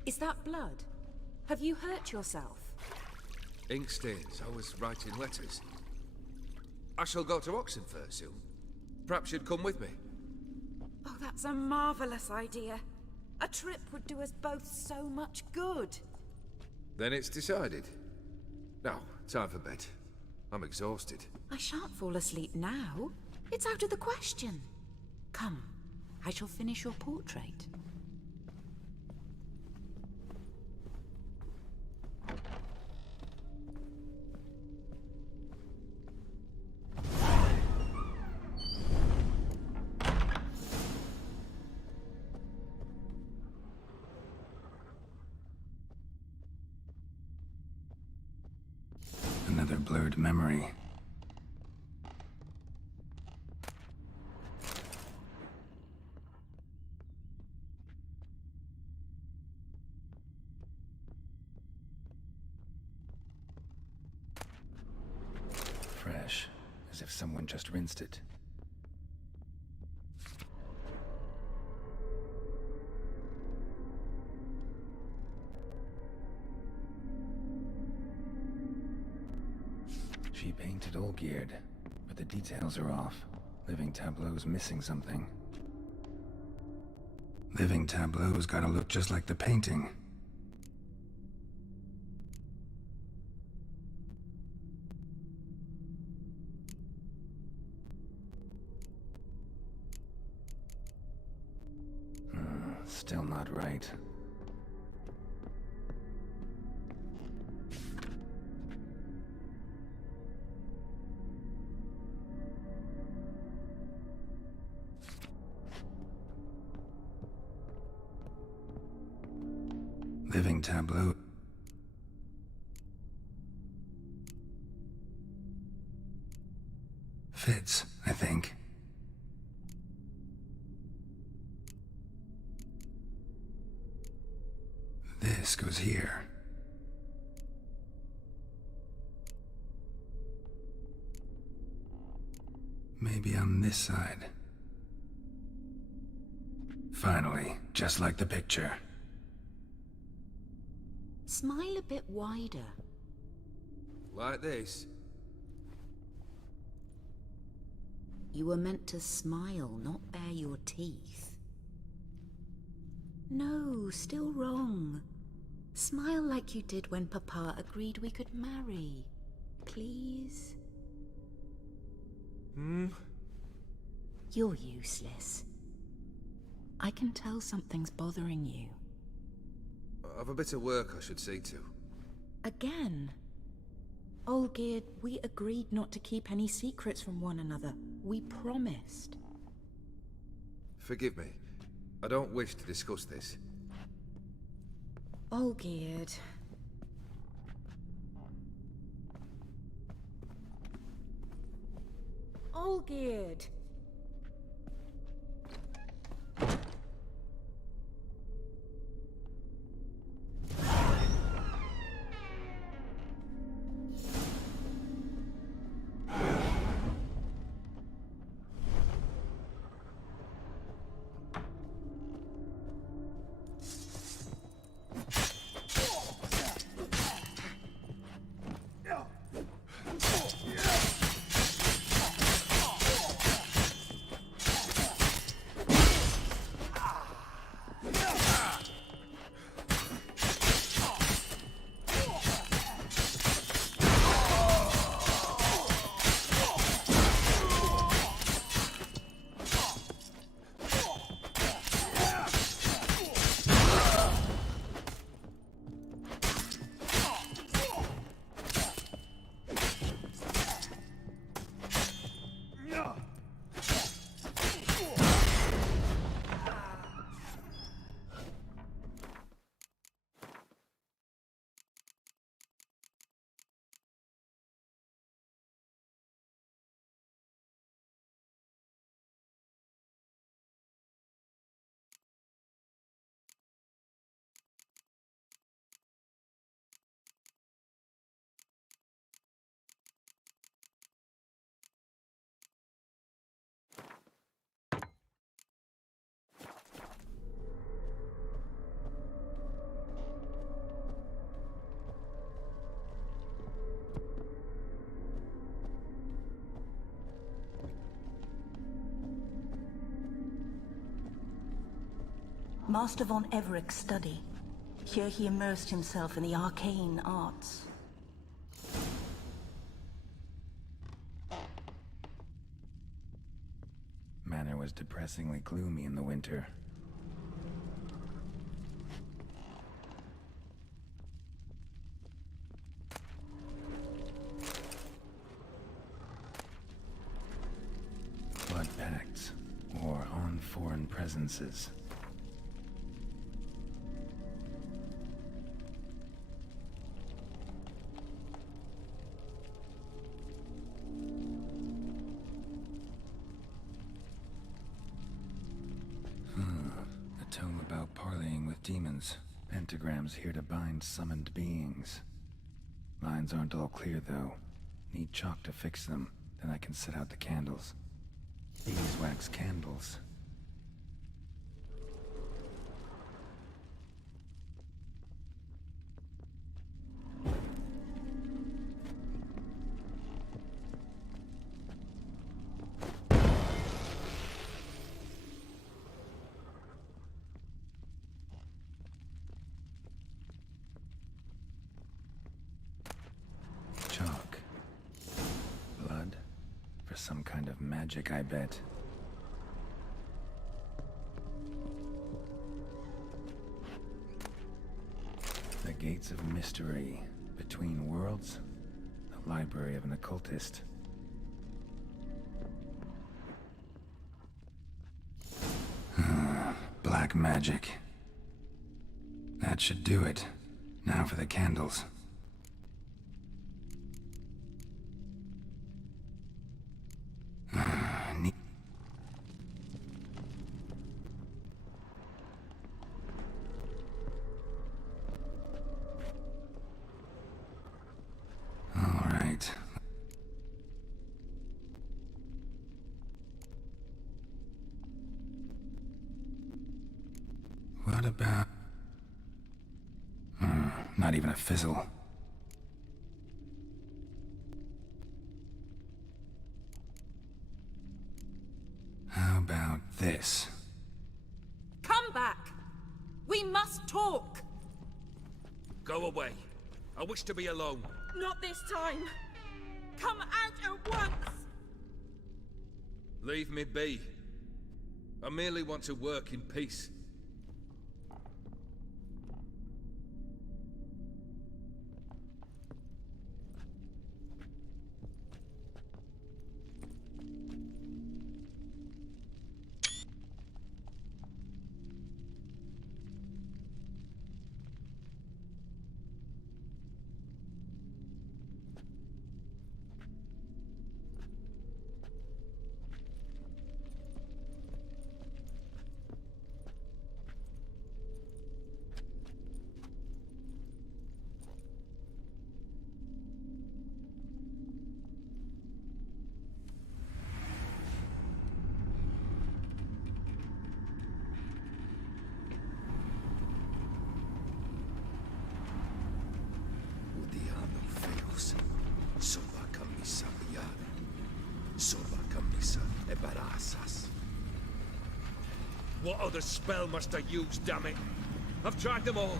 Is that blood? Have you hurt yourself? Ink stains. I was writing letters. I shall go to Oxenfurt soon. Perhaps you'd come with me. Oh, that's a marvelous idea. A trip would do us both so much good. Then it's decided. Now, time for bed. I'm exhausted. I shan't fall asleep now. It's out of the question. Come, I shall finish your portrait. Another blurred memory. Fresh, as if someone just rinsed it. She painted Olgierd, but the details are off. Living Tableau's missing something. Living tableau's gotta look just like the painting. Still not right. Living tableau. Fits, I think. This goes here. Maybe on this side. Finally, just like the picture. Smile a bit wider. Like this? You were meant to smile, not bare your teeth. No, still wrong. Smile like you did when Papa agreed we could marry. Please? You're useless. I can tell something's bothering you. I've a bit of work I should see to. Again? Olgierd, we agreed not to keep any secrets from one another. We promised. Forgive me. I don't wish to discuss this. Olgierd. Olgierd! Master von Everek's study. Here he immersed himself in the arcane arts. Manor was depressingly gloomy in the winter. Blood pacts, or on foreign presences. A tome about parleying with demons. Pentagrams here to bind summoned beings. Lines aren't all clear, though. Need chalk to fix them, then I can set out the candles. Beeswax candles. For some kind of magic, I bet. The Gates of Mystery. Between Worlds. The Library of an Occultist. Black magic. That should do it. Now for the candles. All right. What about... not even a fizzle. How about this? Come back! We must talk! Go away. I wish to be alone. Not this time! Come out at once! Leave me be. I merely want to work in peace. What other spell must I use, damn it? I've tried them all.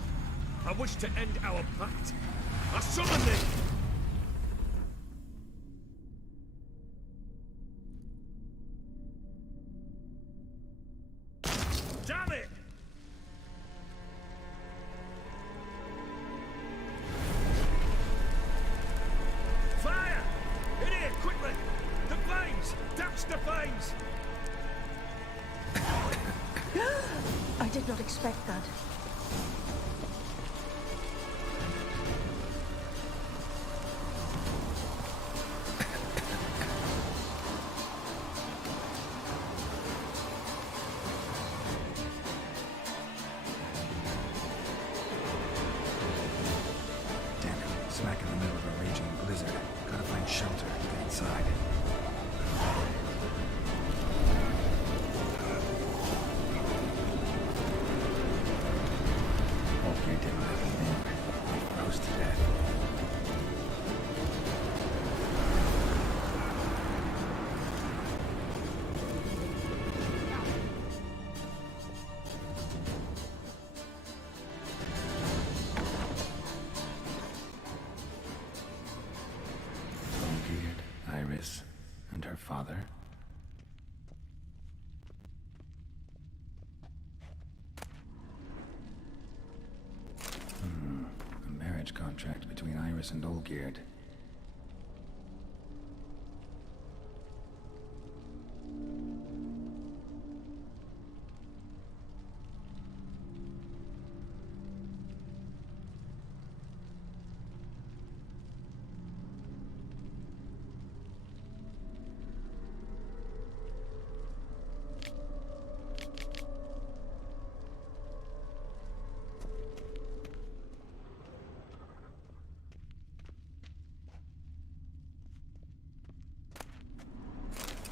I wish to end our pact. I summon thee! Damn it! Fire! In here, quickly! The flames! Douse the flames! I did not expect that. Damn it, smack in the middle of a raging blizzard. Gotta find shelter to get inside. You didn't let him in. He froze to death. Olgierd, Iris, and her father. Contract between Iris and Olgierd.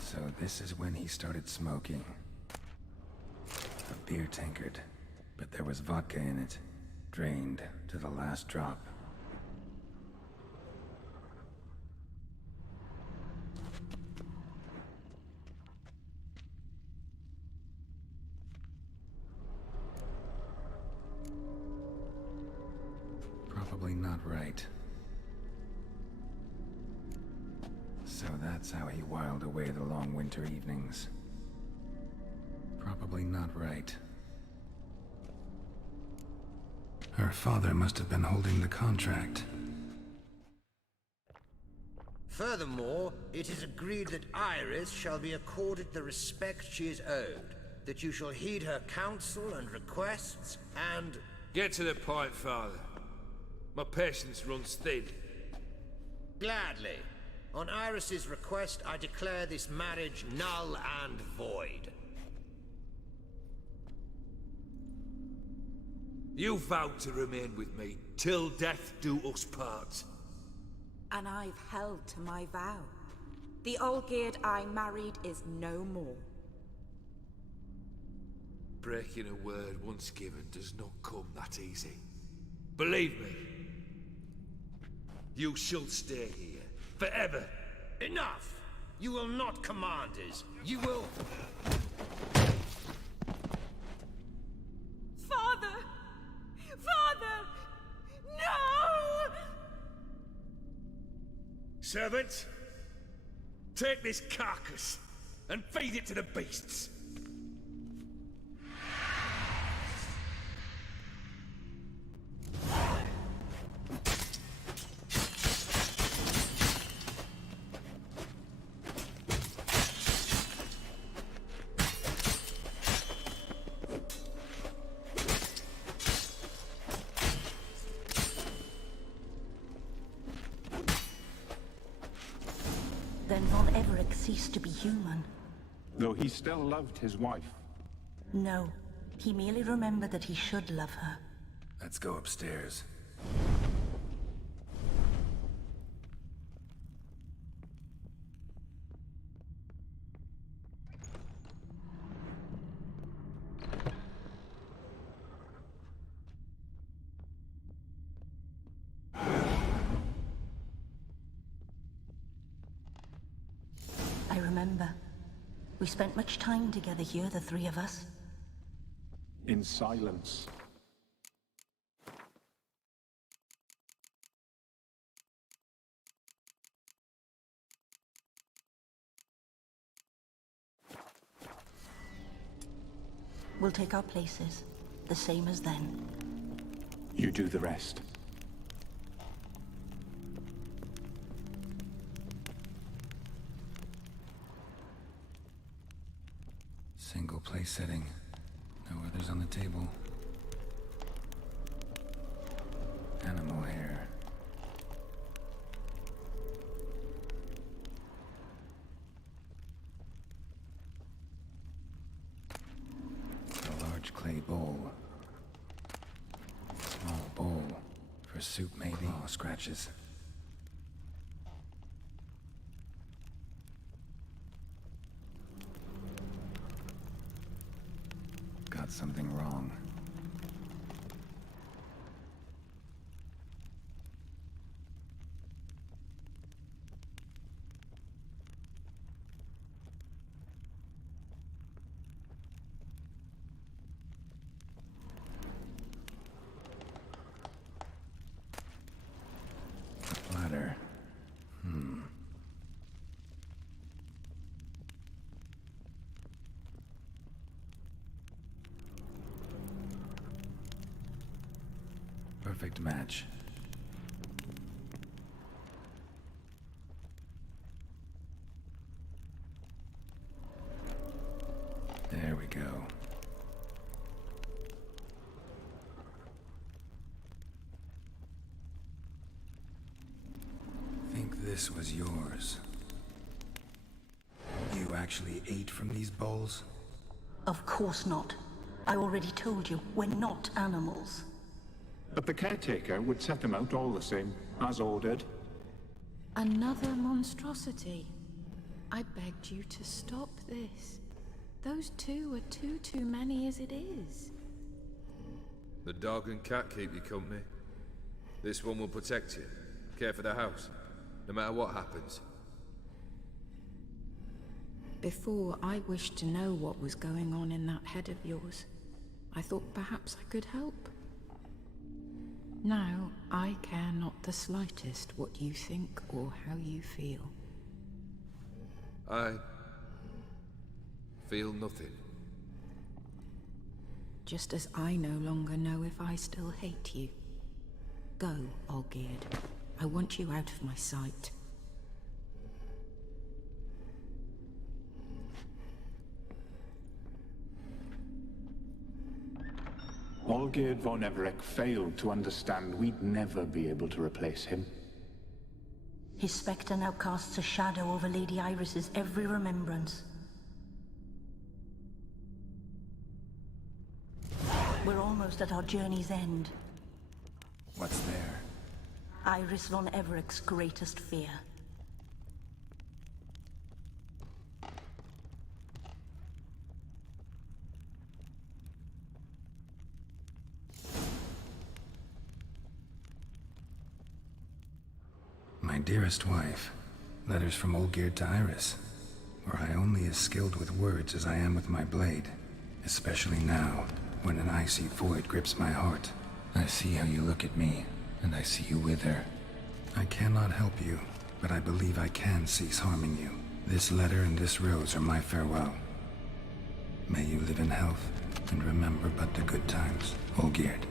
So this is when he started smoking. A beer tankard, but there was vodka in it, drained to the last drop. Probably not right. So that that's how he whiled away the long winter evenings. Probably not right. Her father must have been holding the contract. Furthermore, it is agreed that Iris shall be accorded the respect she is owed, that you shall heed her counsel and requests, and... Get to the point, Father. My patience runs thin. Gladly. On Iris's request, I declare this marriage null and void. You vowed to remain with me, till death do us part. And I've held to my vow. The Olgierd I married is no more. Breaking a word once given does not come that easy. Believe me. You shall stay here, forever. Enough! You will not command us. You will... Father! Father! No! Servant, take this carcass and feed it to the beasts. Then Von Everec ceased to be human. Though he still loved his wife. No, he merely remembered that he should love her. Let's go upstairs. I remember. We spent much time together here, the three of us. In silence. We'll take our places, the same as then. You do the rest. Single place setting. No others on the table. Animal hair. A large clay bowl. Small bowl. For soup, maybe. Claw scratches. Got something wrong. A platter. Perfect match. There we go. Think this was yours. You actually ate from these bowls? Of course not. I already told you, we're not animals. But the caretaker would set them out all the same, as ordered. Another monstrosity. I begged you to stop this. Those two are too many as it is. The dog and cat keep you company. This one will protect you, care for the house, no matter what happens. Before, I wished to know what was going on in that head of yours. I thought perhaps I could help. Now, I care not the slightest what you think or how you feel. I feel nothing. Just as I no longer know if I still hate you. Go, Olgierd. I want you out of my sight. Olgierd von Everec failed to understand we'd never be able to replace him. His spectre now casts a shadow over Lady Iris's every remembrance. We're almost at our journey's end. What's there? Iris von Everec's greatest fear. My dearest wife, letters from Olgierd to Iris. Were I only as skilled with words as I am with my blade, especially now, when an icy void grips my heart. I see how you look at me, and I see you with her. I cannot help you, but I believe I can cease harming you. This letter and this rose are my farewell. May you live in health, and remember but the good times, Olgierd.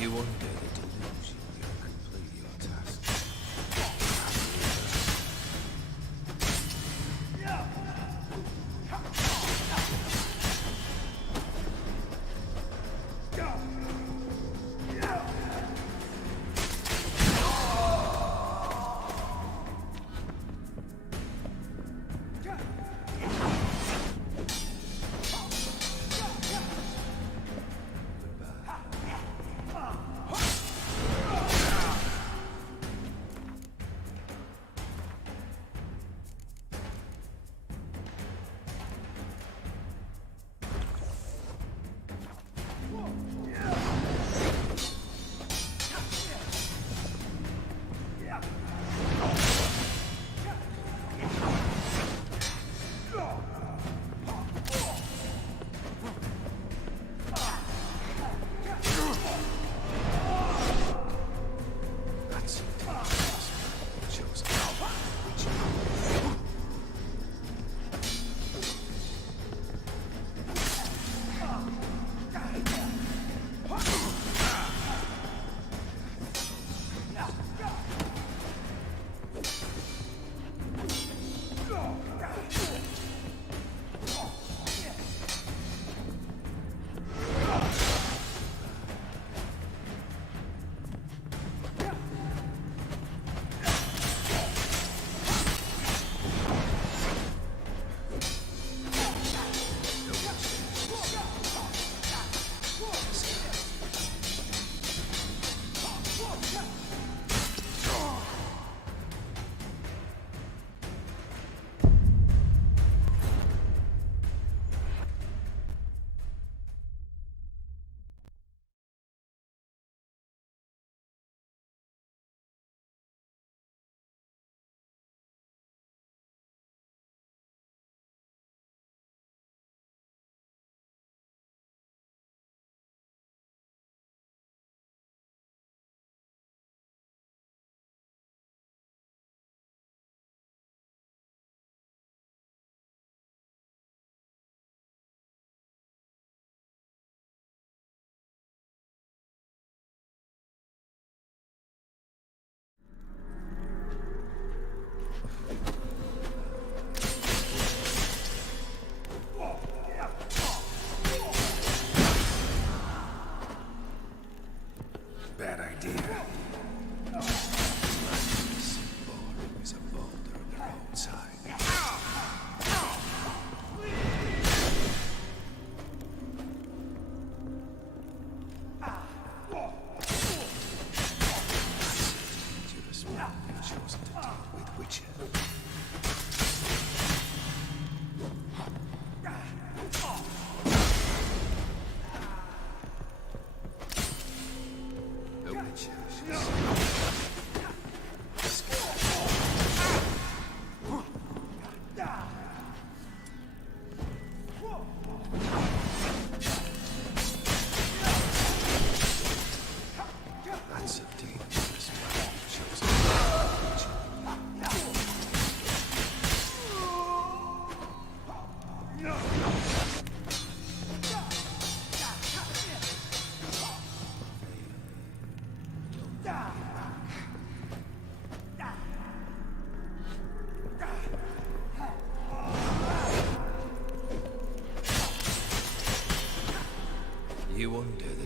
You wonder the delusion will complete your task. Goodbye.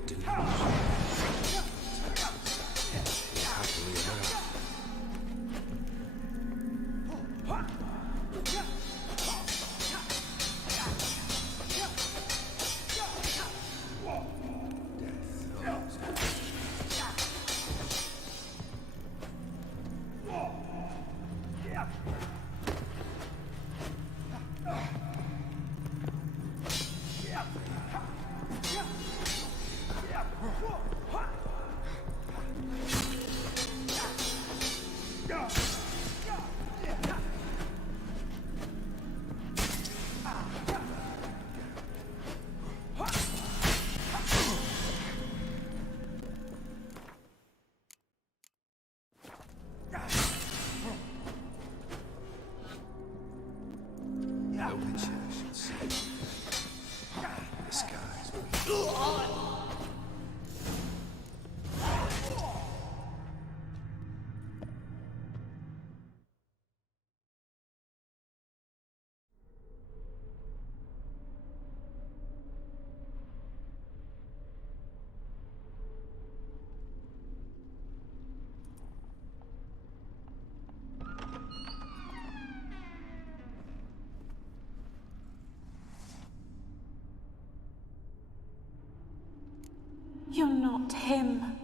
delusion. Happily enough. The Witcher should see the skies. You're not him.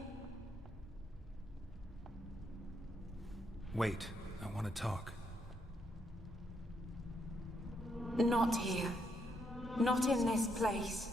Wait, I want to talk. Not here. Not in this place.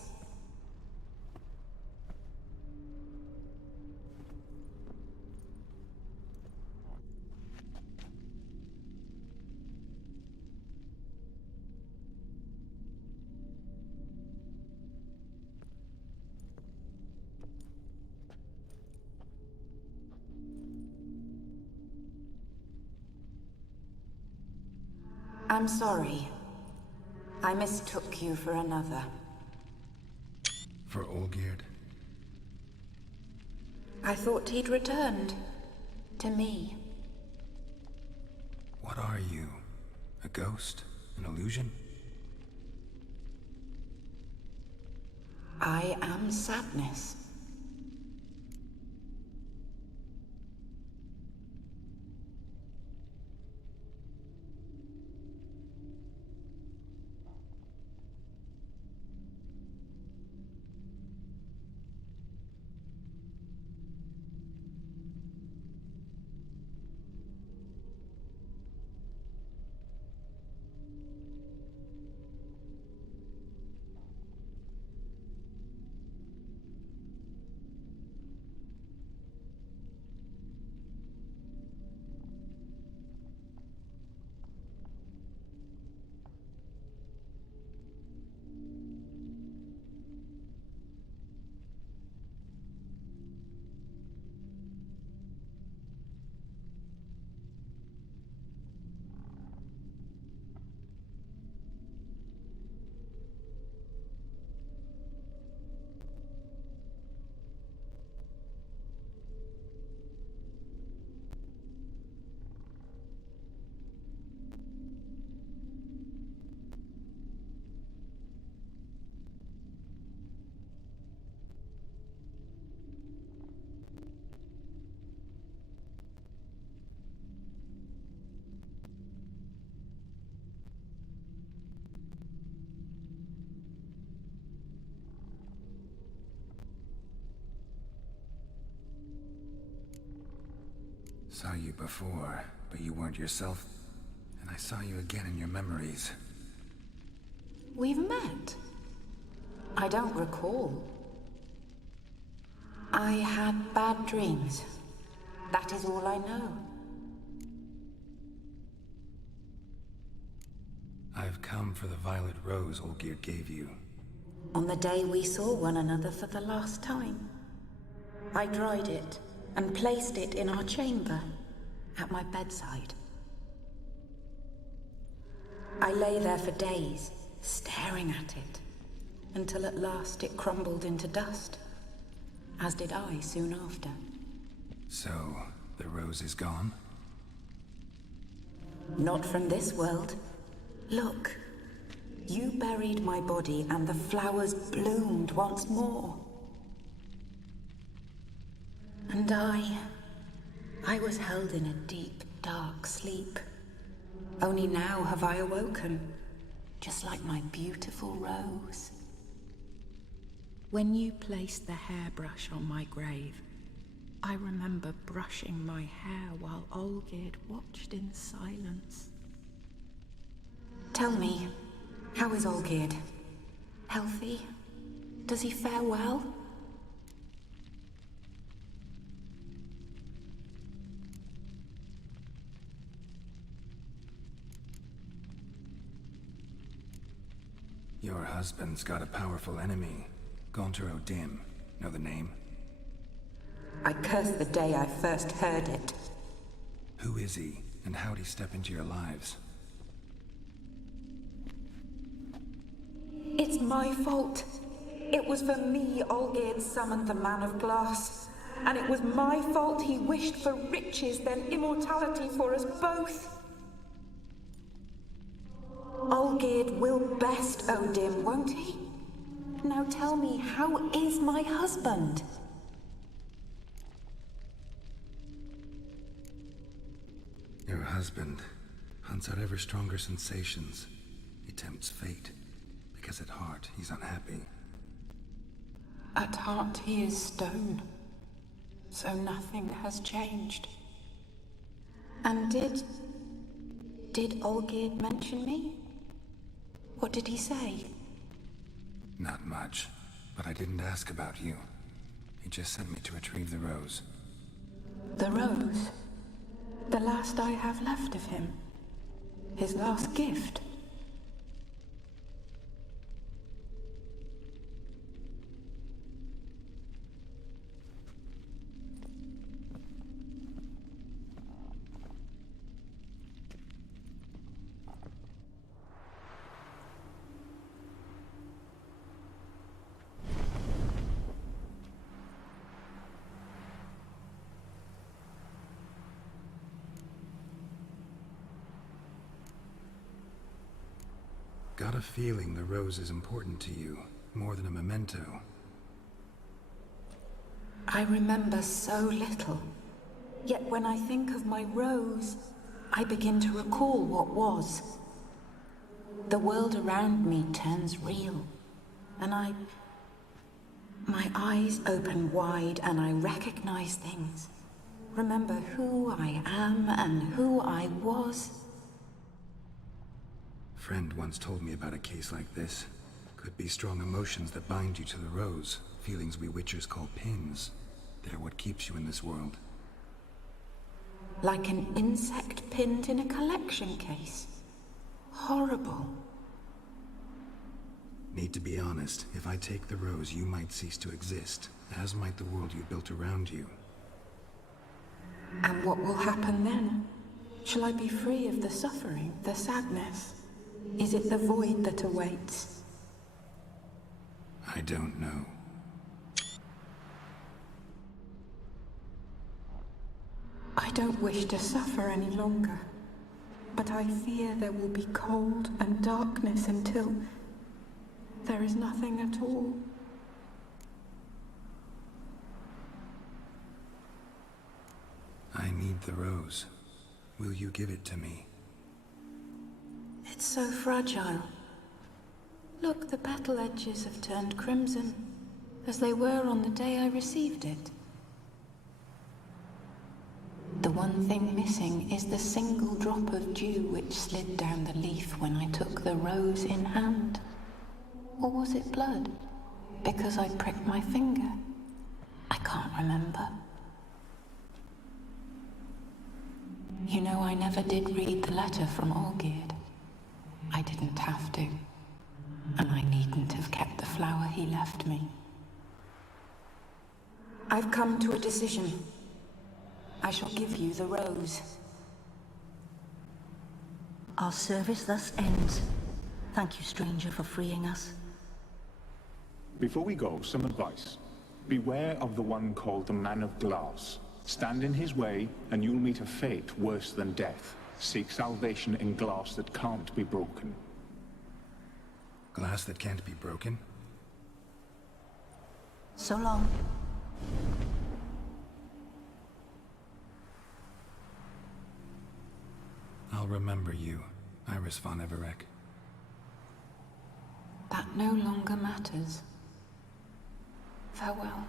I'm sorry. I mistook you for another. For Olgierd? I thought he'd returned. To me. What are you? A ghost? An illusion? I am sadness. Saw you before, but you weren't yourself. And I saw you again in your memories. We've met? I don't recall. I had bad dreams. That is all I know. I've come for the violet rose Olgierd gave you. On the day we saw one another for the last time, I dried it and placed it in our chamber, at my bedside. I lay there for days, staring at it, until at last it crumbled into dust, as did I soon after. So, the rose is gone? Not from this world. Look, you buried my body and the flowers bloomed once more. And I was held in a deep, dark sleep. Only now have I awoken, just like my beautiful rose. When you placed the hairbrush on my grave, I remember brushing my hair while Olgierd watched in silence. Tell me, how is Olgierd? Healthy? Does he fare well? Your husband's got a powerful enemy. Gaunter O'Dim. Know the name? I curse the day I first heard it. Who is he, and how'd he step into your lives? It's my fault. It was for me Olgierd summoned the Man of Glass. And it was my fault he wished for riches, then immortality for us both. Olgierd will best O'Dim, won't he? Now tell me, how is my husband? Your husband hunts out ever stronger sensations. He tempts fate, because at heart he's unhappy. At heart he is stone, so nothing has changed. And did Olgierd mention me? What did he say? Not much, but I didn't ask about you. He just sent me to retrieve the rose. The rose? The last I have left of him? His last gift? Got a feeling the rose is important to you, more than a memento. I remember so little. Yet when I think of my rose, I begin to recall what was. The world around me turns real, and my eyes open wide and I recognize things. Remember who I am and who I was. Friend once told me about a case like this. Could be strong emotions that bind you to the rose. Feelings we witchers call pins. They're what keeps you in this world. Like an insect pinned in a collection case. Horrible. Need to be honest. If I take the rose, you might cease to exist, as might the world you built around you. And what will happen then? Shall I be free of the suffering, the sadness? Is it the void that awaits? I don't know. I don't wish to suffer any longer, but I fear there will be cold and darkness until there is nothing at all. I need the rose. Will you give it to me? It's so fragile. Look, the petal edges have turned crimson, as they were on the day I received it. The one thing missing is the single drop of dew which slid down the leaf when I took the rose in hand. Or was it blood? Because I pricked my finger? I can't remember. You know, I never did read the letter from Olgierd. I didn't have to. And I needn't have kept the flower he left me. I've come to a decision. I shall give you the rose. Our service thus ends. Thank you, stranger, for freeing us. Before we go, some advice. Beware of the one called the Man of Glass. Stand in his way, and you'll meet a fate worse than death. Seek salvation in glass that can't be broken. Glass that can't be broken? So long. I'll remember you, Iris von Everec. That no longer matters. Farewell.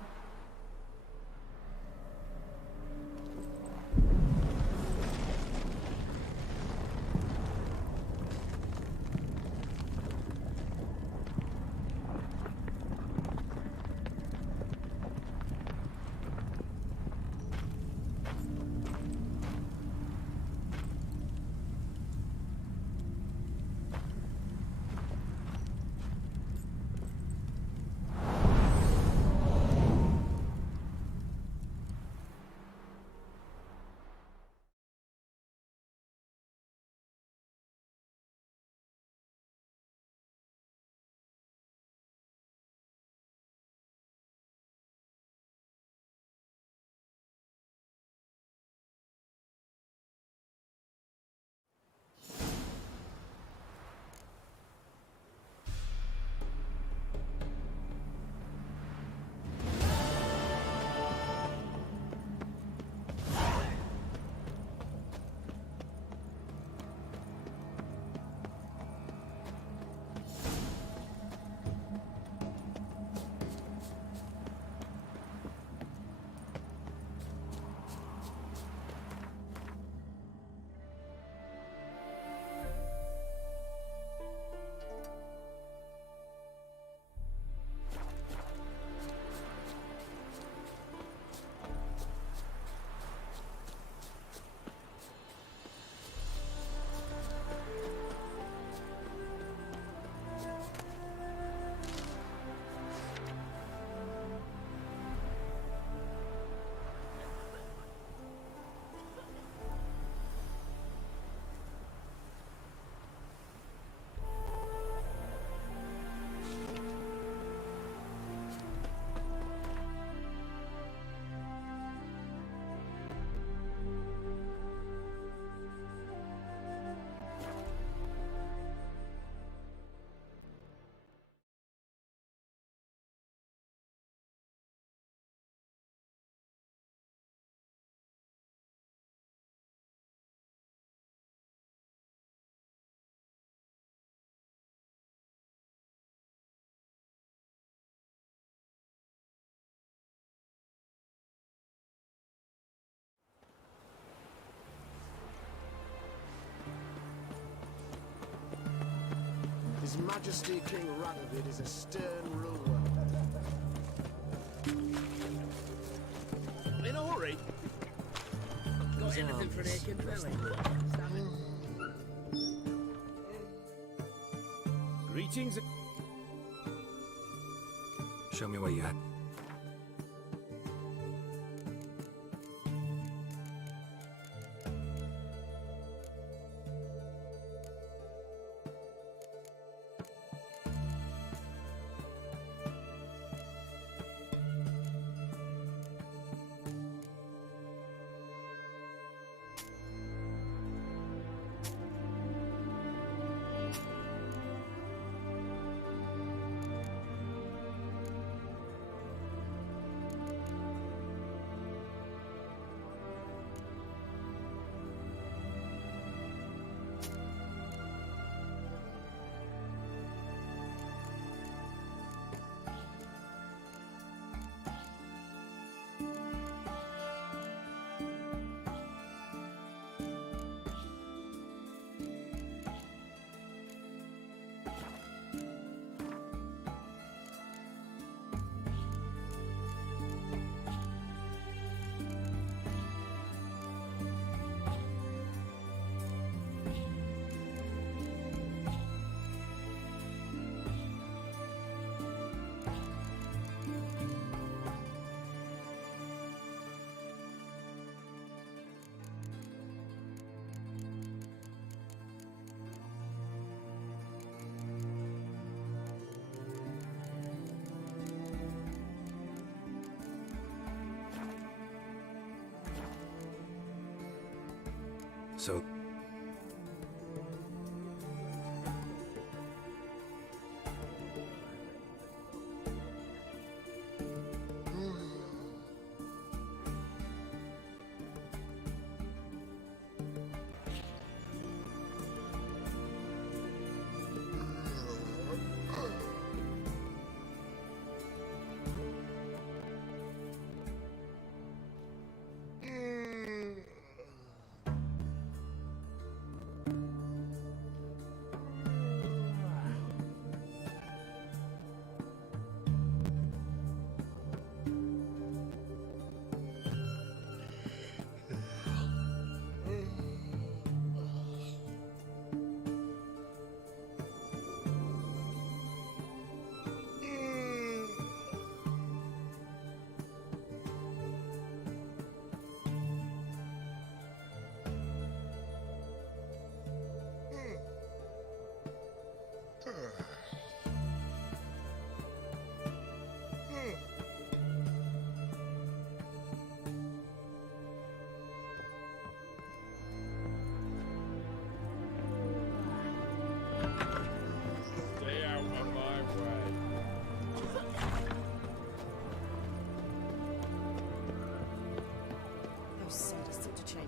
His Majesty King Radovid is a stern ruler. In a hurry? Got anything for an aching belly? Greetings. Show me what you had. So...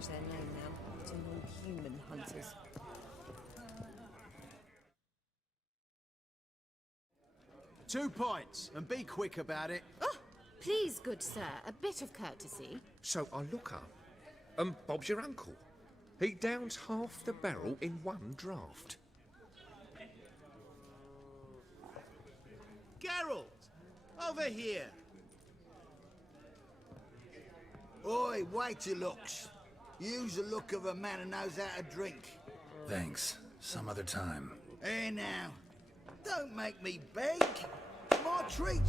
their name now. To all human hunters. Two points, and be quick about it. Oh, please, good sir, a bit of courtesy. So I look up, and Bob's your uncle. He downs half the barrel in one draught. Geralt! Over here! Oi, waiter looks. Use the look of a man who knows how to drink. Thanks. Some other time. Here now. Don't make me beg. My treat.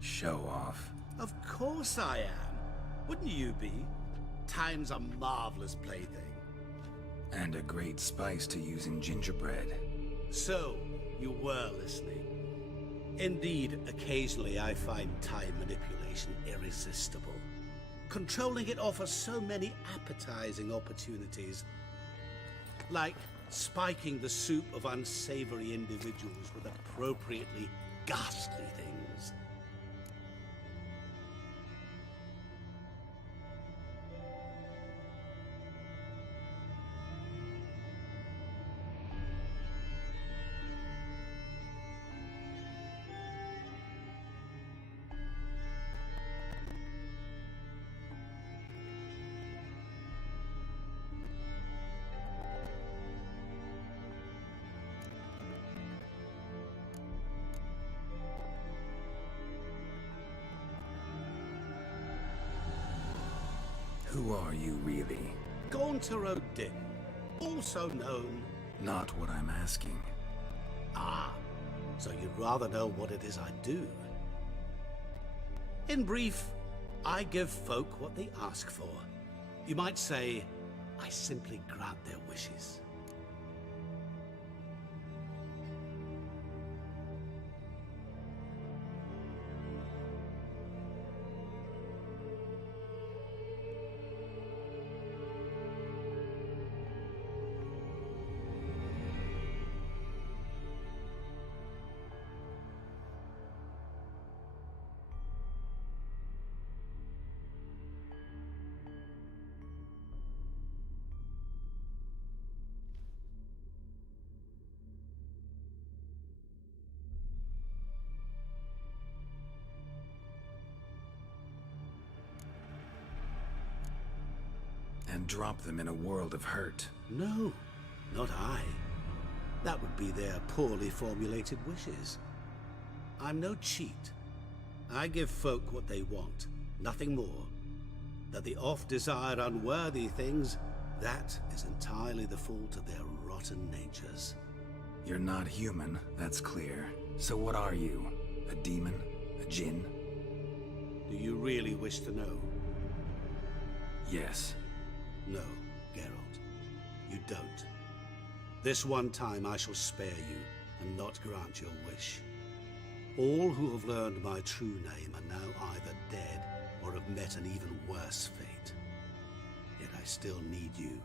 Show off. Of course I am. Wouldn't you be? Time's a marvelous plaything. And a great spice to use in gingerbread. So, you were listening. Indeed, occasionally I find time manipulation irresistible. Controlling it offers so many appetizing opportunities. Like spiking the soup of unsavory individuals with appropriately ghastly things. Who are you, really? Gaunter O'Dimm, also known... Not what I'm asking. Ah, so you'd rather know what it is I do. In brief, I give folk what they ask for. You might say, I simply grant their wishes. And drop them in a world of hurt. No, not I. That would be their poorly formulated wishes. I'm no cheat. I give folk what they want, nothing more. That they oft desire unworthy things, that is entirely the fault of their rotten natures. You're not human, that's clear. So what are you? A demon? A djinn? Do you really wish to know? Yes. No, Geralt. You don't. This one time I shall spare you and not grant your wish. All who have learned my true name are now either dead or have met an even worse fate. Yet I still need you.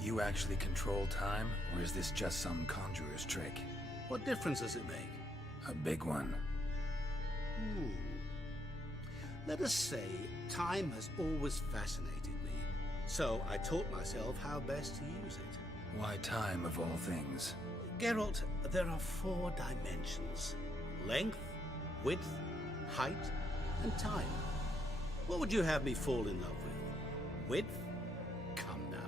You actually control time, or is this just some conjurer's trick? What difference does it make? A big one. Let us say, time has always fascinated me, so I taught myself how best to use it. Why time, of all things? Geralt, there are 4 dimensions. Length, width, height, and time. What would you have me fall in love with? Width? Come now.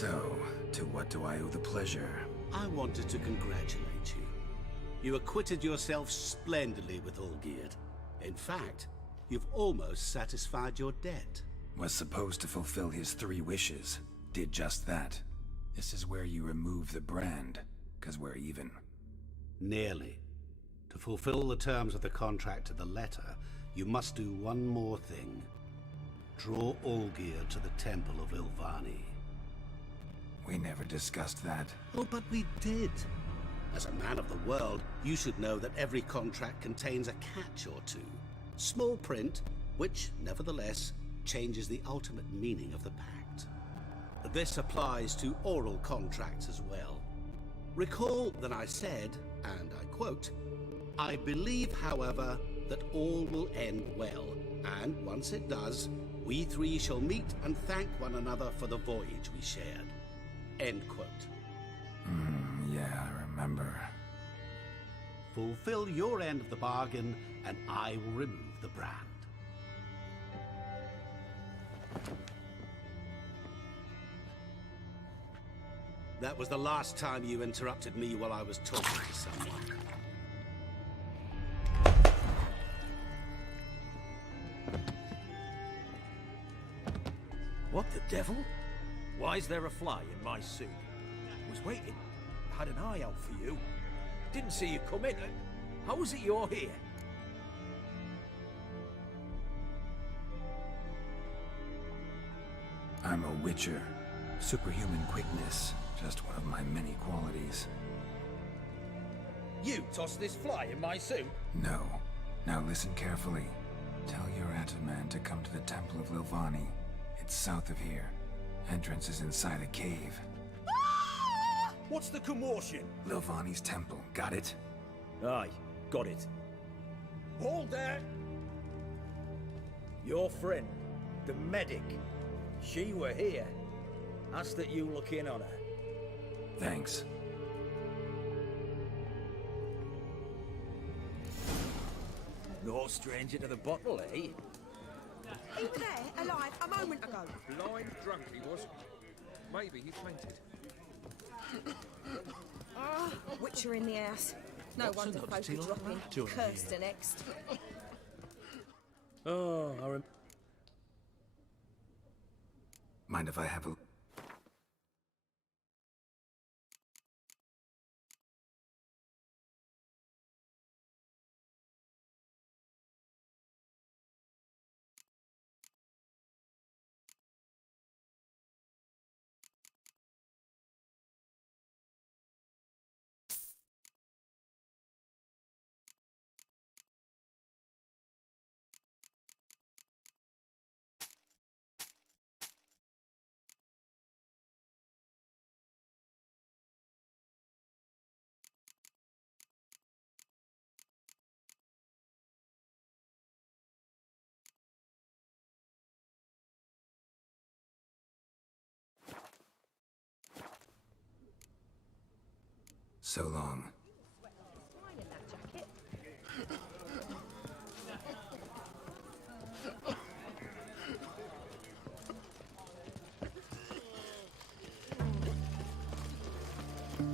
So, to what do I owe the pleasure? I wanted to congratulate you. You acquitted yourself splendidly with Olgierd. In fact, you've almost satisfied your debt. Was supposed to fulfill his 3 wishes. Did just that. This is where you remove the brand, 'cause we're even. Nearly. To fulfill the terms of the contract to the letter, you must do one more thing. Draw Olgierd to the Temple of Ilvani. We never discussed that. Oh, but we did. As a man of the world, you should know that every contract contains a catch or two. Small print, which, nevertheless, changes the ultimate meaning of the pact. This applies to oral contracts as well. Recall that I said, and I quote, "I believe, however, that all will end well, and once it does, we 3 shall meet and thank one another for the voyage we shared." End quote. Yeah, I remember. Fulfill your end of the bargain, and I will remove the brand. That was the last time you interrupted me while I was talking to someone. What the devil? Why is there a fly in my suit? Was waiting. Had an eye out for you. Didn't see you come in. How is it you're here? I'm a witcher. Superhuman quickness. Just one of my many qualities. You tossed this fly in my suit? No. Now listen carefully. Tell your Ataman to come to the Temple of Lilvani. It's south of here. Entrance is inside a cave. What's the commotion? Lilvani's temple. Got it? Aye, got it. Hold there! Your friend, the medic, she were here. Ask that you look in on her. Thanks. No stranger to the bottle, eh? He was there, alive, a moment ago. Blind drunk he was. Maybe he fainted. Witcher in the house. No wonder folk are dropping. Kirsten next. Oh, Mind if I have a... So long.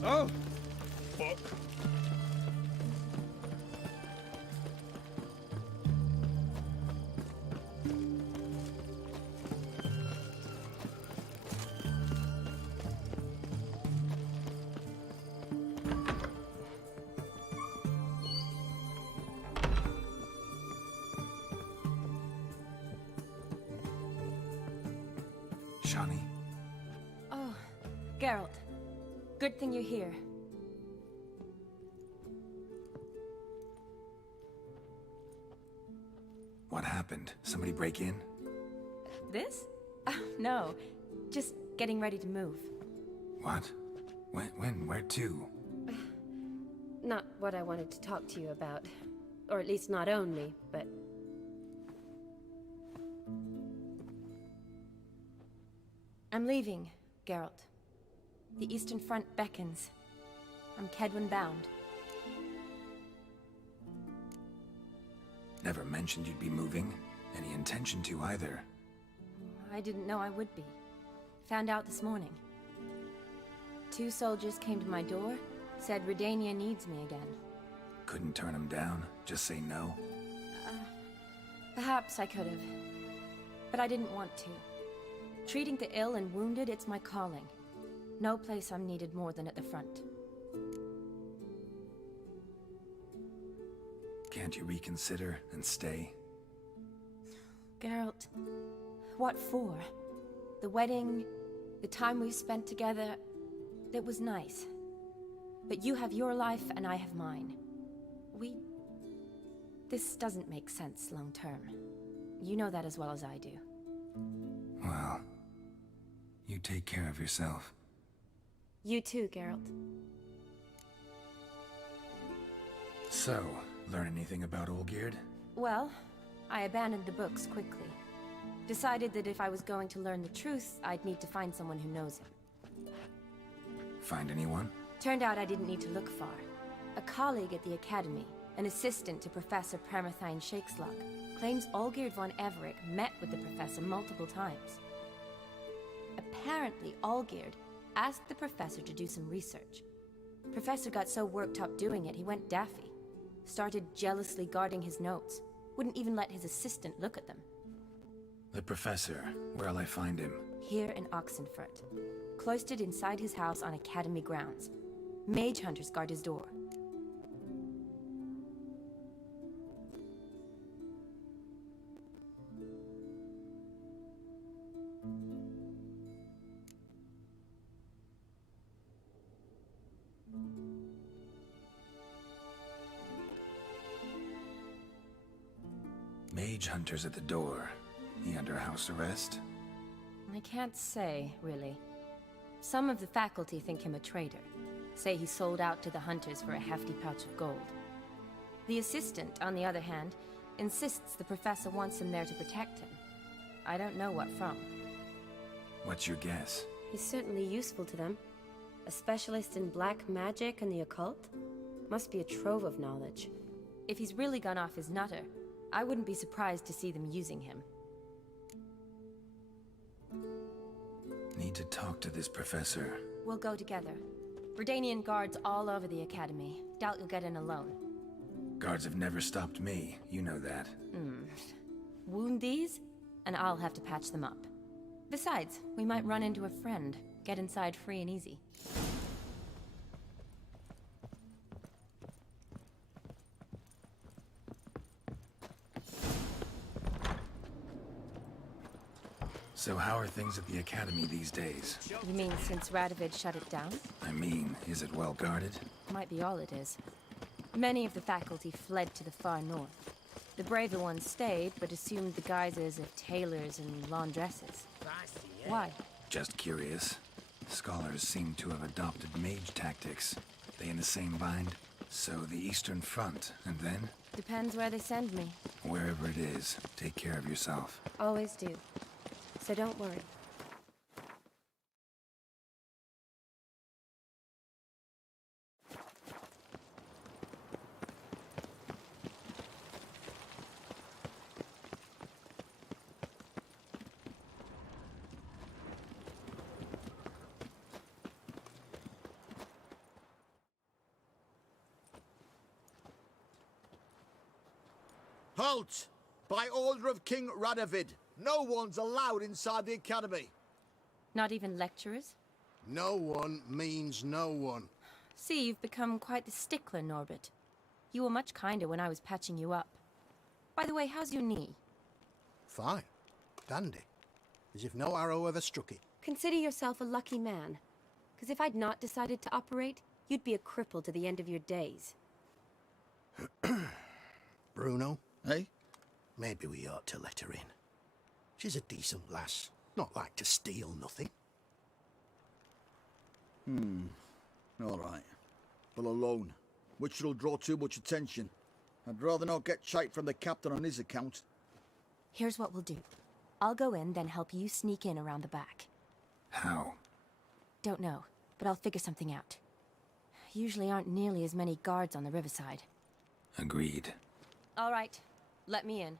Oh, fuck. Shani? Oh, Geralt. Good thing you're here. What happened? Somebody break in? This? No. Just getting ready to move. What? When? Where to? Not what I wanted to talk to you about. Or at least not only, but... I'm leaving, Geralt. The Eastern Front beckons. I'm Kedwen bound. Never mentioned you'd be moving. Any intention to either. I didn't know I would be. Found out this morning. 2 soldiers came to my door, said Redania needs me again. Couldn't turn him down? Just say no? Perhaps I could have. But I didn't want to. Treating the ill and wounded, it's my calling. No place I'm needed more than at the front. Can't you reconsider and stay? Geralt, what for? The wedding, the time we spent together, it was nice. But you have your life and I have mine. This doesn't make sense long term. You know that as well as I do. Well, you take care of yourself. You too, Geralt. So, learn anything about Olgierd? Well, I abandoned the books quickly. Decided that if I was going to learn the truth, I'd need to find someone who knows him. Find anyone? Turned out I didn't need to look far. A colleague at the Academy, an assistant to Professor Permathine Shakeslug, claims Olgierd von Everec met with the professor multiple times. Apparently, Olgierd asked the professor to do some research. Professor got so worked up doing it, he went daffy. Started jealously guarding his notes. Wouldn't even let his assistant look at them. The professor, where'll I find him? Here in Oxenfurt. Cloistered inside his house on Academy grounds. Mage hunters guard his door. Mage hunters at the door. He under house arrest? I can't say, really. Some of the faculty think him a traitor. Say he sold out to the hunters for a hefty pouch of gold. The assistant, on the other hand, insists the professor wants him there to protect him. I don't know what from. What's your guess? He's certainly useful to them. A specialist in black magic and the occult? Must be a trove of knowledge. If he's really gone off his nutter, I wouldn't be surprised to see them using him. Need to talk to this professor. We'll go together. Redanian guards all over the Academy. Doubt you'll get in alone. Guards have never stopped me, you know that. Wound these, and I'll have to patch them up. Besides, we might run into a friend. Get inside free and easy. So how are things at the Academy these days? You mean since Radovid shut it down? I mean, is it well guarded? Might be all it is. Many of the faculty fled to the far north. The braver ones stayed, but assumed the guises of tailors and laundresses. Why? Just curious. Scholars seem to have adopted mage tactics. They in the same bind? So the Eastern Front, and then? Depends where they send me. Wherever it is, take care of yourself. Always do. So don't worry. Halt! By order of King Radovid, no one's allowed inside the Academy. Not even lecturers? No one means no one. See, you've become quite the stickler, Norbert. You were much kinder when I was patching you up. By the way, how's your knee? Fine. Dandy. As if no arrow ever struck it. Consider yourself a lucky man. Because if I'd not decided to operate, you'd be a cripple to the end of your days. Bruno? Eh? Maybe we ought to let her in. She's a decent lass. Not like to steal nothing. All right. But alone. Which will draw too much attention. I'd rather not get chite from the captain on his account. Here's what we'll do. I'll go in, then help you sneak in around the back. How? Don't know, but I'll figure something out. Usually aren't nearly as many guards on the riverside. Agreed. All right. Let me in.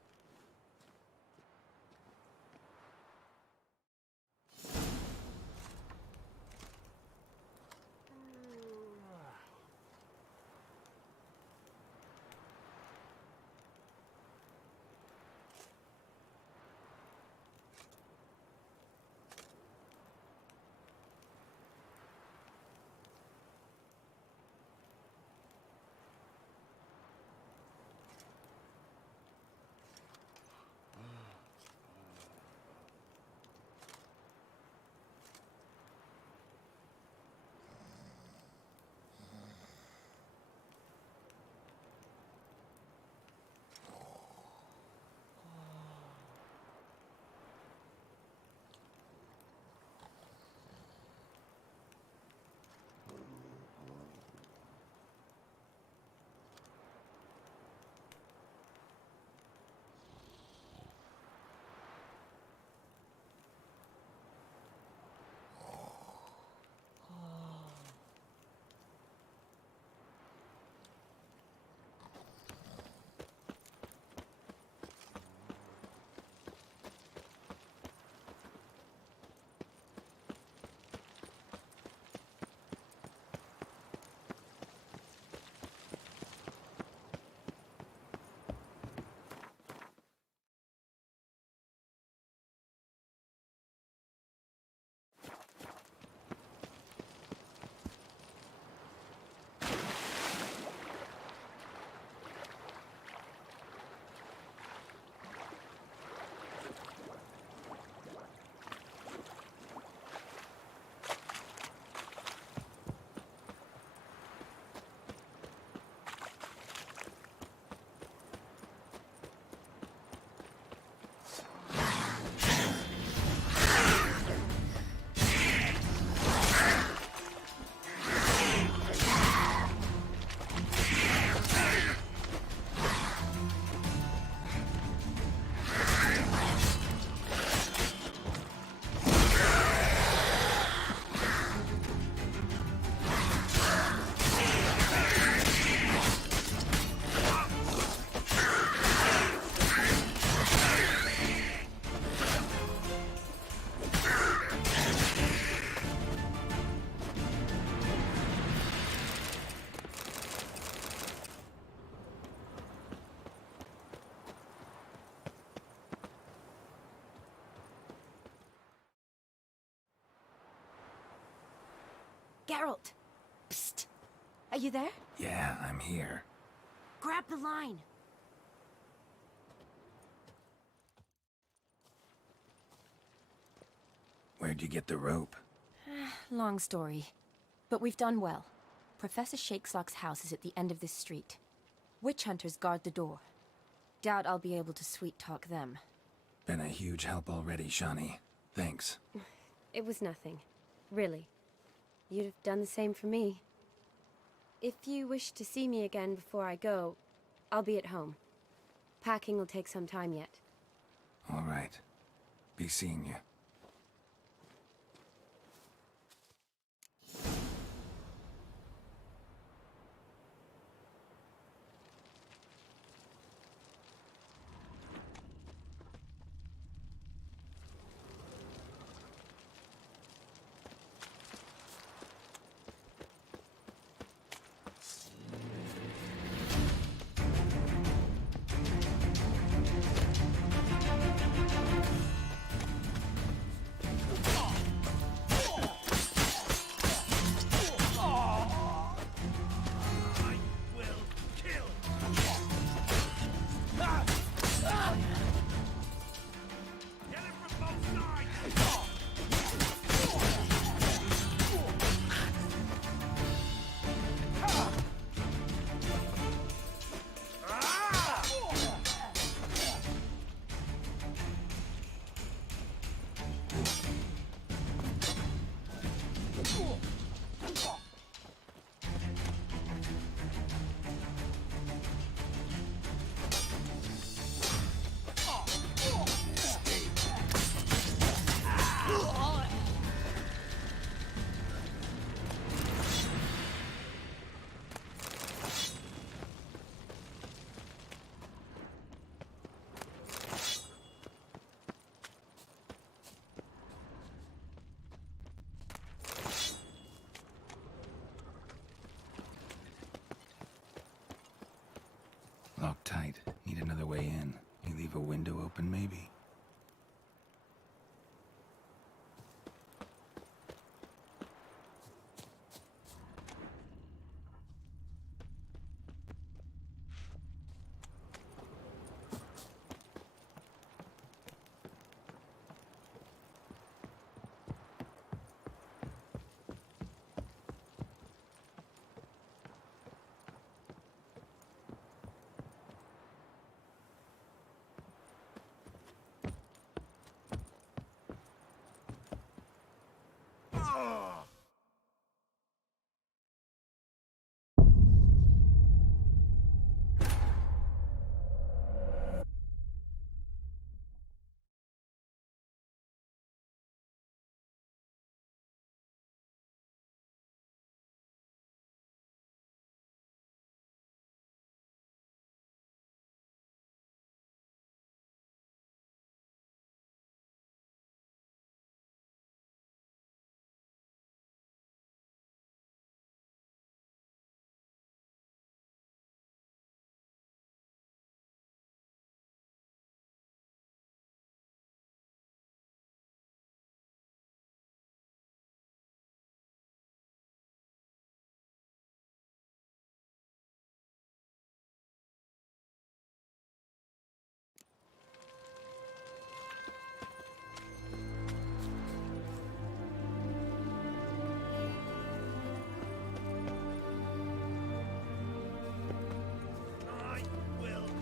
Geralt! Psst! Are you there? Yeah, I'm here. Grab the line! Where'd you get the rope? Long story. But we've done well. Professor Shakeslock's house is at the end of this street. Witch hunters guard the door. Doubt I'll be able to sweet-talk them. Been a huge help already, Shani. Thanks. It was nothing. Really. You'd have done the same for me. If you wish to see me again before I go, I'll be at home. Packing will take some time yet. All right. Be seeing you. Locked tight. Need another way in. You leave a window open, maybe?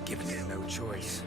Giving you no choice.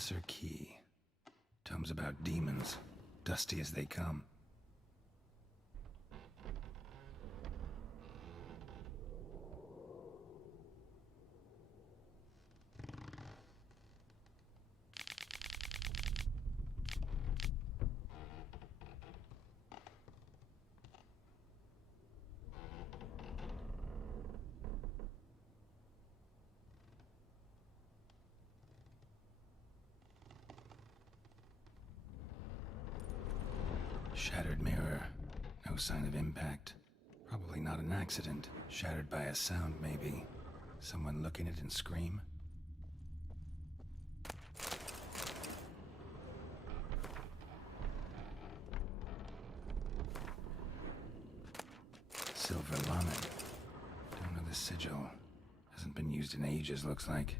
Lesser Key. Tomes about demons, dusty as they come. Shattered mirror. No sign of impact. Probably not an accident. Shattered by a sound, maybe. Someone look in it and scream? Silver Lamen. Don't know the sigil. Hasn't been used in ages, looks like.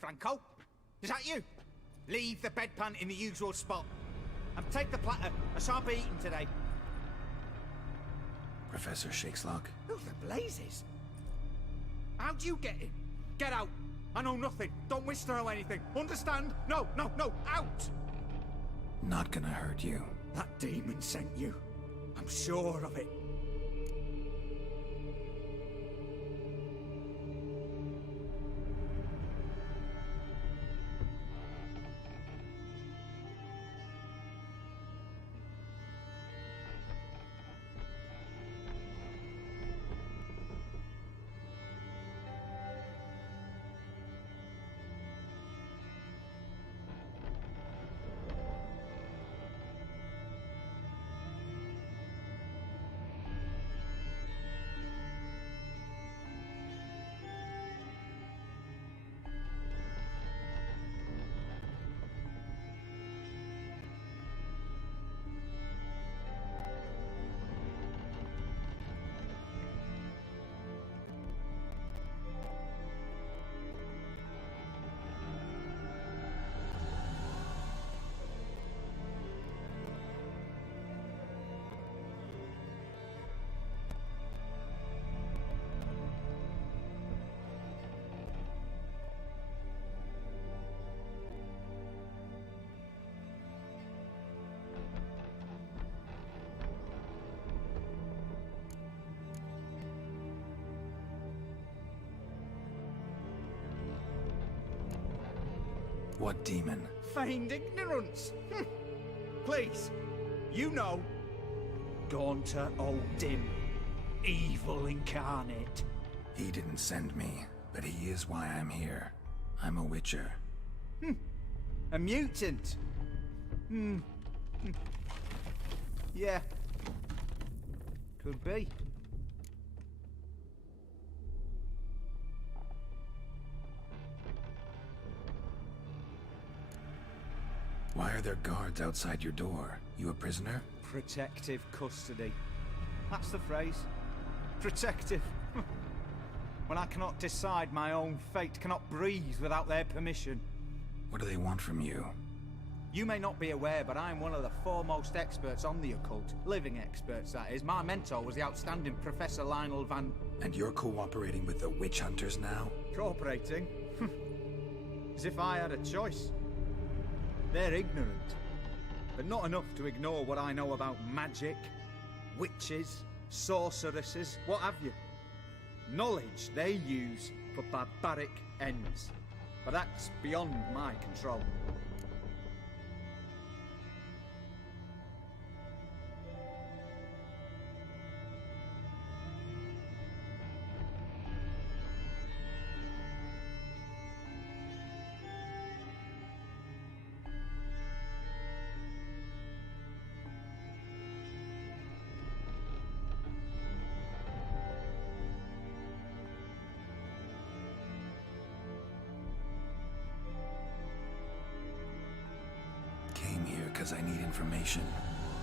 Franco? Is that you? Leave the bedpan in the usual spot. And take the platter. I shan't be eating today. Professor Shakeslock? Who the blazes? How'd you get in? Get out. I know nothing. Don't wish to know anything. Understand? No, no, no. Out! Not gonna hurt you. That demon sent you. I'm sure of it. What demon? Feigned ignorance. Please, you know. Gaunter O'Dim. Evil incarnate. He didn't send me, but he is why I'm here. I'm a witcher. A mutant. Yeah. Could be. Why are there guards outside your door? You a prisoner? Protective custody. That's the phrase. Protective. When I cannot decide my own fate, cannot breathe without their permission. What do they want from you? You may not be aware, but I'm one of the foremost experts on the occult. Living experts, that is. My mentor was the outstanding Professor Lionel Van... And you're cooperating with the witch hunters now? Cooperating? As if I had a choice. They're ignorant, but not enough to ignore what I know about magic, witches, sorceresses, what have you. Knowledge they use for barbaric ends, but that's beyond my control. Because I need information.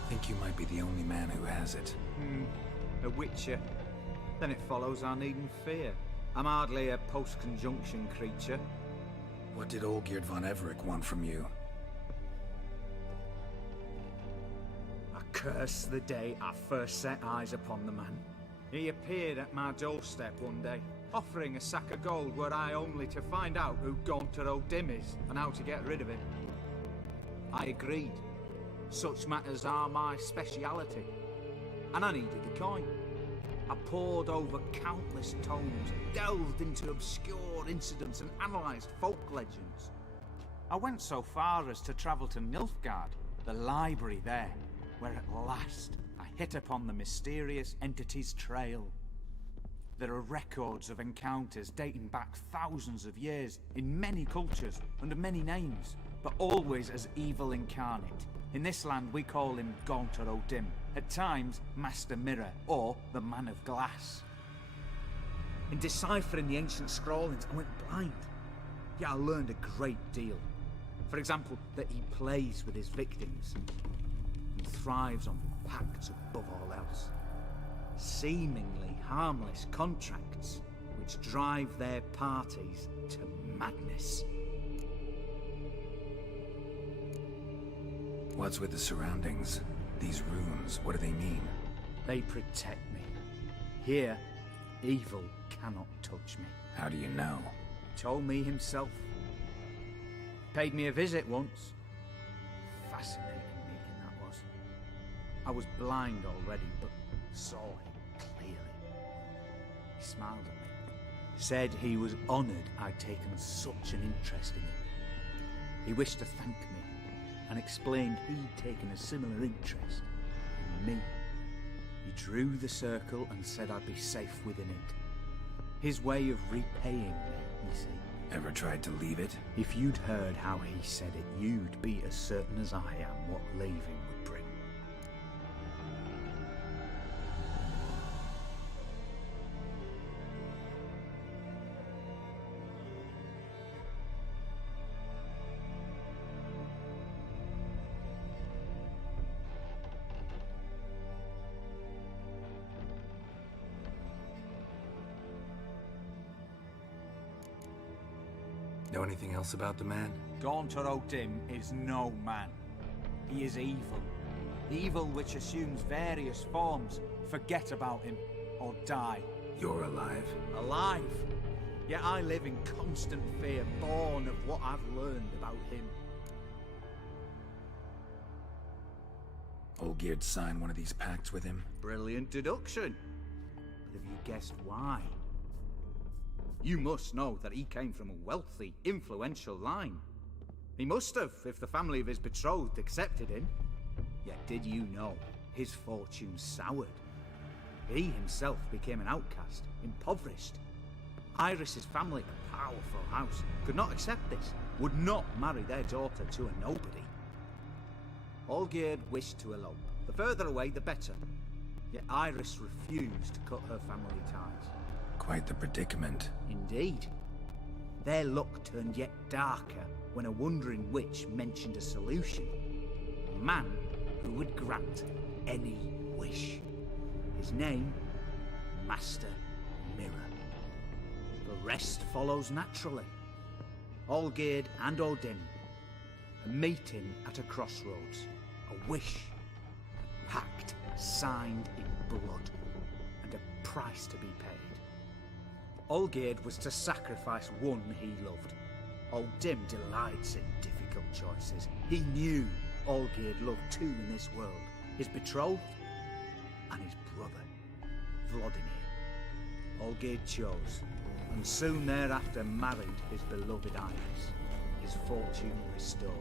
Think you might be the only man who has it. A witcher. Then it follows I needn't fear. I'm hardly a post-conjunction creature. What did Olgierd von Everec want from you? Curse the day I first set eyes upon the man. He appeared at my doorstep one day, offering a sack of gold were I only to find out who Gaunter O'Dim is and how to get rid of him. I agreed. Such matters are my speciality. And I needed the coin. I pored over countless tomes, delved into obscure incidents and analysed folk legends. I went so far as to travel to Nilfgaard, the library there, where at last I hit upon the mysterious entity's trail. There are records of encounters dating back thousands of years in many cultures under many names, but always as evil incarnate. In this land we call him Gaunter O'Dim, at times Master Mirror or the Man of Glass. In deciphering the ancient scrawlings I went blind, yet I learned a great deal. For example, that he plays with his victims and thrives on pacts above all else. Seemingly harmless contracts which drive their parties to madness. What's with the surroundings? These runes, what do they mean? They protect me. Here, evil cannot touch me. How do you know? Told me himself. Paid me a visit once. Fascinating meeting that was. I was blind already, but saw him clearly. He smiled at me. Said he was honoured I'd taken such an interest in him. He wished to thank me, and explained he'd taken a similar interest in me. He drew the circle and said I'd be safe within it. His way of repaying me, you see. Ever tried to leave it? If you'd heard how he said it, you'd be as certain as I am what leaving would bring. Know anything else about the man? Gaunter O'Dim is no man. He is evil. Evil which assumes various forms. Forget about him, or die. You're alive. Alive? Yet I live in constant fear, born of what I've learned about him. Olgierd signed one of these pacts with him? Brilliant deduction. But have you guessed why? You must know that he came from a wealthy, influential line. He must have, if the family of his betrothed accepted him. Yet did you know his fortune soured? He himself became an outcast, impoverished. Iris's family, a powerful house, could not accept this, would not marry their daughter to a nobody. Olgierd wished to elope. The further away, the better. Yet Iris refused to cut her family ties. Quite the predicament. Indeed. Their luck turned yet darker when a wandering witch mentioned a solution. A man who would grant any wish. His name, Master Mirror. The rest follows naturally. Olgierd and O'Dim, a meeting at a crossroads, a wish, a pact signed in blood, and a price to be paid. Olgierd was to sacrifice one he loved. O'Dim delights in difficult choices. He knew Olgierd loved two in this world, his betrothed and his brother, Vladimir. Olgierd chose, and soon thereafter married his beloved Iris, his fortune restored.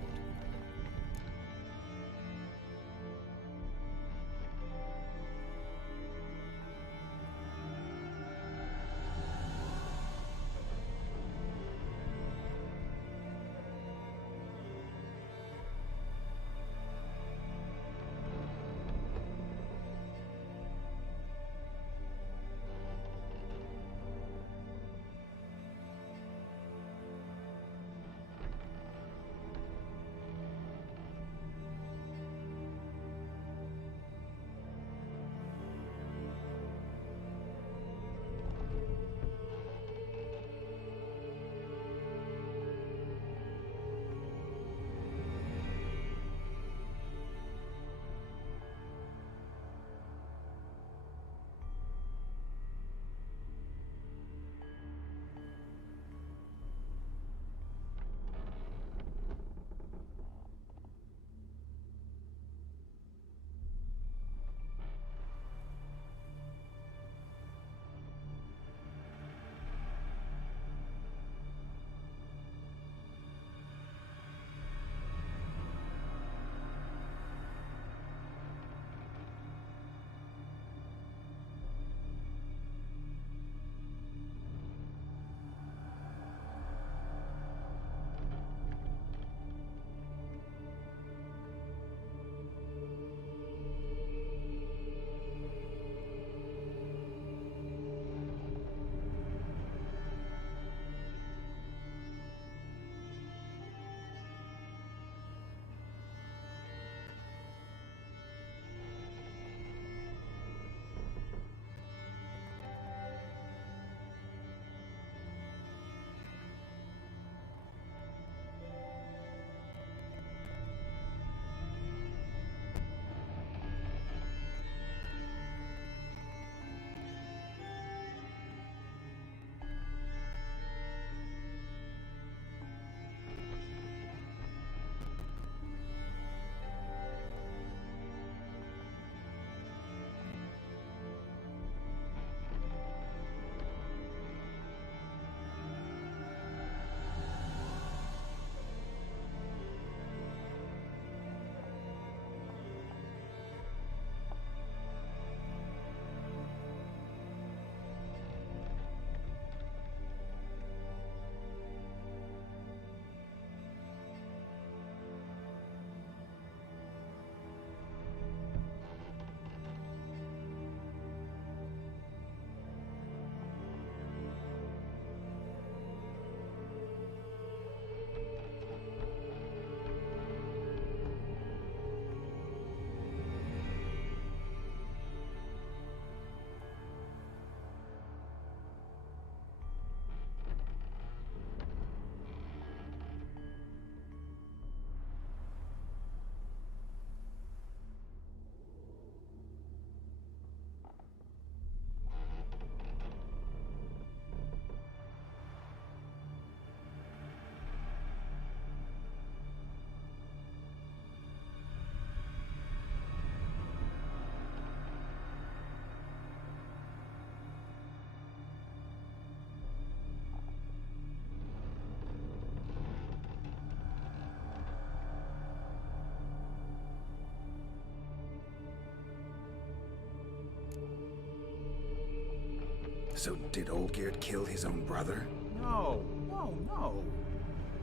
So did Olgierd kill his own brother? No, no.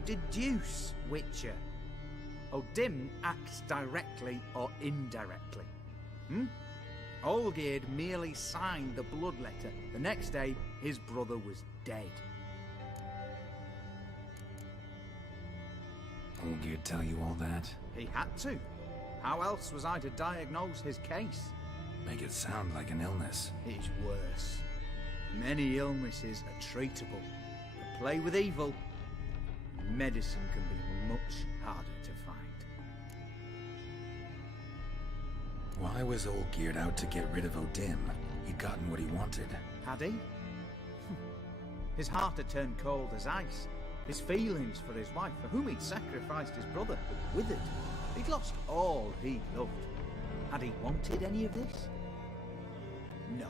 Deduce, Witcher. Odin acts directly or indirectly. Olgierd merely signed the blood letter. The next day, his brother was dead. Olgierd tell you all that? He had to. How else was I to diagnose his case? Make it sound like an illness. It's worse. Many illnesses are treatable. But play with evil, medicine can be much harder to find. Why was Olgierd out to get rid of Odin? He'd gotten what he wanted. Had he? His heart had turned cold as ice. His feelings for his wife, for whom he'd sacrificed his brother, withered. He'd lost all he loved. Had he wanted any of this? No.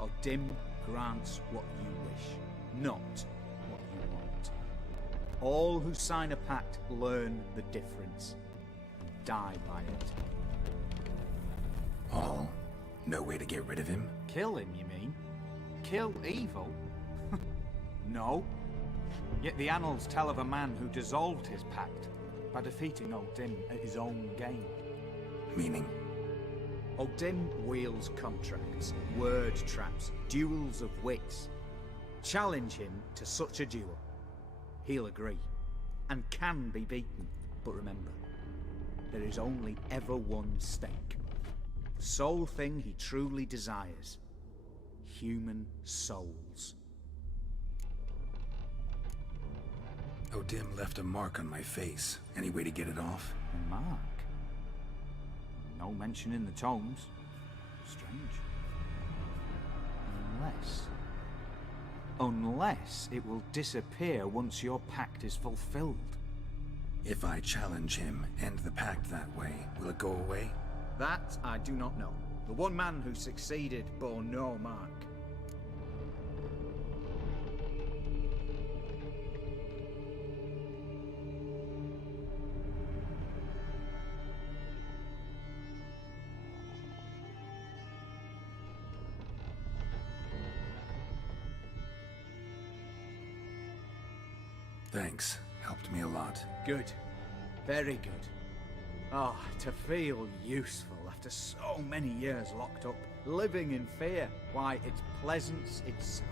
Odin grants what you wish, not what you want. All who sign a pact learn the difference and die by it. All? No way to get rid of him? Kill him, you mean? Kill evil? No. Yet the annals tell of a man who dissolved his pact by defeating Odin at his own game. Meaning? Odin wields contracts, word traps, duels of wits. Challenge him to such a duel. He'll agree, and can be beaten. But remember, there is only ever one stake. The sole thing he truly desires. Human souls. Odin left a mark on my face. Any way to get it off? A mark? No mention in the tomes. Strange. Unless it will disappear once your pact is fulfilled. If I challenge him, end the pact that way, will it go away? That I do not know. The one man who succeeded bore no mark. Thanks. Helped me a lot. Good. Very good. Ah, to feel useful after so many years locked up, living in fear. Why, it's pleasance itself.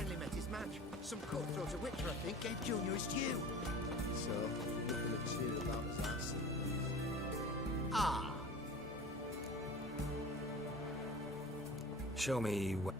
finally met his match. Some cutthroat of Witcher, I think, gave Junior his due. So, nothing to cheer about as I see it. Ah! Show me where.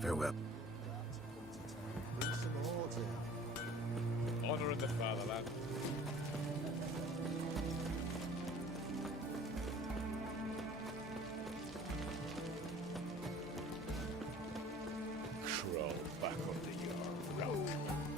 Farewell. Bring some hordes here. Honor in the fatherland. Crawl back under your rock.